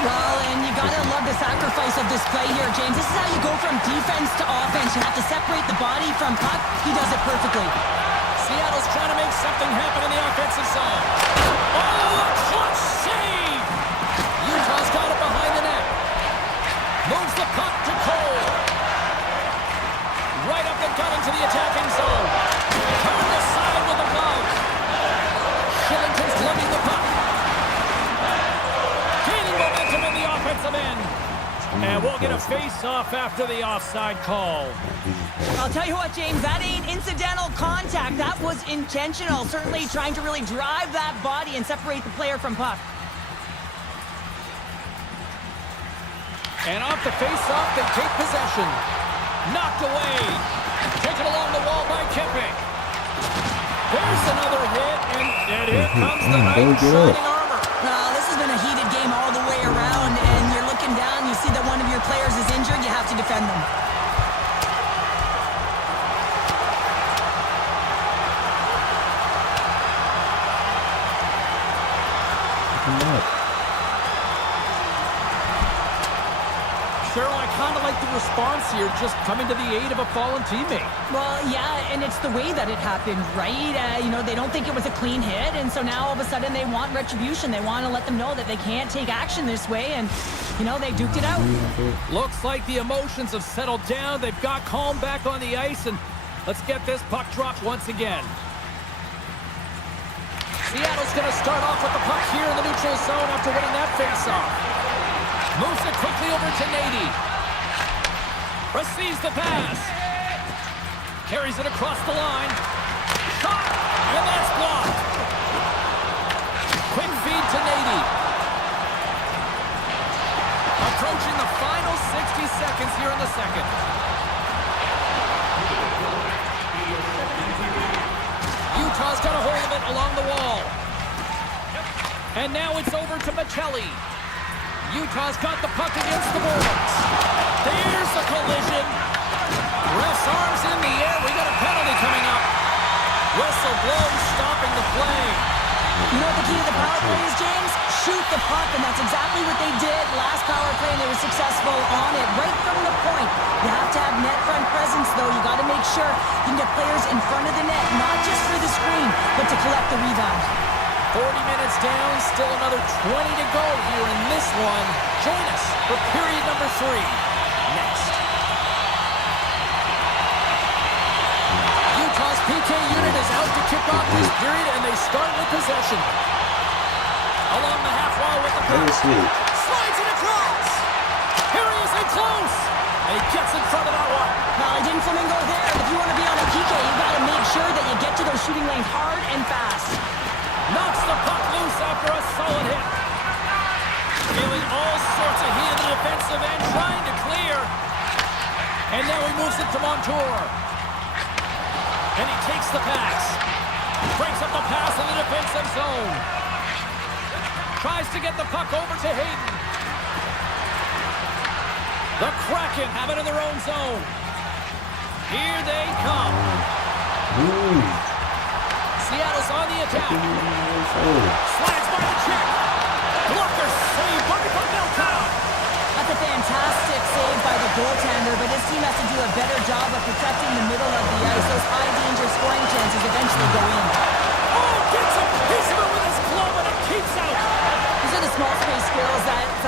Well, and you gotta love the sacrifice of this play here, James. This is how you go from defense to offense. You have to separate the body from puck. He does it perfectly. Seattle's trying to make something happen in the offensive zone. Oh, a clutch save! Utah's got it behind the net. Moves the puck to Cole. Right up the gut into the attacking zone. Turned aside with the glove. Shillington's lugging the puck. Gaining momentum in the offensive end. And we'll get a face-off after the offside call. I'll tell you what, James, that ain't incidental contact. That was intentional. Certainly trying to really drive that body and separate the player from puck. And off the face-off, they take possession. Knocked away. Taken along the wall by Kempe. There's another hit, and here comes the knight in shining armor. This has been a heated game all the way around, and you're looking down, you see that one of your players is injured, you have to defend them. Cheryl, I kind of like the response here, just coming to the aid of a fallen teammate. Well, yeah, and it's the way that it happened, right? You know, they don't think it was a clean hit, and so now all of a sudden they want retribution. They want to let them know that they can't take action this way, and, you know, they duked it out. Looks like the emotions have settled down. They've got calm back on the ice, and let's get this puck dropped once again. Seattle's going to start off with the puck here in the neutral zone after winning that faceoff. Moves it quickly over to Nate. Receives the pass. Carries it across the line. Shot! And that's blocked. Quick feed to Nate. Approaching the final 60 seconds here in the second. Utah's got a hold of it along the wall. And now it's over to Michelli. Utah's got the puck against the boards. There's a collision. Ref's arms in the air. We got a penalty coming up. Whistle blows, stopping the play. You know what the key to the power play is, James? Shoot the puck, and that's exactly what they did last power play, and they were successful on it right from the point. You have to have net front presence, though. You got to make sure you can get players in front of the net, not just for the screen, but to collect the rebound. 40 minutes down, still another 20 to go here in this one. Join us for period number 3 next. Utah's PK unit is out to kick off this period, and they start with possession. Along the half wall with the puck. Slides it across. Here he is in close. And he gets in front of that one. Well, he didn't flamingo there. If you want to be on a PK, you got to make sure that you get to those shooting lanes hard and fast. Knocks the puck loose after a solid hit. Feeling all sorts of heat in the defensive end, trying to clear. And now he moves it to Montour. And he takes the pass. Breaks up the pass in the defensive zone. Tries to get the puck over to Hayden. The Kraken have it in their own zone. Here they come. Seattle's on the attack. Slides by the check. Blocker save by Pavelka. That's a fantastic save by the goaltender, but his team has to do a better job of protecting the middle of the ice. Those high-danger scoring chances eventually go in. Oh, gets a piece of it with his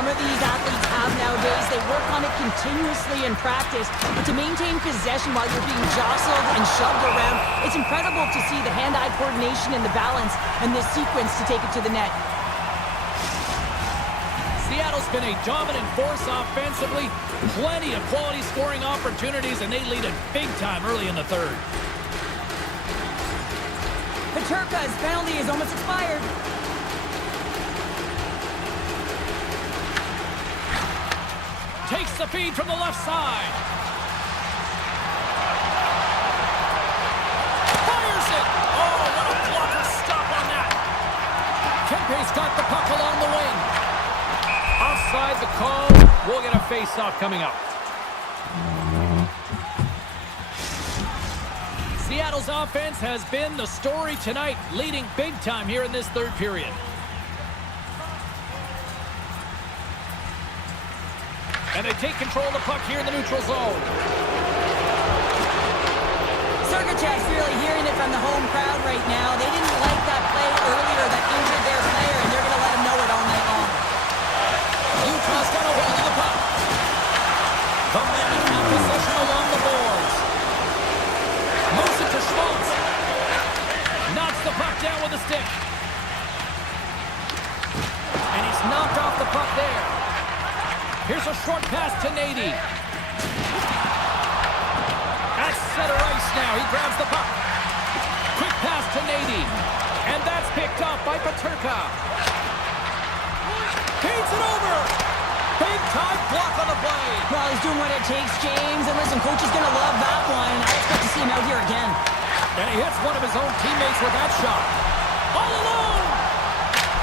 some of these athletes have nowadays. They work on it continuously in practice, but to maintain possession while you're being jostled and shoved around, it's incredible to see the hand-eye coordination and the balance in this sequence to take it to the net. Seattle's been a dominant force offensively. Plenty of quality scoring opportunities, and they lead it big time early in the third. Peterka's penalty is almost expired. Takes the feed from the left side. Fires it! Oh, what a blocker stop on that! Kempe's got the puck along the wing. Offside the call. We'll get a face-off coming up. Seattle's offense has been the story tonight, leading big time here in this third period. And they take control of the puck here in the neutral zone. Sergachev's really hearing it from the home crowd right now. They didn't like that play earlier that injured their player, and they're going to let him know it all night long. Utah's got a hold of the puck. The men have possession along the boards. Moves it to Schmaltz. Knocks the puck down with a stick. And he's knocked off the puck there. Here's a short pass to Nate. At center ice now. He grabs the puck. Quick pass to Nate. And that's picked up by Peterka. Feeds it over. Big time block on the play. Well, he's doing what it takes, James. And listen, coach is going to love that one. I expect to see him out here again. And he hits one of his own teammates with that shot. All alone.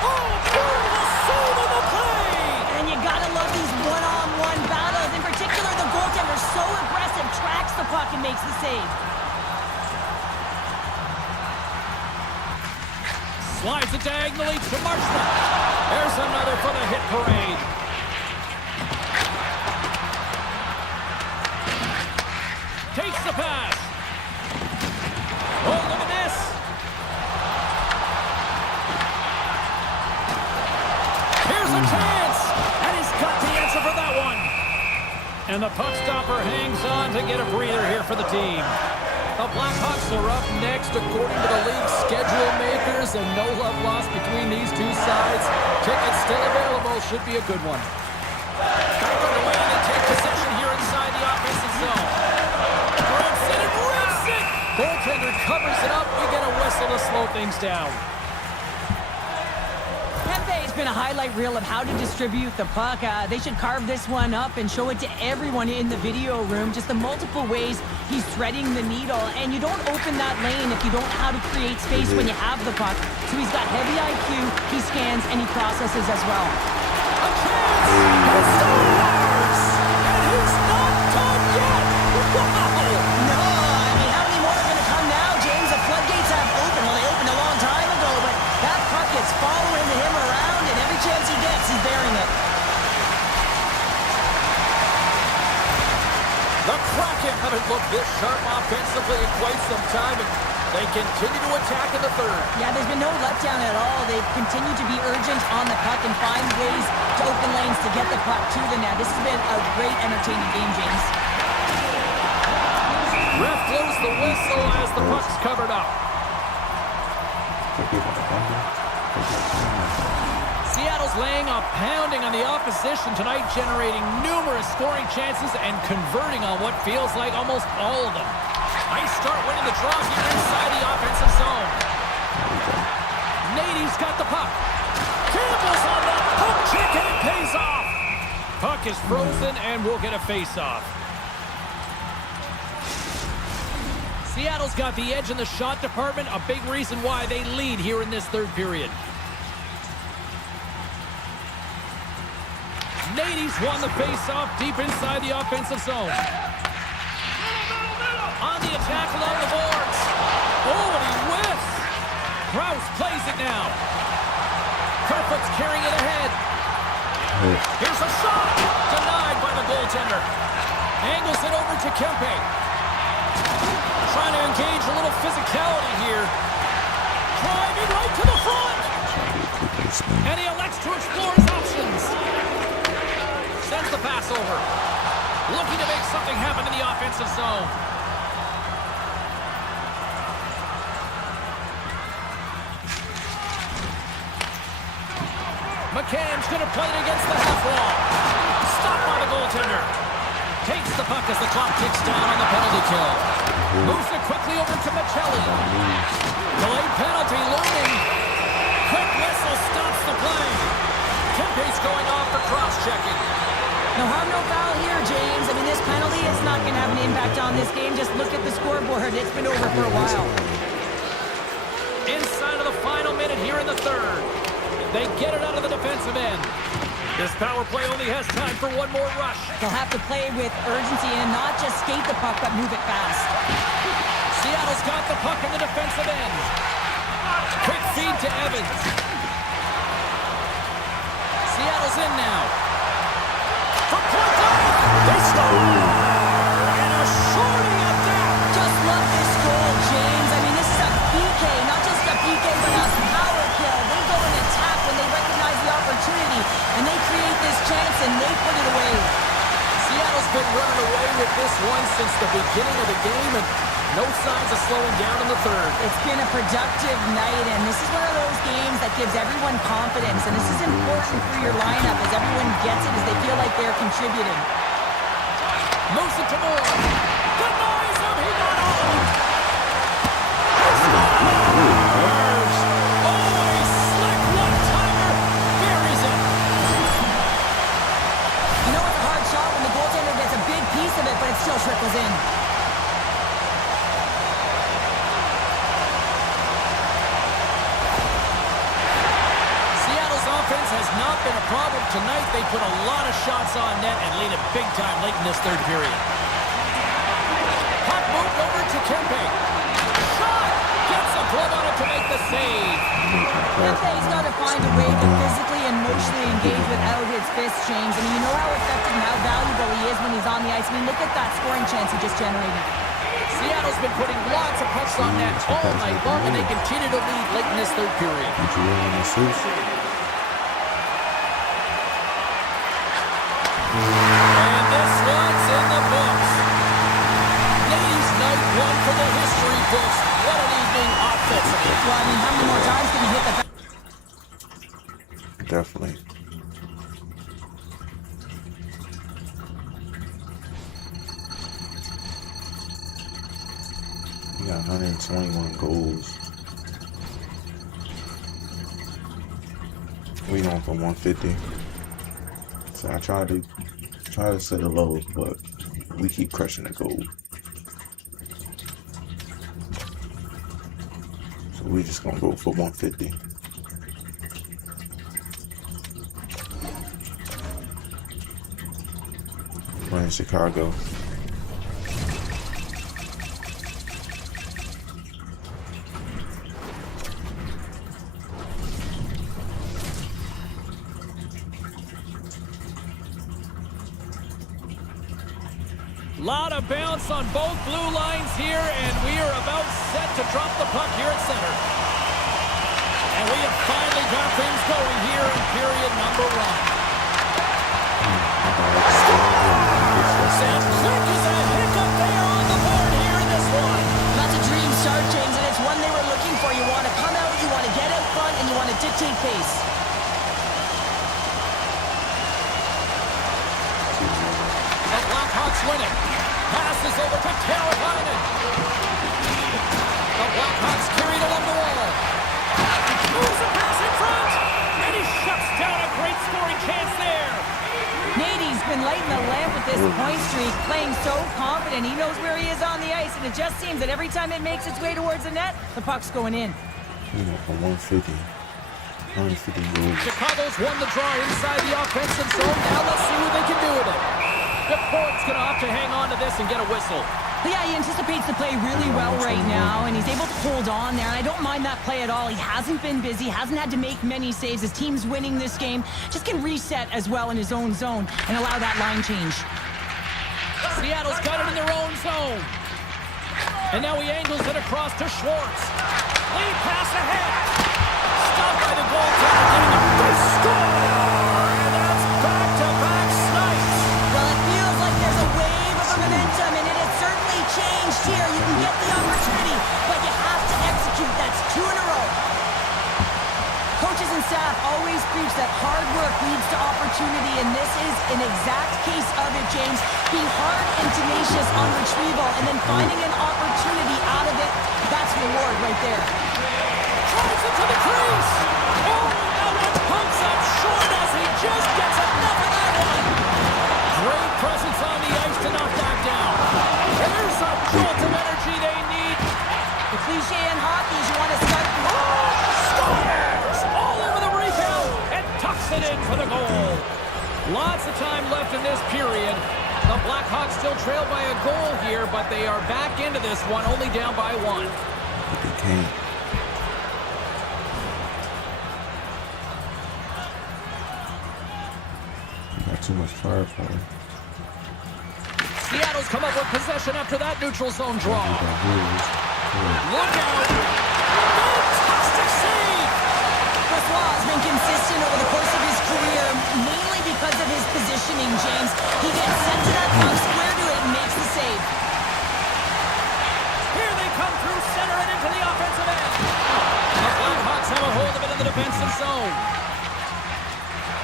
Oh, beautiful save on the play. And you got to love these one-on-one battles. In particular, the goaltender so aggressive, tracks the puck and makes the save. Slides it diagonally to Marchment. There's another for the hit parade. Takes the pass. Oh, look at this. Here's a chance. And he's got the answer for that one. And the puck stopper hangs on to get a breather here for the team. The Blackhawks are up next according to the league's schedule makers, and no love lost between these two sides. Tickets still available. Should be a good one. Back underway, they take possession here inside the offensive zone. Grabs it and rips it! Goaltender covers it up. We get a whistle to slow things down. Kempe's been a highlight reel of how to distribute the puck. They should carve this one up and show it to everyone in the video room. Just the multiple ways he's threading the needle. And you don't open that lane if you don't know how to create space when you have the puck. So he's got heavy IQ, he scans, and he processes as well. A chance! He scores! And he's not done yet! Wow! No, I mean, how many more are going to come now, James? The floodgates have opened. Well, they opened a long time ago, but that puck is following him around, and every chance he gets, he's bearing it. The Kraken haven't looked this sharp offensively in quite some time, and they continue to attack in the third. Yeah, there's been no letdown at all. They've continued to be urgent on the puck and find ways to open lanes to get the puck to the net. This has been a great, entertaining game, James. Ref blows the whistle as the puck's covered up. Seattle's laying a pounding on the opposition tonight, generating numerous scoring chances and converting on what feels like almost all of them. Nice start winning the draw here inside the offensive zone. Nate's got the puck. Campbell's on that puck check and it pays off. Puck is frozen and we'll get a face-off. Seattle's got the edge in the shot department, a big reason why they lead here in this third period. Nate's won the face-off deep inside the offensive zone. On the attack along the boards. Oh, and he whiffs. Krause plays it now. Kerfoot's carrying it ahead. Here's a shot. Denied by the goaltender. Angles it over to Kempe. Trying to engage a little physicality here. Driving right to the front. And he elects to explore his options. the pass over. Looking to make something happen in the offensive zone. McCann's going to play it against the half wall. Stopped by the goaltender. Takes the puck as the clock ticks down on the penalty kill. Moves it quickly over to Michelli. Delayed penalty looming. Quick whistle stops the play. Kempe's going off for cross-checking. No harm, no foul here, James. I mean, this penalty is not going to have an impact on this game. Just look at the scoreboard. It's been over for a while. Inside of the final minute here in the third. They get it out of the defensive end. This power play only has time for one more rush. They'll have to play with urgency and not just skate the puck, but move it fast. Seattle's got the puck in the defensive end. Quick feed to Evans. Seattle's in now. For point blank, they score! And a shorty at that. Just love this goal, James. I mean, this is a PK, not just a PK, but a power kill. They go and attack when they recognize the opportunity, and they create this chance, and they put it away. Seattle's been running away with this one since the beginning of the game, and no signs of slowing down in the third. It's been a productive night, and this is one of those games that gives everyone confidence, and this is important for your lineup as everyone gets it, as they feel like they're contributing. Moves it to Moore. Denies him. He got on. Oh, a slick one-timer. Buries it. You know, it's a hard shot when the goaltender gets a big piece of it, but it still trickles in. Seattle's offense has not been a problem tonight. They put a lot of shots on net and lead it big time late in this third period. Puck moved over to Kempe. Shot! Gets a glove on it to make the save. Kempe's got to find a way to physically and emotionally engage without his fist, James. I mean, you know how effective and how valuable he is when he's on the ice. I mean, look at that scoring chance he just generated. Seattle's been putting lots of pucks on net all night long, and they continue to lead late in this third period. And this one's in the books. Ladies' night one for the history books. What an evening offensively. Well, I mean, how many more times can he hit the... Definitely. We got 121 goals. We going for 150. So I try to set a low, but we keep crushing the goal. So we just gonna go for 150. We're in Chicago. Lot of bounce on both blue lines here, and we are about set to drop the puck here at center. And we have finally got things going here in period number one. Sam Quick is a hiccup there on the board here in this one. That's a dream start, James, and it's one they were looking for. You want to come out, you want to get out front, and you want to dictate pace. The Blackhawks winning. Passes over to Carolina. The Blackhawks carried along the wall. Moves a pass in front. And he shuts down a great scoring chance there. Nate's been lighting the lamp with this point streak, playing so confident. He knows where he is on the ice, and it just seems that every time it makes its way towards the net, the puck's going in. For 150. 150 goals. Chicago's won the draw inside the offensive zone. Now let's see what they can do with it. Deport's going to have to hang on to this and get a whistle. But yeah, he anticipates the play really well right now, and he's able to hold on there, and I don't mind that play at all. He hasn't been busy, hasn't had to make many saves. His team's winning this game. Just can reset as well in his own zone and allow that line change. Seattle's got it in their own zone. And now he angles it across to Schwartz. Lead pass ahead. Stopped by the goaltender. They score! And that's back-to-back snipes. opportunity, and this is an exact case of it, James. Being hard and tenacious on retrieval and then finding an opportunity out of it, that's reward right there. Drives it to the crease. Oh, that one pumps up short as he just gets enough of that one. Great presence on the ice to knock that down. There's a jolt of energy they need. The cliche in hockey is you want to start. Scores! All over the rebound and tucks it in for the goal. Lots of time left in this period. The Blackhawks still trail by a goal here, but they are back into this one, only down by one. But they can't. Got too much firepower. Seattle's come up with possession after that neutral zone draw. Look out! Fantastic save! Francois has been consistent over the course of his career, mainly because of his positioning, James. He gets sent to that puck, square to it, and makes the save. Here they come through center and into the offensive end. The Blackhawks have a hold of it in the defensive zone.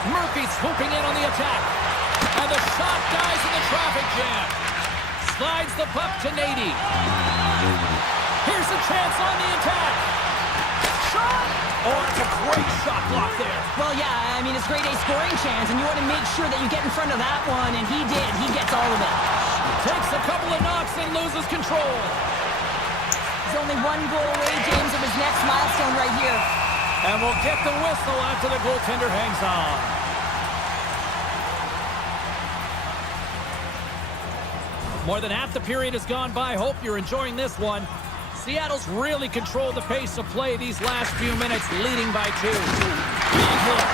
Murphy swooping in on the attack. And the shot dies in the traffic jam. Slides the puck to Nate. Here's a chance on the attack. Shot! Oh, it's a great shot block there. Well, yeah, I mean, it's grade A scoring chance, and you want to make sure that you get in front of that one, and he did. He gets all of it. Takes a couple of knocks and loses control. He's only one goal away, James, of his next milestone right here. And we'll get the whistle after the goaltender hangs on. More than half the period has gone by. Hope you're enjoying this one. Seattle's really controlled the pace of play these last few minutes, leading by 2. Big hit.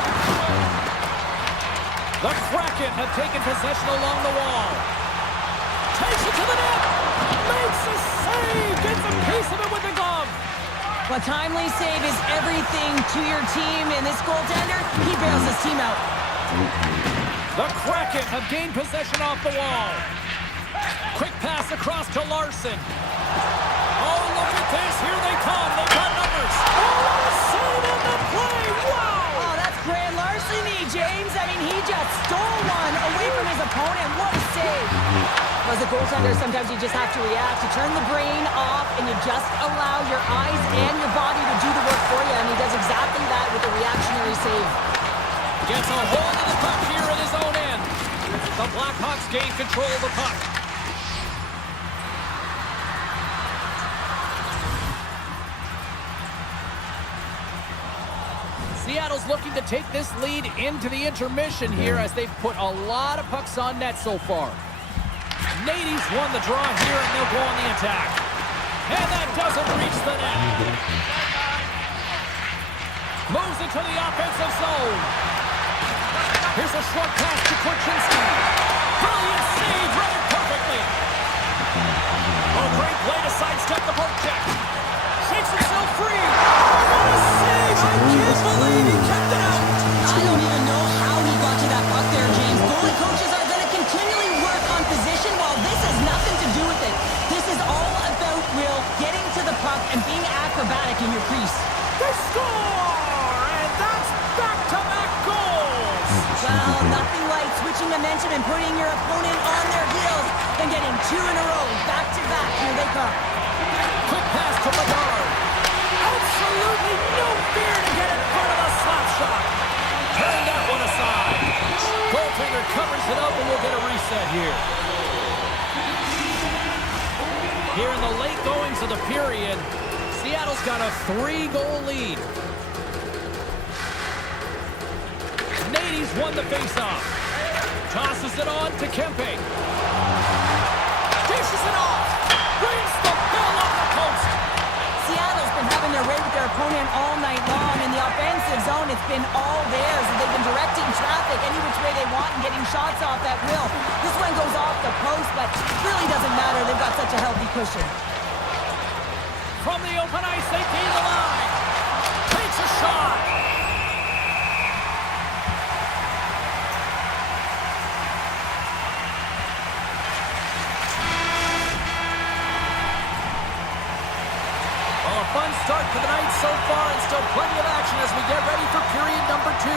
The Kraken have taken possession along the wall. Takes it to the net. Makes a save. Gets a piece of it with the glove. A timely save is everything to your team, and this goaltender, he bails his team out. The Kraken have gained possession off the wall. Quick pass across to Larson. Oh, look at this. Here they come. They've got numbers. Oh, save on the play. Wow. Oh, that's grand larceny, James. I mean, he just stole one away from his opponent. What a save. As a goaltender, sometimes you just have to react. You turn the brain off, and you just allow your eyes and your body to do the work for you, and he does exactly that with a reactionary save. Gets a hold of the puck here at his own end. The Blackhawks gain control of the puck. Seattle's looking to take this lead into the intermission here as they've put a lot of pucks on net so far. Nate's won the draw here, and they'll go on the attack. And that doesn't reach the net. Moves it to the offensive zone. Here's a short pass to Korchinski. Brilliant save, read it perfectly. Oh, great play to sidestep the poke check. Shakes himself free. What a save! I can't believe he kept it out. I don't even know how he got to that puck there, James. Goalie coaches are going to continually work on position while this has nothing to do with it. This is all about Will getting to the puck and being acrobatic in your crease. They score! And that's back-to-back goals! Well, nothing like switching momentum and putting your opponent on their heels and getting 2 in a row. Back-to-back, here they come. Quick pass to Bedard. Absolutely no fear to get in front of a slap shot. Turn that one aside. Goaltender covers it up, and we'll get a reset here. Here in the late goings of the period, Seattle's got a 3-goal lead. Nate's won the faceoff. Tosses it on to Kempe. Dishes it off. Brings the ball off the post. Seattle's been having their way with their opponent all night long. In the offensive zone, it's been all theirs. And they've been directing traffic any which way they want and getting shots off at will. This one goes off the post, but really doesn't matter. They've got such a healthy cushion. From the open ice, they gain the line. Takes a shot. Well, a fun start to the night so far, and still plenty of action as we get ready for period number 2.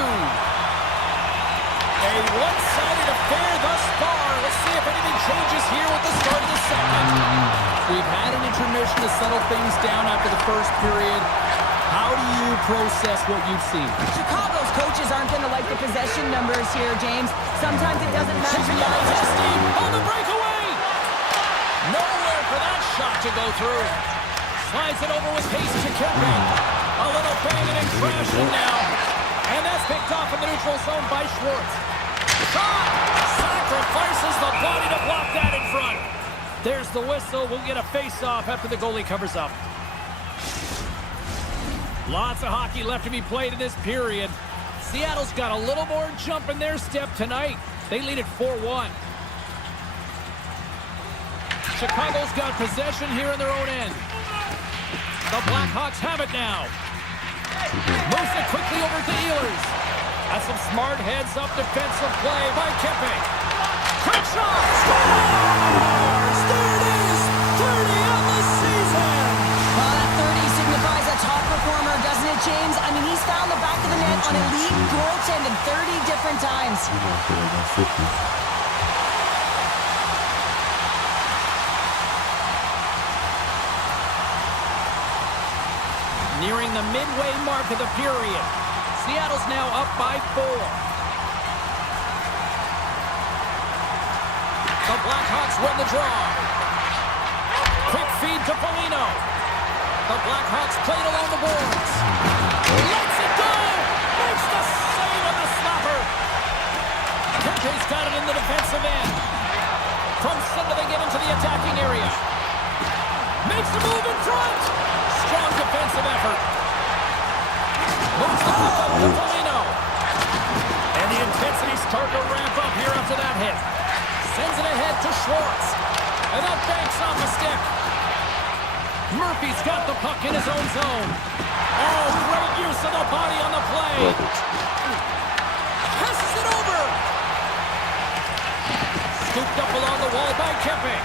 A one-sided affair thus far. Let's see if anything changes here with the start of the second. We've had an intermission to settle things down after the first period. How do you process what you've seen? Chicago's coaches aren't going to like the possession numbers here, James. Sometimes it doesn't match reality. On the breakaway! Nowhere for that shot to go through. Slides it over with pace to Kirby. A little banging and crashing now. And that's picked off in the neutral zone by Schwartz. Shot! Sacrifices the body to block that in front. There's the whistle. We'll get a face-off after the goalie covers up. Lots of hockey left to be played in this period. Seattle's got a little more jump in their step tonight. They lead at 4-1. Chicago's got possession here in their own end. The Blackhawks have it now. Moves it quickly over to Ehlers. That's some smart heads-up defensive play by Kipping. Quick shot! Scores! There it is! 30 on the season! Well, that 30 signifies a top performer, doesn't it, James? I mean, he's found the back of the net on elite goaltending 30 different times. Nearing the midway mark of the period. Seattle's now up by 4. The Blackhawks win the draw. Quick feed to Foligno. The Blackhawks played along the boards. Lets it go! Makes the save on the slapper. Kirby's got it in the defensive end. From center they get into the attacking area. Makes the move in front. Strong defensive effort. Moves the puck up to Foligno. And the intensity starting to ramp up here after that hit. Sends it ahead to Schwartz. And that banks off a stick. Murphy's got the puck in his own zone. Oh, great use of the body on the play. Passes it over. Scooped up along the wall by Kipping.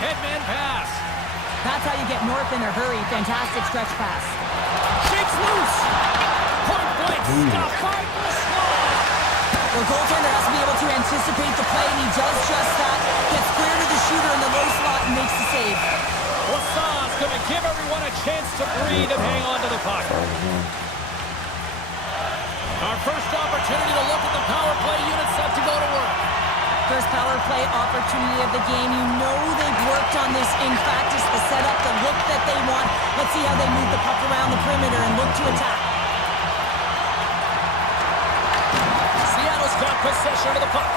Headman pass. That's how you get north in a hurry. Fantastic stretch pass. Shakes loose. Point blank. Stopped by Braswell. The goaltender has to be able to anticipate the play, and he does just that. Gets clear to the shooter in the low slot and makes the save. Wassau's going to give everyone a chance to breathe and hang on to the puck. Our first opportunity to look at the power play unit set to go to work. First power play opportunity of the game. You know they've worked on this in practice, the setup, the look that they want. Let's see how they move the puck around the perimeter and look to attack. Seattle's got possession of the puck.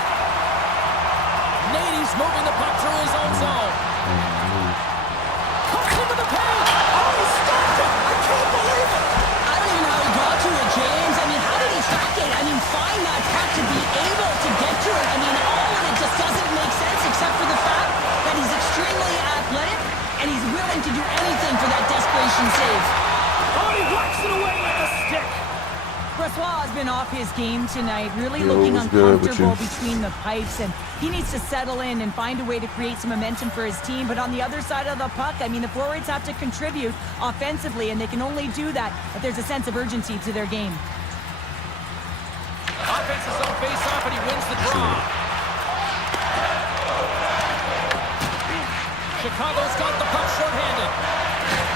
Nate's moving the puck through his own zone. Comes into the paint. Oh, he stopped it. I can't believe it. I don't even know how he got to it, James. I mean, how did he track it? I mean, find that puck to be able to get to it. I mean, all of it just doesn't make sense except for the fact that he's extremely athletic and he's willing to do anything for that desperation save. Oh, he whacks it away with a stick. Braswell has been off his game tonight, really Yo, looking what's good with uncomfortable you? between the pipes, and he needs to settle in and find a way to create some momentum for his team. But on the other side of the puck, I mean, the forwards have to contribute offensively, and they can only do that if there's a sense of urgency to their game. Offense is on face-off, and he wins the draw. Chicago's got the puck shorthanded.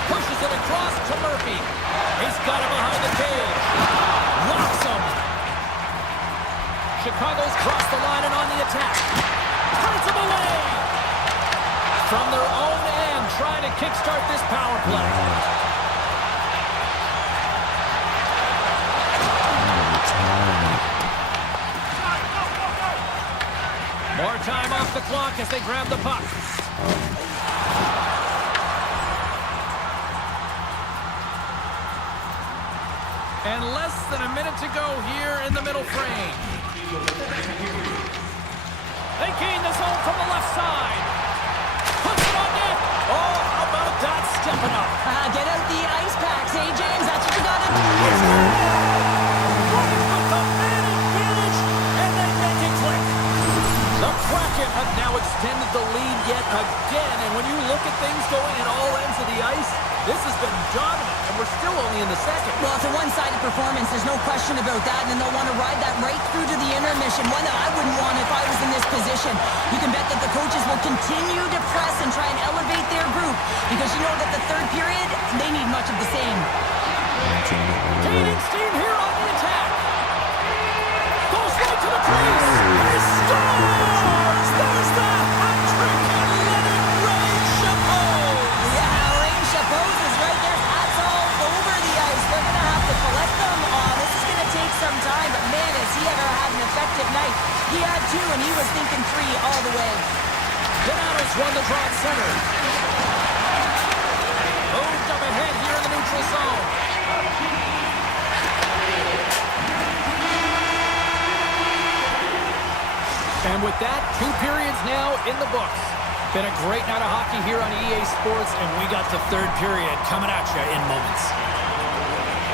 Pushes it across to Murphy. He's got it behind the cage. Locks him. Chicago's crossed the line and on the attack. Turns him away. From their own end, trying to kickstart this power play. More time off the clock as they grab the puck. And less than a minute to go here in the middle frame. They gain the zone from the left side. Puts it on net. Oh, how about that stepping up? Get out the ice packs, hey, James? That's what you got to do. Running with the man advantage, and they make it click. The Kraken have now extended the lead yet again, and when you look at things going at all ends of the ice, This has been dominant, and we're still only in the second. Well, it's a one-sided performance. There's no question about that, and then they'll want to ride that right through to the intermission, one that I wouldn't want if I was in this position. You can bet that the coaches will continue to press and try and elevate their group because you know that the third period, they need much of the same. Gaining steam here on the attack. Goes right to the crease. He scores! There's the hat trick and let it rain Chapeau. Yeah, Rain Chapeau's is right there. Hats all over the ice. They're going to have to collect them. This is going to take some time, but man, has he ever had an effective night. He had two, and he was thinking three all the way. Donato's won the draw at center. Moved up ahead here in the neutral zone. And with that, 2 periods now in the books. Been a great night of hockey here on EA Sports, and we got the third period coming at you in moments.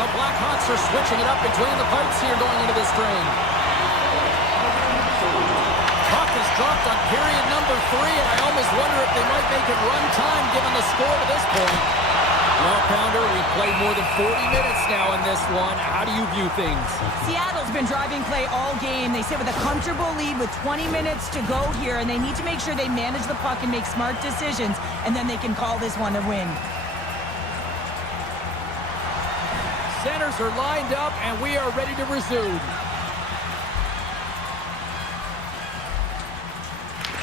The Blackhawks are switching it up between the pipes here going into this drain. Puck is dropped on period number 3, and I almost wonder if they might make it run time given the score to this point. Well, Pounder, we've played more than 40 minutes now in this one. How do you view things? Seattle's been driving play all game. They sit with a comfortable lead with 20 minutes to go here, and they need to make sure they manage the puck and make smart decisions, and then they can call this one a win. Centers are lined up, and we are ready to resume.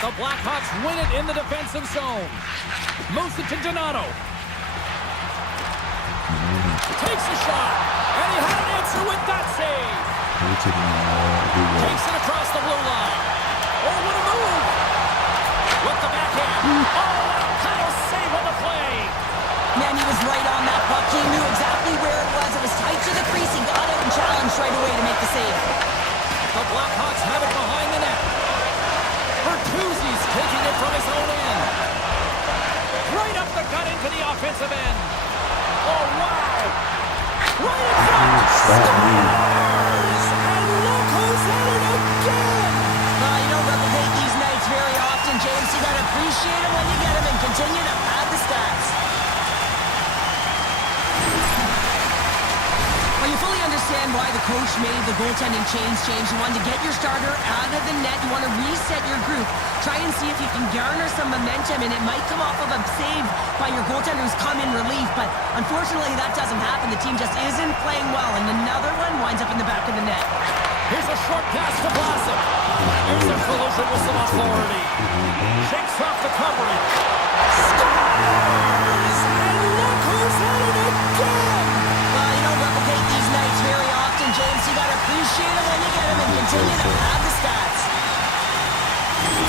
The Blackhawks win it in the defensive zone. Moves it to Donato. Takes a shot, and he had an answer with that save. Takes it across the blue line. Oh, what a move! With the backhand. Oh, what a save on the play! Man, he was right on that puck. He knew exactly where it was. It was tight to the crease. He got out and challenged right away to make the save. The Blackhawks have it behind the net. Bertuzzi's taking it from his own end. Right up the gut into the offensive end. Oh, wow! Right in front! Scores! And look who's at it again! You don't replicate these nights very often, James. You got to appreciate them when you get them and continue to pad the stats. Well, you fully understand why the coach made the goaltending change. You wanted to get your starter out of the net. You want to reset your group. Try and see if you can garner some momentum, and it might come off of a save by your goaltender who's come in relief, but unfortunately that doesn't happen. The team just isn't playing well, and another one winds up in the back of the net. Here's a short pass to Blasic. Here's a collision with some authority. Shakes off the coverage. Scores! And look who's at it again! You don't replicate these nights very often, James. You got to appreciate them when you get them and continue to pad the stats.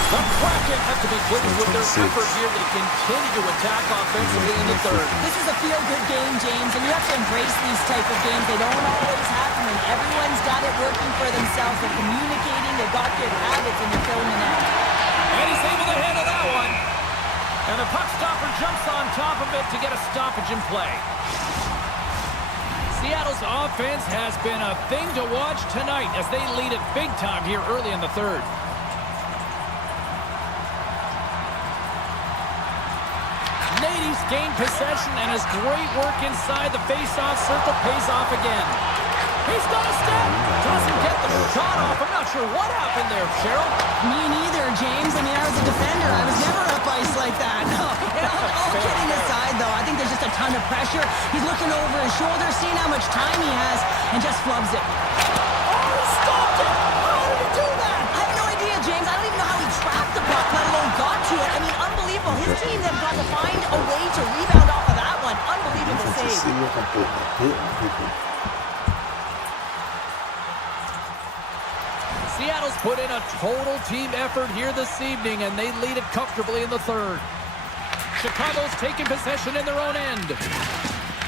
The Kraken have to be pleased with their effort here. They continue to attack offensively in the third. This is a feel-good game, James, and you have to embrace these type of games. They don't always happen, and everyone's got it working for themselves. They're communicating, they've got good habits, and they're filling it out. And he's able to handle that one. And the puck stopper jumps on top of it to get a stoppage in play. Seattle's offense has been a thing to watch tonight as they lead it big time here early in the third. Nate's gained possession, and his great work inside the face-off circle pays off again. He's got a step. Doesn't get the shot off. I'm not sure what happened there, Cheryl. Me neither, James. I mean, I was a defender. I was never up ice like that. No. All kidding aside, though, I think there's just a ton of pressure. He's looking over his shoulder, seeing how much time he has, and just flubs it. Oh, he stopped it. How did he do that? I have no idea, James. I don't even know how he trapped the puck, let alone got to it. I mean, unbelievable. His team have got to find a way to rebound off of that one. Unbelievable save. Seattle's put in a total team effort here this evening, and they lead it comfortably in the third. Chicago's taking possession in their own end.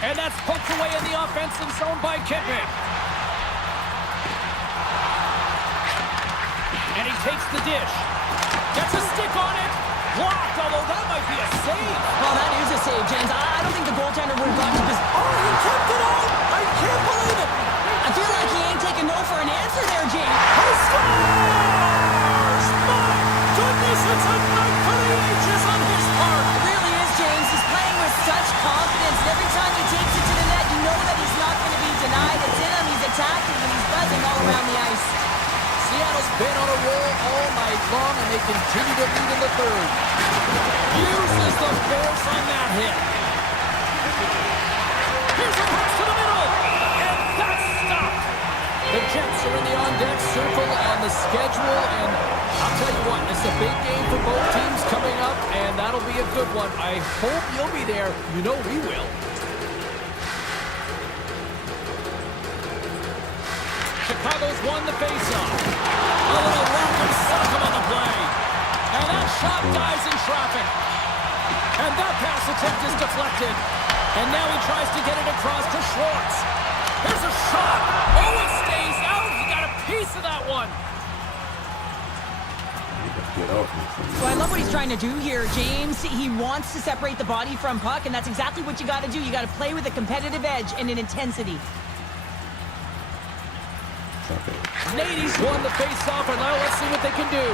And that's poked away in the offensive zone by Kippick. And he takes the dish. Gets a stick on it. Blocked, although that might be a save. Well, that is a save, James. I don't think the goaltender would have got to this. Oh, he kept it out. I can't believe it. I feel like he ain't taking no for an answer there, James. He scores! My goodness, it's a night for the ages on his part. It really is, James. He's playing with such confidence. Every attacking, and he's buzzing all around the ice. Seattle's been on a roll all night long, and they continue to lead in the third. Uses the force on that hit. Here's a pass to the middle, and that's stopped. The Jets are in the on-deck circle on the schedule, and I'll tell you what, it's a big game for both teams coming up, and that'll be a good one. I hope you'll be there. You know we will. Chicago's won the faceoff. A little rock'em sock'em on the play. And that shot dies in traffic. And that pass attempt is deflected. And now he tries to get it across to Schwartz. Here's a shot. Oh, it stays out. He got a piece of that one. So I love what he's trying to do here, James. He wants to separate the body from puck, and that's exactly what you got to do. You got to play with a competitive edge and an intensity. Nate's won the face-off, and now let's see what they can do.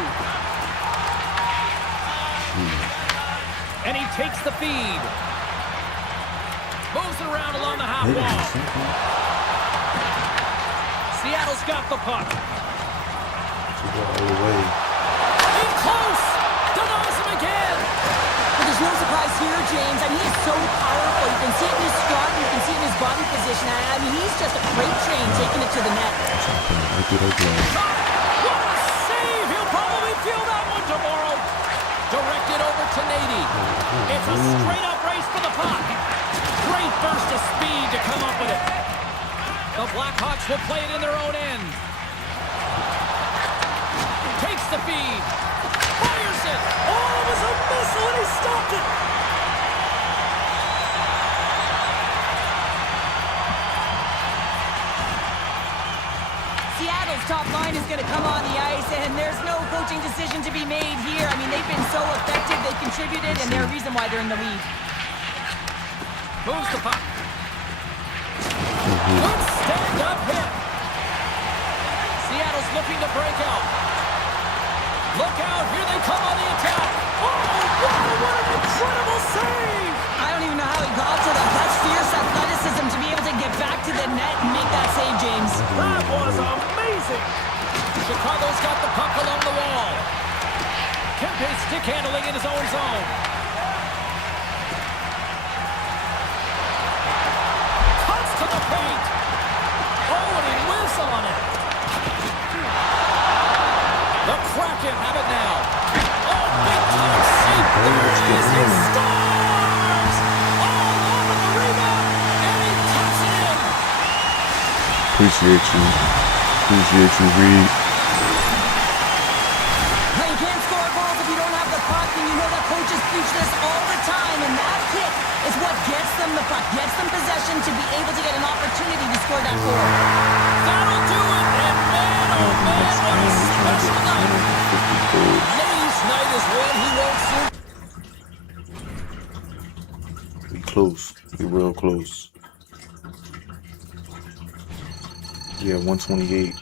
And he takes the feed. Moves it around along the half wall. Seattle's got the puck. In close. Denies him again. But there's no surprise here, James. I mean, he's so powerful. You can see it in his stride, you can see it in his body position. I mean, he's just a freight train taking it to the net. What a save! He'll probably feel that one tomorrow. Directed over to Nate. It's a straight-up race for the puck. Great burst of speed to come up with it. The Blackhawks will play it in their own end. Takes the feed. Fires it. Oh, it was a missile, and he stopped it. Seattle's top line is going to come on the ice, and there's no coaching decision to be made here. I mean, they've been so effective, they contributed, and they're a reason why they're in the lead. Moves the puck. Good stand-up hit. Seattle's looking to break out. Look out, here they come on the attack. Oh, what an incredible save! I don't even know how he got to that. That's fierce athleticism to be able to get back to the net and make that save, James. That was amazing. Chicago's got the puck along the wall. Kempe stick handling in his own zone. Cuts to the paint. Oh, and he whiffs on it. The Kraken have it now. Oh, big time save. There he is. He scores! All over the rebound, and he taps it in. Appreciate you. Appreciate you, Reed. Now, you can't score goals if you don't have the puck, and you know that coaches preach this all the time, and that kick is what gets them the puck, gets them possession to be able to get an opportunity to score that goal. That'll do it, and man, oh man, what a special night. Nate's night is one he won't see. We close. We real close. Yeah, 128.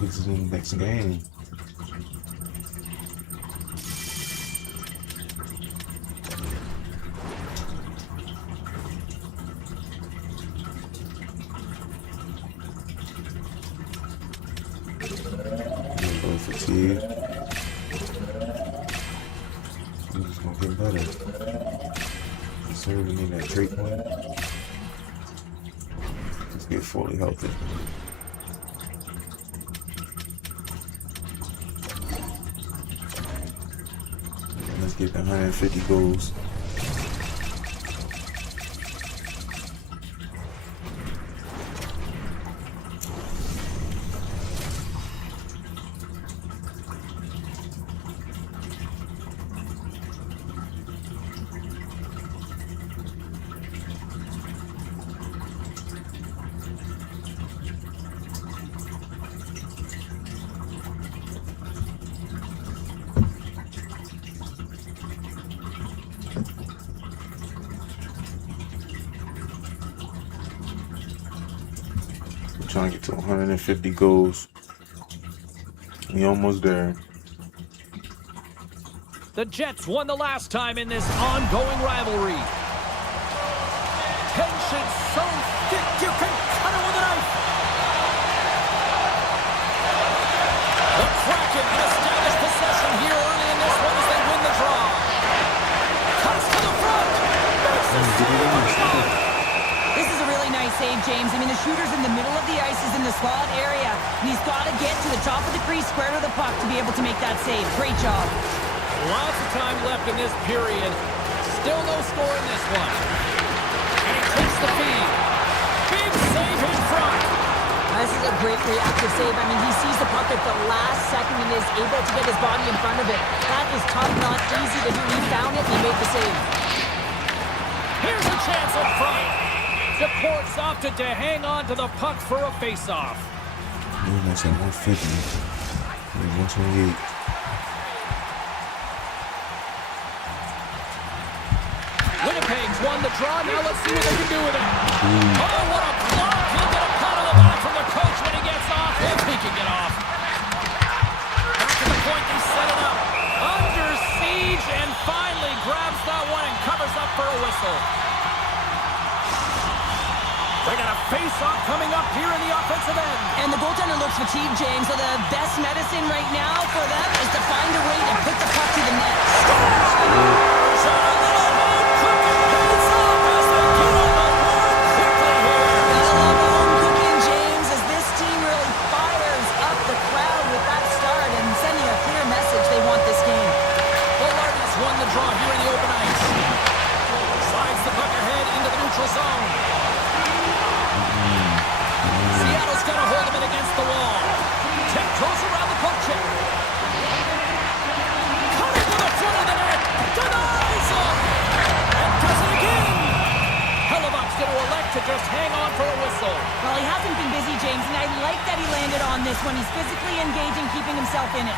This is in the next game. Fatigue. I'm just gonna get better. Serving me that Drake one. Let's get fully healthy. Let's get the 150 goals. Trying to get to 150 goals. We almost there. The Jets won the last time in this ongoing rivalry. Tension so thick you can cut it with a knife. The Kraken can establish possession here early in this one as they win the draw. Cuts to the front. Makes the save. This is a really nice save, James. I mean, the shooter's in the middle of the ice, is in the slot area, and he's got to get to the top of the crease, square to the puck to be able to make that save. Great job. Lots of time left in this period. Still no score in this one. And he takes the feed. Big save in front. This is a great reactive save. I mean, he sees the puck at the last second and is able to get his body in front of it. That is tough, not easy to do. He found it and he made the save. Here's a chance up front. Supports opted to hang on to the puck for a face-off. That's at 150. 128. Winnipeg's won the draw. Now let's see what they can do with it. Oh, what a block. He'll get a pat on the back from the coach when he gets off, if he can get off. Back to the point, they set it up. Under siege, and finally grabs that one and covers up for a whistle. They got a face-off coming up here in the offensive end. And the goaltender looks fatigued, James, so the best medicine right now for them is to find a way to put the puck to the net. So a little home cooking pays off as they get on the board quickly here. Gotta love home cooking, James, as this team really fires up the crowd with that start and sending a clear message they want this game. Lardy's won the draw here in the open ice. Slides the puck ahead into the neutral zone. Seattle's got a hold of it against the wall. Tiptoes around the poke check. Coming to the front of the net. Denies him. And does it again. Hellebuck's going to elect to just hang on for a whistle. Well, he hasn't been busy, James, and I like that he landed on this one. He's physically engaging, keeping himself in it.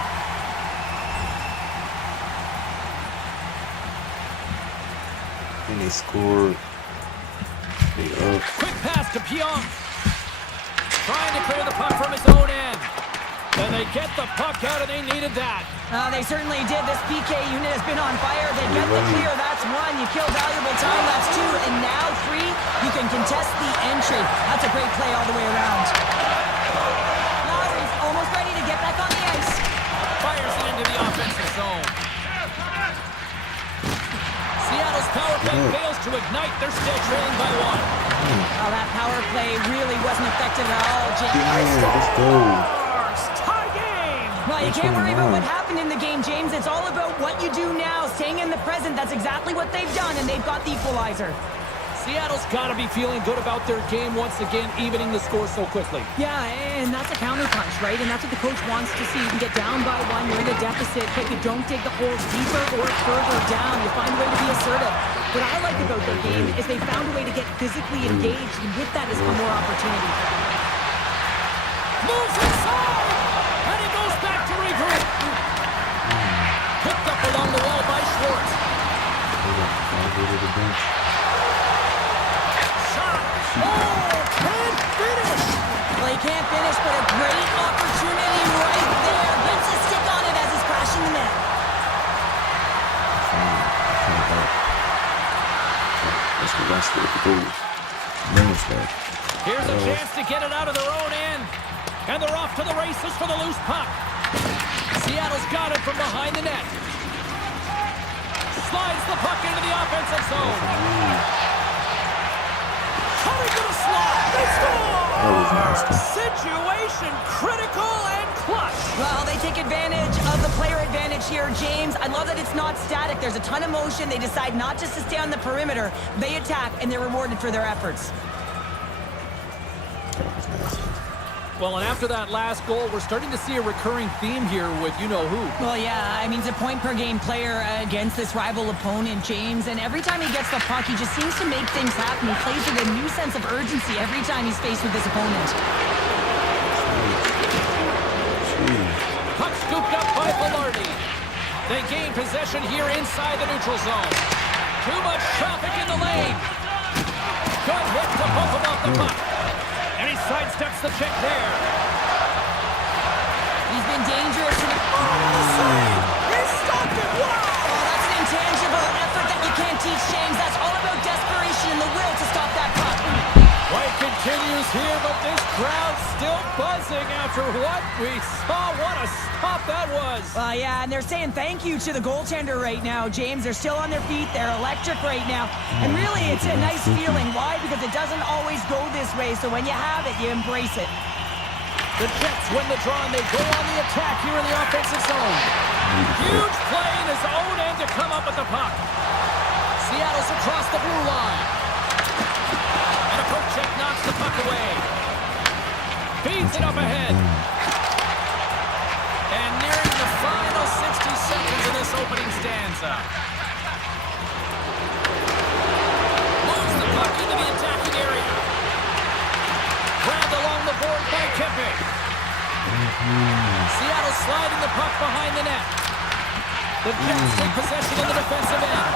And they scored. They up. Quick pass to Pionk. Trying to clear the puck from his own end. And they get the puck out, and they needed that. They certainly did. This PK unit has been on fire. They get the clear. That's one. You kill valuable time. That's two. And now three. You can contest the entry. That's a great play all the way around. Lowry's almost ready to get back on the ice. Fires it into the offensive zone. Seattle's power play fails to ignite. They're still trailing by one. Oh, that power play really wasn't effective at all, James. Yeah, let's go. Tie game. Well, you What's can't worry going about on? what happened in the game, James. It's all about what you do now, staying in the present. That's exactly what they've done, and they've got the equalizer. Seattle's got to be feeling good about their game once again, evening the score so quickly. Yeah, and that's a counterpunch, right? And that's what the coach wants to see. You can get down by one, you're in a deficit, but you don't dig the holes deeper or further down. You find a way to be assertive. What I like about their game is they found a way to get physically engaged, and with that has come more opportunity. Moves inside, and he goes back to regroup. Picked up along the wall by Schwartz. Oh, can't finish. Well, he can't finish, but a great opportunity right there. Gets a stick on it as he's crashing the net. That's the goal. Here's a chance to get it out of their own end. And they're off to the races for the loose puck. Seattle's got it from behind the net. Slides the puck into the offensive zone. Coming to the slot. They score! Situation critical and clutch. Well, they take advantage of the player advantage here, James. I love that it's not static. There's a ton of motion. They decide not just to stay on the perimeter. They attack, and they're rewarded for their efforts. Well, and after that last goal, we're starting to see a recurring theme here with you-know-who. Well, yeah, I mean, it's a point-per-game player against this rival opponent, James, and every time he gets the puck, he just seems to make things happen. He plays with a new sense of urgency every time he's faced with this opponent. Puck scooped up by Velarde. They gain possession here inside the neutral zone. Too much traffic in the lane. Good hit to bump him off the puck. And he sidesteps the check there. He's been dangerous. He stopped it. Wow! Oh, that's an intangible effort that you can't teach, James. That's all about desperation and the will to stop that puck. Play continues here, but this crowd's still buzzing after what we saw. What a stop that was. Well, yeah, and they're saying thank you to the goaltender right now, James. They're still on their feet. They're electric right now. And really, it's a nice feeling. Why? Because it doesn't always go this way. So when you have it, you embrace it. The Jets win the draw, and they go on the attack here in the offensive zone. Huge play in his own end to come up with the puck. Seattle's across the blue line. And a poke check knocks the puck away. Feeds it up ahead. And nearing the final 60 seconds of this opening stanza. Moves the puck into the attacking area. Grabbed along the board by Kempe. Seattle sliding the puck behind the net. The Jets take possession in the defensive end.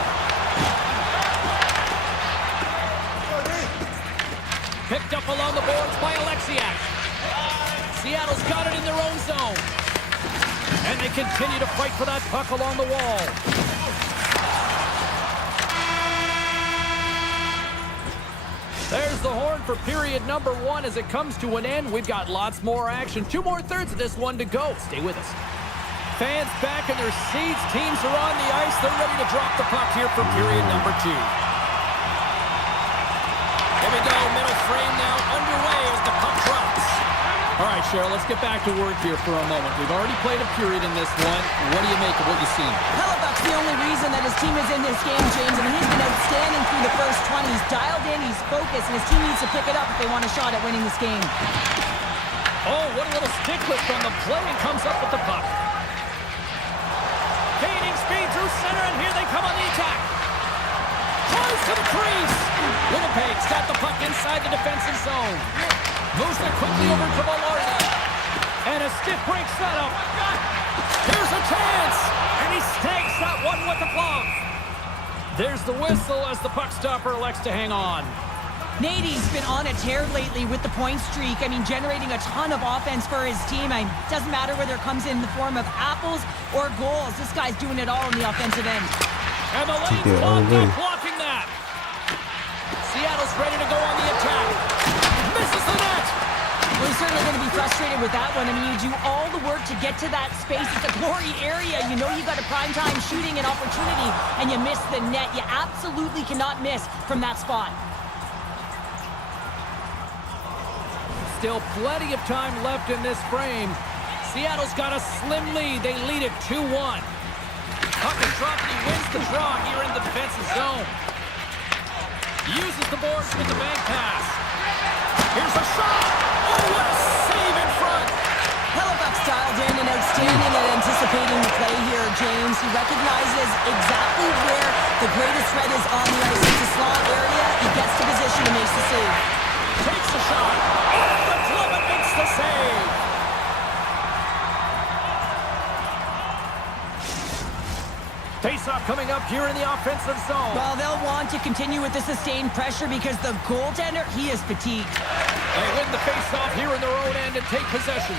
Picked up along the boards by Alexiak. Seattle's got it in their own zone. And they continue to fight for that puck along the wall. There's the horn for period number 1 as it comes to an end. We've got lots more action. 2 more thirds of this one to go. Stay with us. Fans back in their seats. Teams are on the ice. They're ready to drop the puck here for period number 2. Here we go. Middle frame now underway as the puck drops. All right, Cheryl, let's get back to work here for a moment. We've already played a period in this one. What do you make of what you've seen? Hellebuck's the only reason that his team is in this game, James. I mean, he's been outstanding through the first 20. He's dialed in, he's focused, and his team needs to pick it up if they want a shot at winning this game. Oh, what a little stick lift on the play, and comes up with the puck. Gaining speed through center, and here they come on the attack. Close to the crease. Winnipeg's got the puck inside the defensive zone. Moves it quickly over to Velarde. And a stiff break setup. Here's a chance. And he snags that one with the glove. There's the whistle as the puck stopper elects to hang on. Nate's been on a tear lately with the point streak. I mean, generating a ton of offense for his team. I mean, it doesn't matter whether it comes in the form of apples or goals. This guy's doing it all in the offensive end. And the lane clogged up, blocking that. Seattle's ready to go on the attack. Misses the net. Well, he's certainly going to be frustrated with that one. I mean, you do all the work to get to that space. It's a glory area. You know you got a primetime shooting and opportunity, and you miss the net. You absolutely cannot miss from that spot. Still plenty of time left in this frame. Seattle's got a slim lead. They lead it 2-1. Puck is dropped and he wins the draw here in the defensive zone. Uses the boards with the bank pass. Here's a shot. Oh, what a save in front. Hellebuck's dialed in and outstanding at anticipating the play here, James. He recognizes exactly where the greatest threat is on the ice. It's a slot area. He gets to position and makes the save. Takes the shot. Oh, the glove and makes the save. Face-off coming up here in the offensive zone. Well, they'll want to continue with the sustained pressure because the goaltender, he is fatigued. They win the face-off here in their own end and take possession.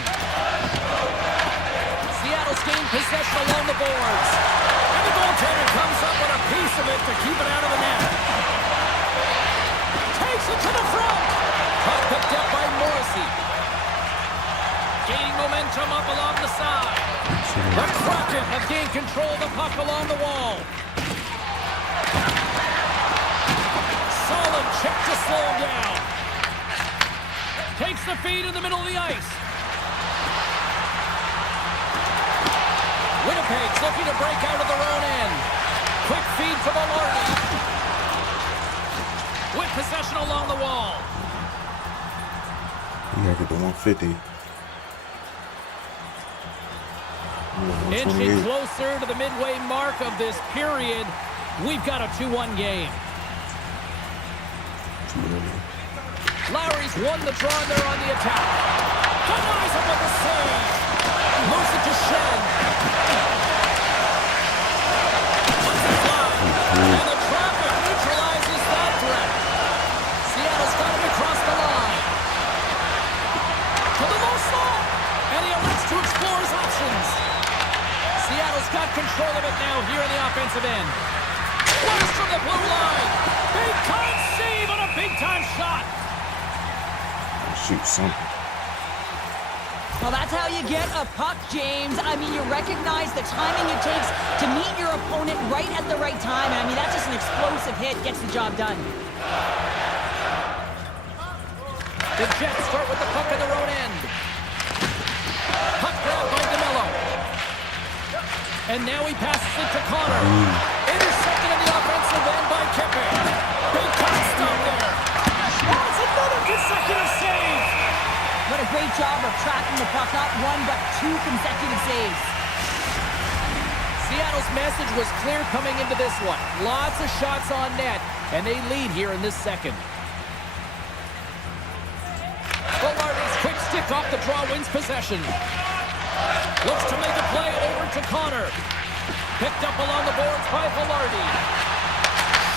Seattle's gained possession along the boards. And the goaltender comes up with a piece of it to keep it out of the net. Takes it to the front. Puck picked up by Morrissey. Gaining momentum up along the side. The Kraken have gained control of the puck along the wall. Solid check to slow him down. Takes the feed in the middle of the ice. Winnipeg's looking to break out of their own end. Quick feed from Velarde. With possession along the wall. You gotta get the 150. Inching closer to the midway mark of this period. We've got a 2-1 game. Lowry's won the draw and they're on the attack. Denies him with a save. Moves it to Shen. Puts it fly. And the traffic neutralizes that threat. Seattle's got him across the line. control of it now here in the offensive end. Blast from the blue line. Big-time save on a big-time shot. Shoot something. Well, that's how you get a puck, James. I mean, you recognize the timing it takes to meet your opponent right at the right time. And I mean, that's just an explosive hit. Gets the job done. The Jets start with the puck in their own end. Puck grab by DeMello. And now he passes it to Connor. Intercepted in the offensive end by Kippe. Big time stop there. Oh, it's another consecutive save. What a great job of tracking the puck. Not one, but two consecutive saves. Seattle's message was clear coming into this one. Lots of shots on net, and they lead here in this second. Velarde's quick stick off the draw wins possession. Looks to make a play over to Connor. Picked up along the boards by Velarde.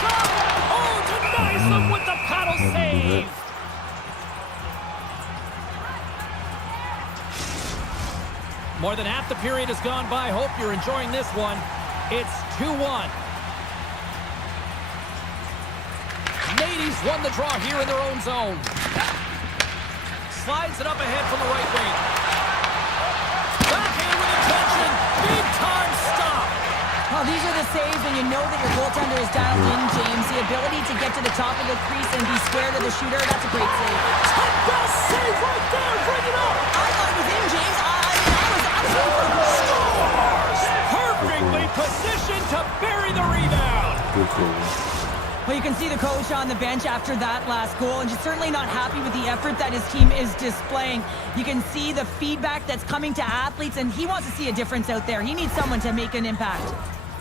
Shot! Oh, denies them with the paddle save. More than half the period has gone by. Hope you're enjoying this one. It's 2-1. Nate's won the draw here in their own zone. Slides it up ahead from the right wing. Backhand with intention. Big time stop. Well, these are the saves when you know that your goaltender is dialed in, James. The ability to get to the top of the crease and be square to the shooter, that's a great save. Best save right there. Bring it up. I thought it was in, James. Scores! Perfectly positioned to bury the rebound. Good goal. Well, you can see the coach on the bench after that last goal, and he's certainly not happy with the effort that his team is displaying. You can see the feedback that's coming to athletes, and he wants to see a difference out there. He needs someone to make an impact.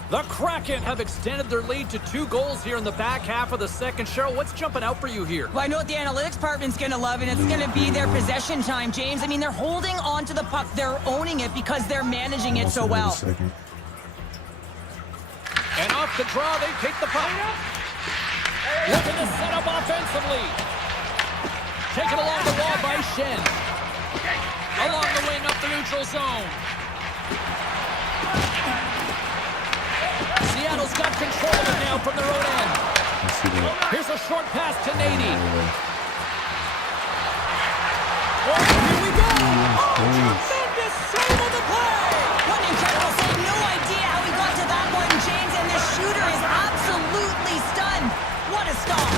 The Kraken have extended their lead to 2 goals here in the back half of the second. Cheryl, what's jumping out for you here? Well, I know what the analytics department's going to love, and it's going to be their possession time, James. I mean, they're holding on to the puck. They're owning it because they're managing it so well. And off the draw, they take the puck. Looking to set up offensively. Taken along the wall by Shen. Along the wing up the neutral zone. Seattle's got control of it now from their own end. Here's a short pass to Nate. Oh, here we go! Oh, tremendous save on the play! What an incredible save. No idea how he got to that one, James, and the shooter is absolutely stunned. What a stop.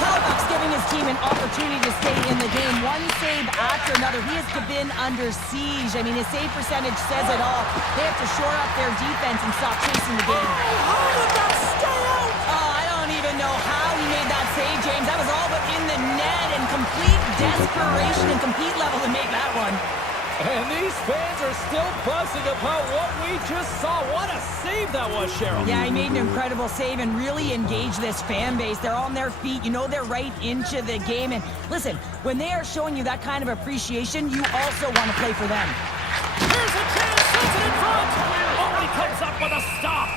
Hellbuck's giving his team an opportunity to stay in the game. One save after another. He has been under siege. I mean, his save percentage says it all. They have to shore up their defense and stop chasing the game. How did that stay out? Oh, I don't even know how he made that save, James. That was all but in the net and complete desperation and complete level to make that one. And these fans are still buzzing about what we just saw. What a save that was, Cheryl. Yeah, he made an incredible save and really engaged this fan base. They're on their feet. You know they're right into the game. And listen, when they are showing you that kind of appreciation, you also want to play for them. Here's a chance. Sets it in front. Oh, he comes up with a stop.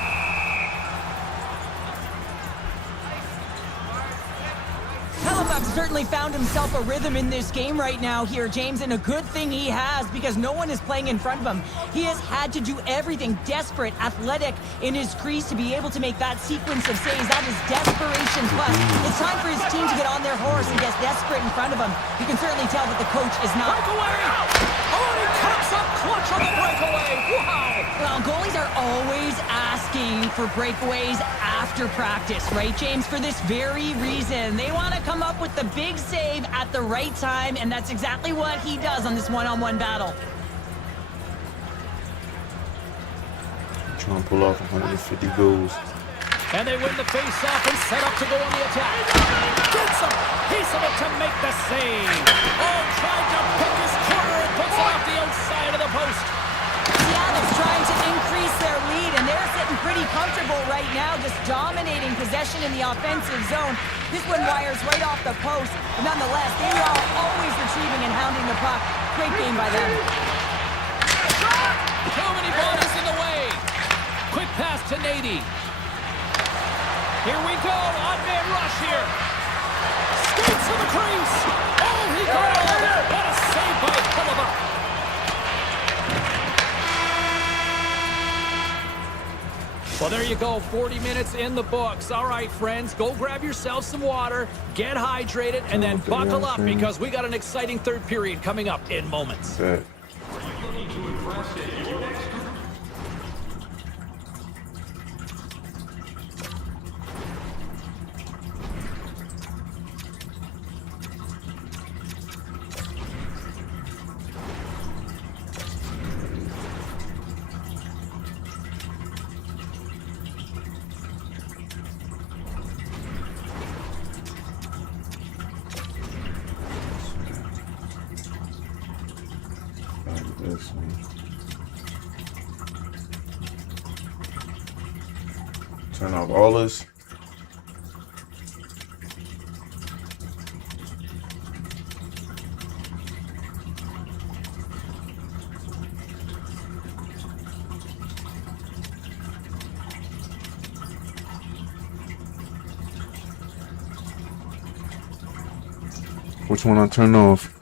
Hellbuck's certainly found himself a rhythm in this game right now here, James, and a good thing he has because no one is playing in front of him. He has had to do everything desperate, athletic in his crease to be able to make that sequence of saves. That is desperation plus. It's time for his team to get on their horse and get desperate in front of him. You can certainly tell that the coach is not. Breakaway! Oh, he comes up clutch on the breakaway. Wow! Well, goalies are always asking for breakaways after practice, right, James? For this very reason. They want to come up with the big save at the right time, and that's exactly what he does on this one-on-one battle. Trying to pull off 150 goals. And they win the face-off and set up to go on the attack. Gets a piece of it to make the save. Oh, tried to pick his corner and puts it off the outside of the post. Seattle's trying to increase their lead, and they're sitting pretty comfortable right now, just dominating possession in the offensive zone. This one wires right off the post, but nonetheless, they are always retrieving and hounding the puck. Great game by them. Too many bodies in the way. Quick pass to Nate. Here we go, odd-man rush here. Skates to the crease. Oh, he got all of it. What a save by Hellbuck. Well, there you go, 40 minutes in the books. All right, friends, go grab yourself some water, get hydrated, and then buckle up because we got an exciting third period coming up in moments. Set. This one. Turn off all this. Which one I turn off?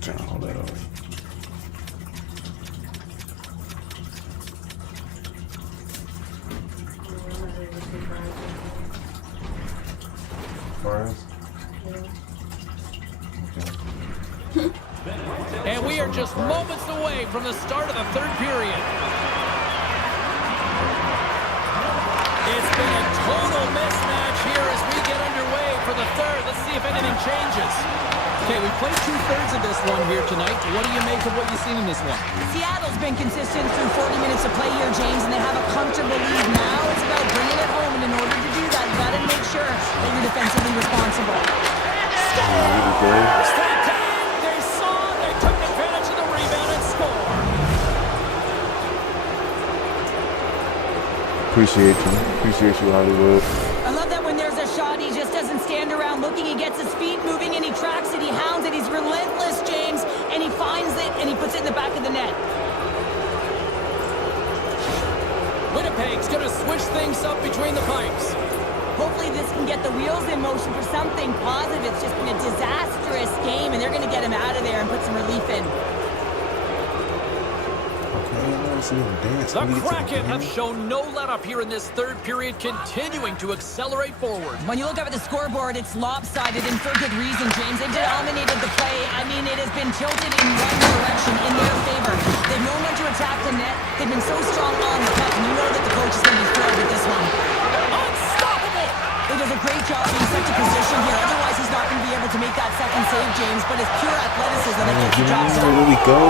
Turn all that off. Fries? Okay. And we are just moments away from the start of the third period. It's been a total mismatch here as we get underway for the third. Let's see if anything changes. Okay, we played 2/3 of this one here tonight. What do you make of what you've seen in this one? Seattle's been consistent through 40 minutes of play here, James, and they have a comfortable lead. Now it's about bringing it home, and in order to do that, you got to make sure that you're defensively responsible. Stay tight. They saw, they took advantage of the rebound and scored. Appreciate you, Hollywood. I love that when there's a shot, he just doesn't stand around looking. He gets his feet moving, and he tracks it, he hounds it. He's relentless, James, and he finds it, and he puts it in the back of the net. Winnipeg's going to switch things up between the pipes. Hopefully this can get the wheels in motion for something positive. It's just been a disastrous game, and they're going to get him out of there and put some relief in. The Kraken have shown no let-up here in this third period, continuing to accelerate forward. When you look up at the scoreboard, it's lopsided, and for good reason, James. They've dominated the play. I mean, it has been tilted in one direction in their favor. They've known when to attack the net. They've been so strong on the puck, and you know that the coach is going to be thrilled with this one. Unstoppable! He does a great job being set to position here. Otherwise, he's not going to be able to make that second save, James. But it's pure athleticism that gets the job done. Where we go?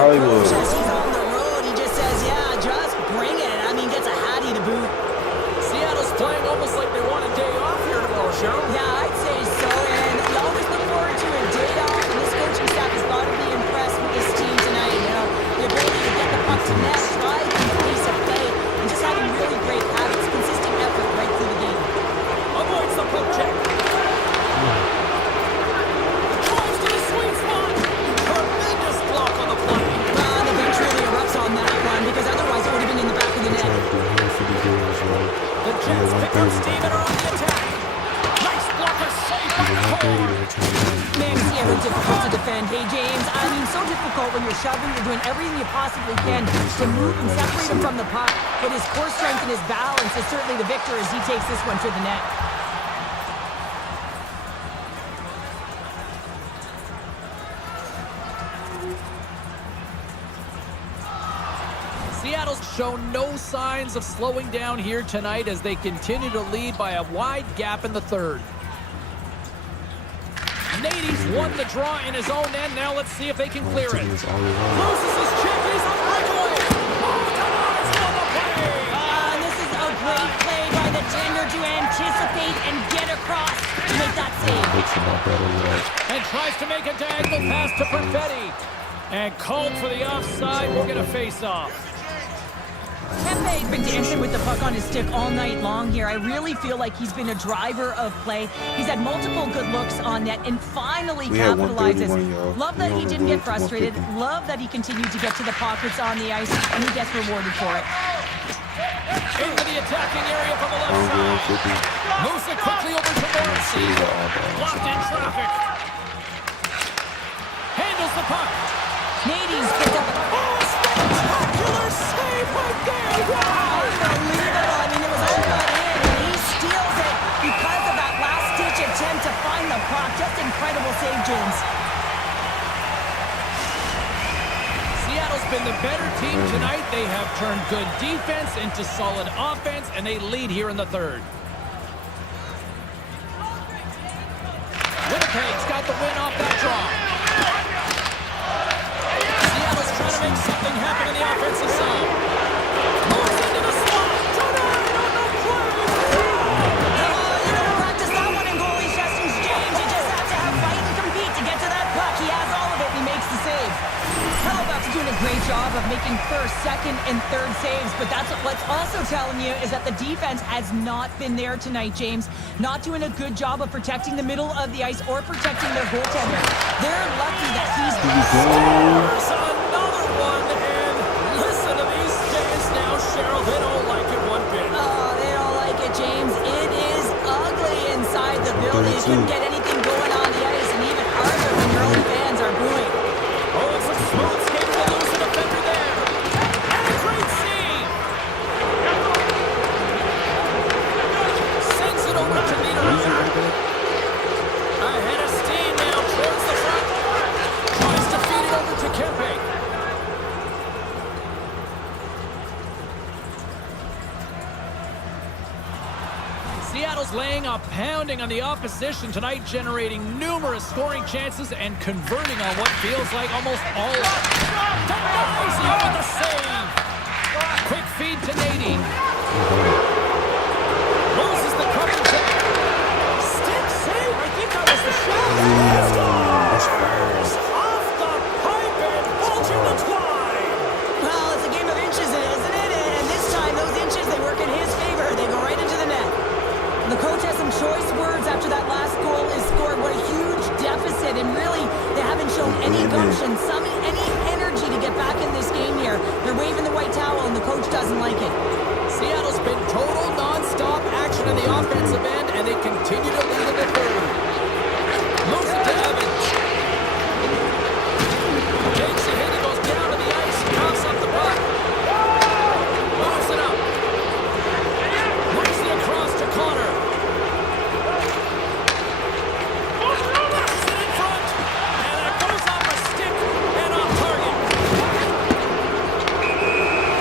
Hollywood. He's on the road. He just says, yeah, just bring it. I mean, gets a hattie to boot. Seattle's playing almost like they want a day off here tomorrow, Cheryl. Yeah, I'd say so. And you always look forward to a day off. And this coaching staff has got to be impressed with this team tonight. You know, the ability to get the puck to net, drive the pace of play, and just having really great habits, consistent effort right through the game. Avoids the poke check. Drives to the sweet spot. Tremendous block on the play. The bench really erupts on that one because otherwise it would have been in the back of the net. The Jets pick up steam and are on the attack. Nice blocker save by Cole. Man, it's ever difficult to defend. Hey, James, I mean, so difficult when you're shoving, you're doing everything you possibly can to move and separate him from the puck. But his core strength and his balance is certainly the victor as he takes this one to the net. Seattle's shown no signs of slowing down here tonight as they continue to lead by a wide gap in the third. Nate's won the draw in his own end. Now let's see if they can clear it. Loses his chip. He's on breakaway. Oh, denies on the play. And this is a great play by the tender to anticipate and get across to make that save. And tries to make a diagonal pass to Perfetti. And called for the offside. We'll get a face-off. Kempe's been dancing with the puck on his stick all night long here. I really feel like he's been a driver of play. He's had multiple good looks on net and finally capitalizes. Love that he didn't get frustrated. Love that he continued to get to the pockets on the ice, and he gets rewarded for it. Into the attacking area from the left side. Moves it quickly over to Morrissey. Blocked in traffic. Handles the puck. Nate's picked up a Spectacular save right there. Wow. unbelievable. I mean, it was all got in, and he steals it because of that last-ditch attempt to find the puck. Just incredible save, James. Seattle's been the better team tonight. They have turned good defense into solid offense, and they lead here in the third. Winnipeg's got the win off that draw. Seattle's trying to make something happen in the offensive zone. Moves into the slot. Tonight on the play. You never practice that one in goalie sessions, James. You just have to have fight and compete to get to that puck. He has all of it, and he makes the save. Hellebuck's doing a great job of making first, second, and third saves, but that's what's also telling you is that the defense has not been there tonight, James. Not doing a good job of protecting the middle of the ice or protecting their goaltender. They're lucky that he's... There's another one, and listen to these fans now, Cheryl. They don't like it one bit. Oh, they don't like it, James. It is ugly inside the building. You couldn't get anything going on the ice, and even harder when your own fans are booing. Oh, it's a smooth skate to lose a defender there. And a great save. Sends it over to Niederreiter. Ahead of steam now towards the front. Tries to feed it over to Kempe. Seattle's laying a pounding on the opposition tonight, generating numerous scoring chances and converting on what feels like almost all of it. Denies it with the save. Quick feed to Nate. Loses the cover check. Stick save. I think that was the shot. Off the pipe and bulging the twine. Well, it's a game of inches, isn't it? And this time, those inches, they work in his favor. They go right into the net. The coach has some choice words after that last goal is scored. What a huge deficit, and really, they haven't shown any gumption, any energy to get back in this game here. They're waving the white towel, and the coach doesn't like it. Seattle's been total non-stop action in the offensive end, and they continue to lead in the third. Moves it to Evans. Takes a hit, he goes down to the ice, coughs up the puck. Moves it up. Moves it across to Connor. Passes it in front, and it goes off a stick and off target.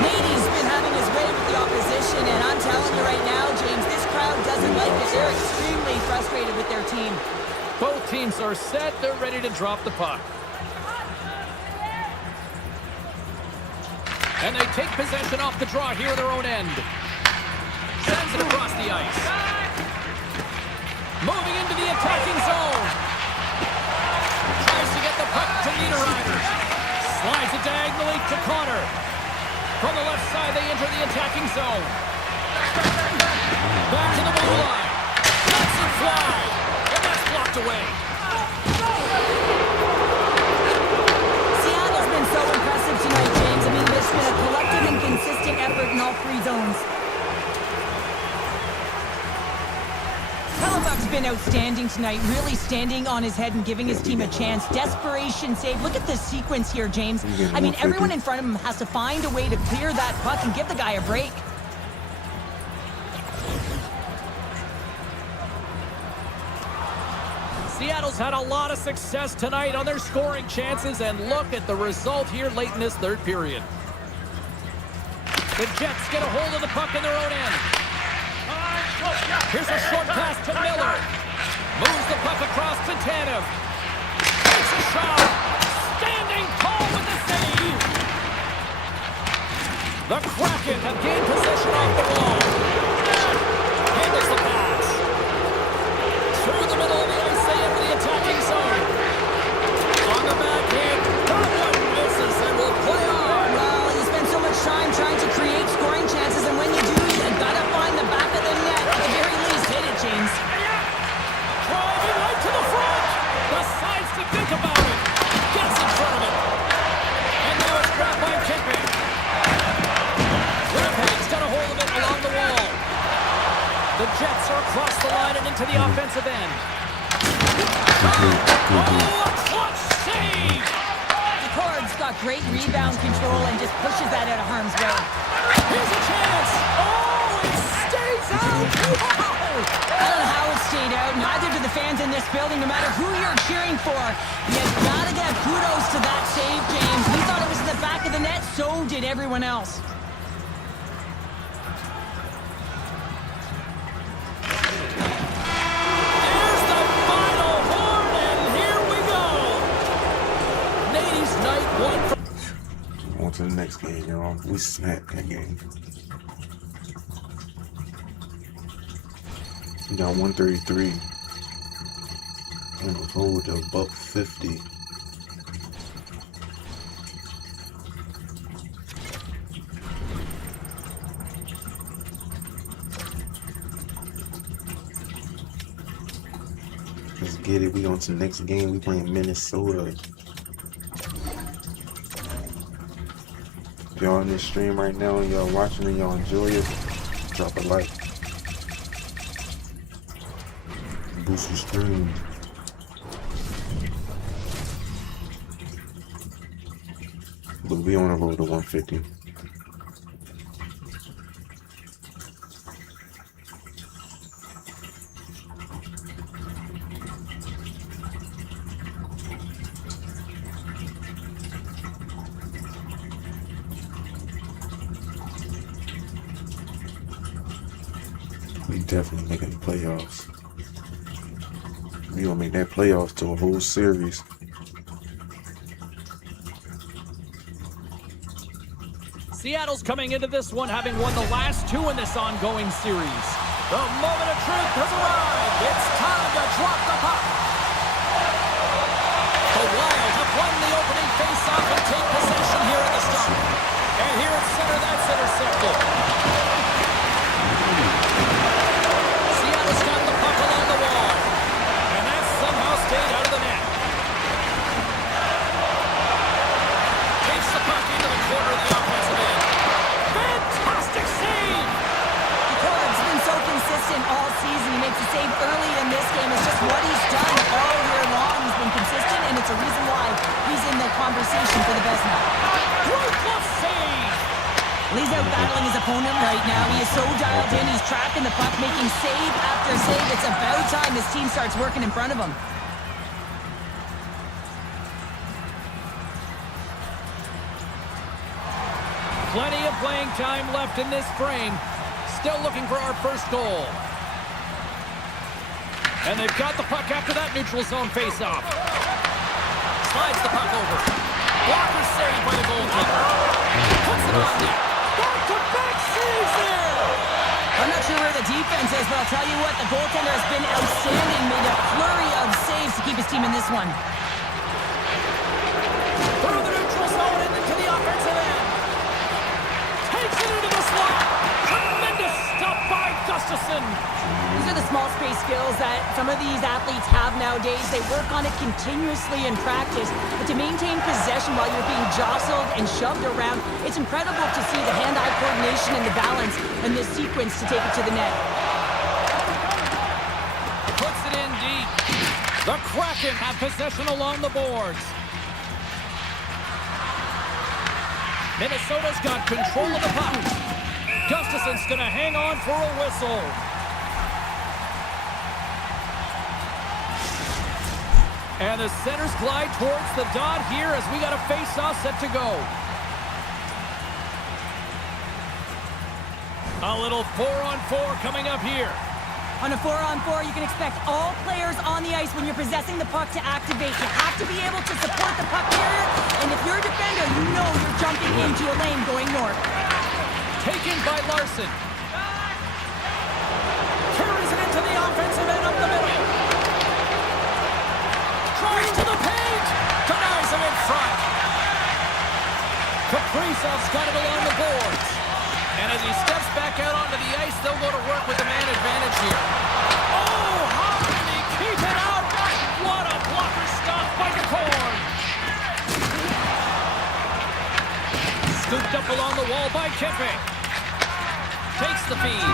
Nate's been having his way with the opposition, and I'm telling you right now, James, this crowd doesn't like it. They're extremely frustrated with their team. Both teams are set. They're ready to drop the puck. And they take possession off the draw here in their own end. Sends it across the ice. Moving into the attacking zone. Tries to get the puck to Niederreiter. Slides it diagonally to Connor. From the left side, they enter the attacking zone. Back to the blue line. Lets it fly. And that's blocked away. Seattle's been so impressive tonight, James. I mean, there's been a collective and consistent effort in all three zones. Hellebuck's been outstanding tonight, really standing on his head and giving his team a chance. Desperation save. Look at the sequence here, James. I mean, everyone in front of him has to find a way to clear that puck and give the guy a break. Seattle's had a lot of success tonight on their scoring chances, and look at the result here late in this third period. The Jets get a hold of the puck in their own end. Here's a short pass to Miller. Moves the puck across to Tanev. Takes a shot. Standing tall with the save. The Kraken have gained possession off the wall. Handles the pass. Through the middle of the ice, they enter the attacking zone. On the backhand, that one misses and will play on. Well, he spent so much time trying to create scoring to think about it. Gets in front of it. And now it's grabbed by Kimping. Winnipeg's got a hold of it along the wall. The Jets are across the line and into the offensive end. Oh, a clutch save! Decor's got great rebound control and just pushes that out of harm's way. Here's a chance. Oh, it stays out. Wow! I don't know how it stayed out. Neither do the fans in this building, no matter who you're cheering for. You gotta give kudos to that save, James. We thought it was in the back of the net, so did everyone else. There's the final horn, and here we go. Nate's night one for... On to the next game, y'all. We snapped that game. We got 133. And a hold of $150. Let's get it. We on to the next game. We playing Minnesota. If y'all on this stream right now and y'all watching and y'all enjoy it, drop a like. Boost your stream. But we on the road to 150. We definitely making the playoffs. We gonna make that playoffs to a whole series. Seattle's coming into this one having won the last two in this ongoing series. The moment of truth has arrived. It's time to drop the puck. The Wild have won the opening faceoff and take possession here at the start. And here at center, that's intercepted. Seattle's got the puck along the wall. And that somehow stayed out of the net. Takes the puck into the corner of the offensive end. Fantastic save! Decor's been so consistent all season. He makes a save early in this game. It's just what he's done all year long. He's been consistent, and it's a reason why he's in the conversation for the best now. Ruthless save! He's out battling his opponent right now. He is so dialed in. He's tracking the puck, making save after save. It's about time this team starts working in front of him. Plenty of playing time left in this frame. Still looking for our first goal. And they've got the puck after that neutral zone faceoff. Slides the puck over. Blocker saved by the goalkeeper. Puts it on net. Back-to-back saves there! I'm not sure where the defense is, but I'll tell you what, the goaltender has been outstanding. Made a flurry of saves to keep his team in this one. Through the neutral zone and into the offensive end. Takes it into the slot. Tremendous stop by Gustafsson. These are the small space skills that some of these athletes have nowadays. They work on it continuously in practice, but to maintain possession while you're being jostled and shoved around, it's incredible to see the hand-eye coordination and the balance in this sequence to take it to the net. Puts it in deep. The Kraken have possession along the boards. Minnesota's got control of the puck. Gustafsson's going to hang on for a whistle. And the centers glide towards the dot here as we got a face-off set to go. A little 4-on-4 coming up here. On a 4-on-4, you can expect all players on the ice when you're possessing the puck to activate. You have to be able to support the puck carrier, and if you're a defender, you know you're jumping into a lane going north. Taken by Larson. Carries it into the offensive end up the middle. Tries to the paint. Denies him in front. Kaprizov's got it along the boards. And as he steps back out onto the ice, they'll go to work with the man advantage here. Oh, how can he keep it out? What a blocker stop by along the wall by Kiffin. Takes the feed.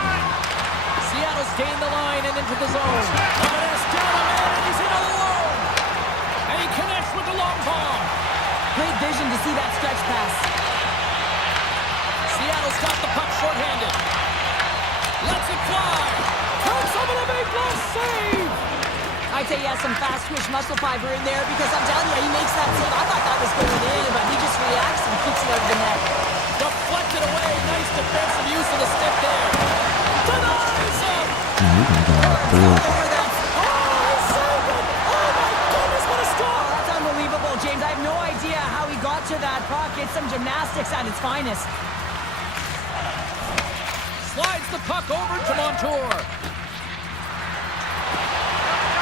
Seattle's gained the line and into the zone. Look down a man, and he's in alone. And he connects with the long ball. Great vision to see that stretch pass. Seattle's got the puck shorthanded. Lets it fly. Comes over the big glove save. I'd say he has some fast-twitch muscle fiber in there because I'm telling you, he makes that save. I thought that was going in, but he just reacts and keeps it out of the net. Deflected away. Nice defensive use of the stick there. Denies him. That's unbelievable, James. I have no idea how he got to that puck. It's some gymnastics at its finest. Slides the puck over to Montour.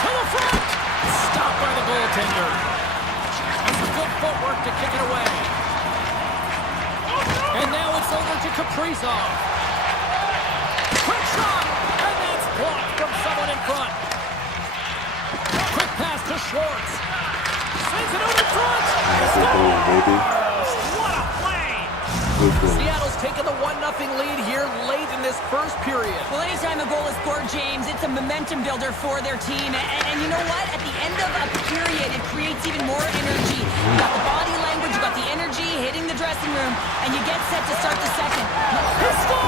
To the front. Stopped by the goaltender. That's some good footwork to kick it away. And now it's over to Kaprizov. Quick shot. And that's blocked from someone in front. Quick pass to Schwartz. Sends it over front. Good goal, baby. What a play. Good goal. Seattle's taken the 1-0 lead here late in this first period. Well, anytime a goal is scored, James, it's a momentum builder for their team. And you know what? At the end of a period, it creates even more energy. You got the body language, you got the energy hitting the dressing room, and you get set to start the second.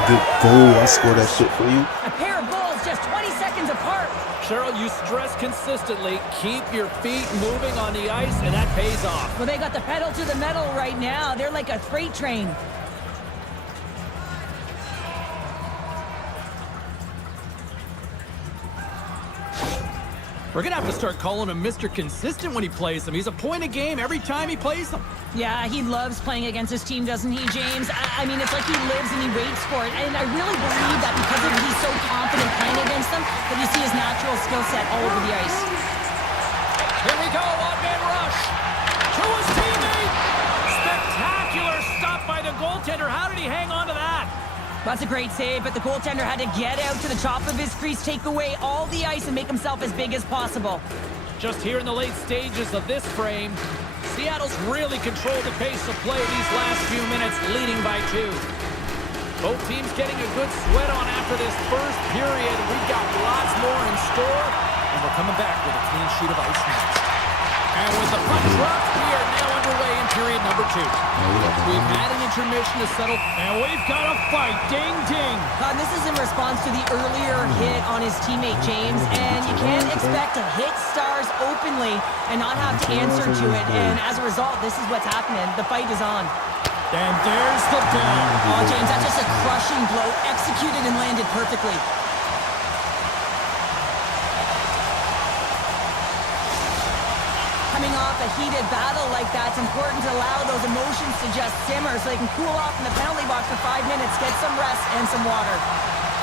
Good goal. I scored that shit for you. A pair of goals just 20 seconds apart. Cheryl, you stress consistently, keep your feet moving on the ice, and that pays off. Well, they got the pedal to the metal right now. They're like a freight train. We're going to have to start calling him Mr. Consistent when he plays them. He's a point a game every time he plays them. Yeah, he loves playing against his team, doesn't he, James? I mean, it's like he lives and he waits for it. And I really believe that because he's so confident playing against them, that you see his natural skill set all over the ice. Here we go, one-man rush. To his teammate. Spectacular stop by the goaltender. How did he hang on to that? That's a great save, but the goaltender had to get out to the top of his crease, take away all the ice, and make himself as big as possible. Just here in the late stages of this frame, Seattle's really controlled the pace of play these last few minutes, leading by 2. Both teams getting a good sweat on after this first period. We've got lots more in store, and we're coming back with a clean sheet of ice next. And with the puck dropped, we are now underway in period number 2. We've had an intermission to settle, and we've got a fight. Ding, ding. This is in response to the earlier hit on his teammate, James, and you can't expect to hit stars openly and not have to answer to it. And as a result, this is what's happening. The fight is on. And there's the down. Oh, James, that's just a crushing blow, executed and landed perfectly. Coming off a heated battle like that, it's important to allow those emotions to just simmer so they can cool off in the penalty box for 5 minutes, get some rest and some water.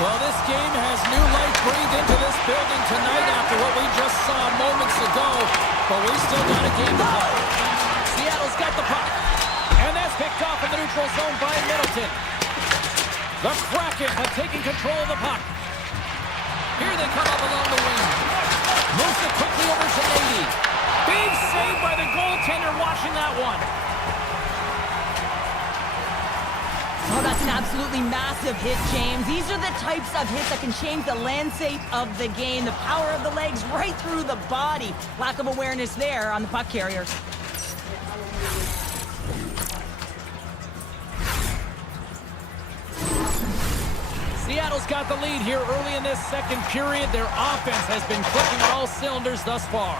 Well, this game has new life breathed into this building tonight after what we just saw moments ago, but we still got a game to play. Seattle's got the puck, and that's picked off in the neutral zone by Middleton. The Kraken have taken control of the puck. Here they come up along the wing. Moves it quickly over to Nate. Big save by the goaltender watching that one. Oh, that's an absolutely massive hit, James. These are the types of hits that can change the landscape of the game. The power of the legs right through the body. Lack of awareness there on the puck carriers. Seattle's got the lead here early in this second period. Their offense has been clicking on all cylinders thus far.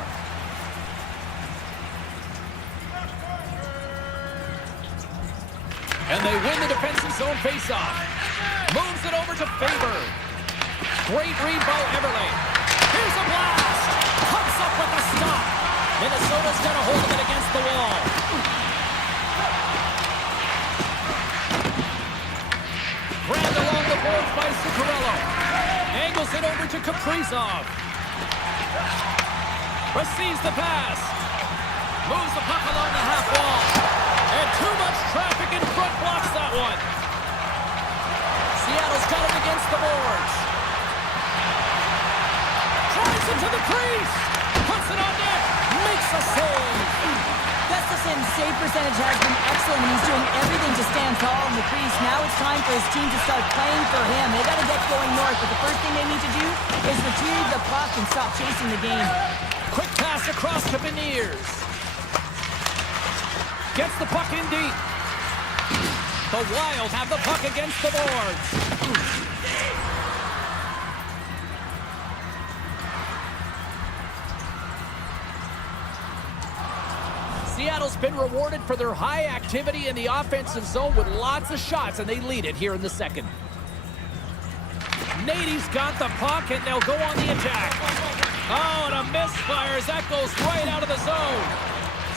And they win the defensive zone faceoff. Moves it over to Faber. Great read by Everly. Here's a blast. Comes up with a stop. Minnesota's got a hold of it against the wall. Grabbed along the boards by Zuccarello. Angles it over to Kaprizov. Receives the pass. Moves the puck along the half wall. And too much traffic in front blocks that one. Seattle's got it against the boards. Tries it to the crease. Puts it on net. Makes a save. That's the Kraken's save percentage has been excellent, and he's doing everything to stand tall in the crease. Now it's time for his team to start playing for him. They got to get going north, but the first thing they need to do is retrieve the puck and stop chasing the game. Quick pass across to Beniers. Gets the puck in deep. The Wild have the puck against the boards. Seattle's been rewarded for their high activity in the offensive zone with lots of shots, and they lead it here in the second. Nate's got the puck, and they'll go on the attack. Oh, and a misfire as that goes right out of the zone.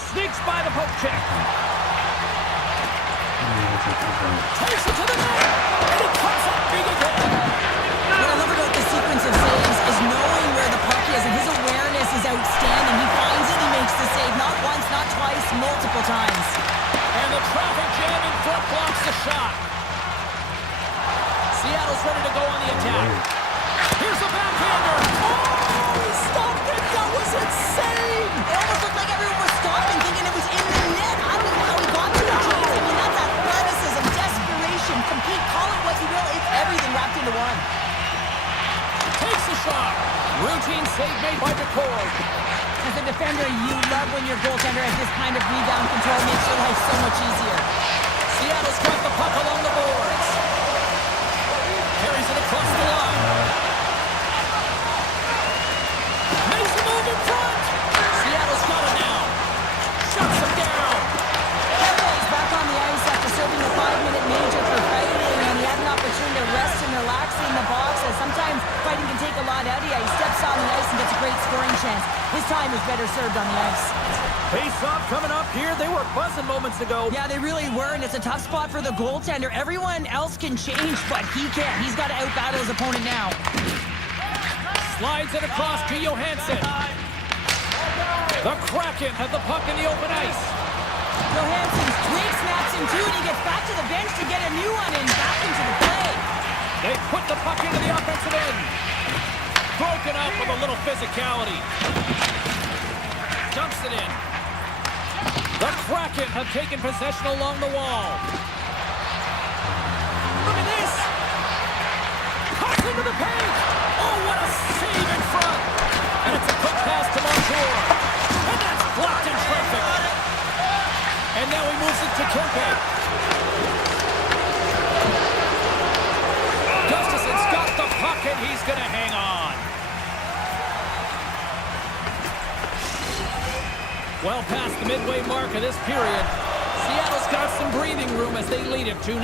Sneaks by the poke check. Takes it to the net. And he cuts up big again. What I love about this sequence of saves is knowing where the puck is, and his awareness is outstanding. He finds it, he makes the save, not once, not twice, multiple times. And the traffic jam in front blocks the shot. Seattle's ready to go on the attack. Here's a backhander. Oh, he stopped it. That was insane. It almost looked like everyone was stopping, thinking it was in the net. I don't know how he got to the chance. I mean, that's athleticism, desperation, compete, call it what you will. It's everything wrapped into one. Takes the shot. Routine save made by Decor. As a defender, you love when your goaltender has this kind of rebound control. Makes your life so much easier. Seattle's got the puck along the boards. Carries it across the line. Makes a move in front. Seattle's got it now. Shuts him down. Is back on the ice after serving a 5-minute major for fighting, and he had an opportunity to rest and relax in the box, as sometimes fighting can take a lot out of you. He steps on the ice and gets a great scoring chance. His time is better served on the ice. Face-off coming up here. They were buzzing moments ago. Yeah, they really were, and it's a tough spot for the goaltender. Everyone else can change, but he can't. He's got to out-battle his opponent now. Slides it across to Johansson. The Kraken have the puck in the open ice. Johansson's twig snaps in two, and he gets back to the bench to get a new one and back into the play. They put the puck into the offensive end. Broken up with a little physicality. Dumps it in. The Kraken have taken possession along the wall. Look at this. Cuts into the paint. Oh, what a save in front. And it's a quick pass to Montour. And that's blocked in traffic. And now he moves it to Kempe. Gustafson's got the puck, and he's going to hang on. Well past the midway mark of this period, Seattle's got some breathing room as they lead it 2-0.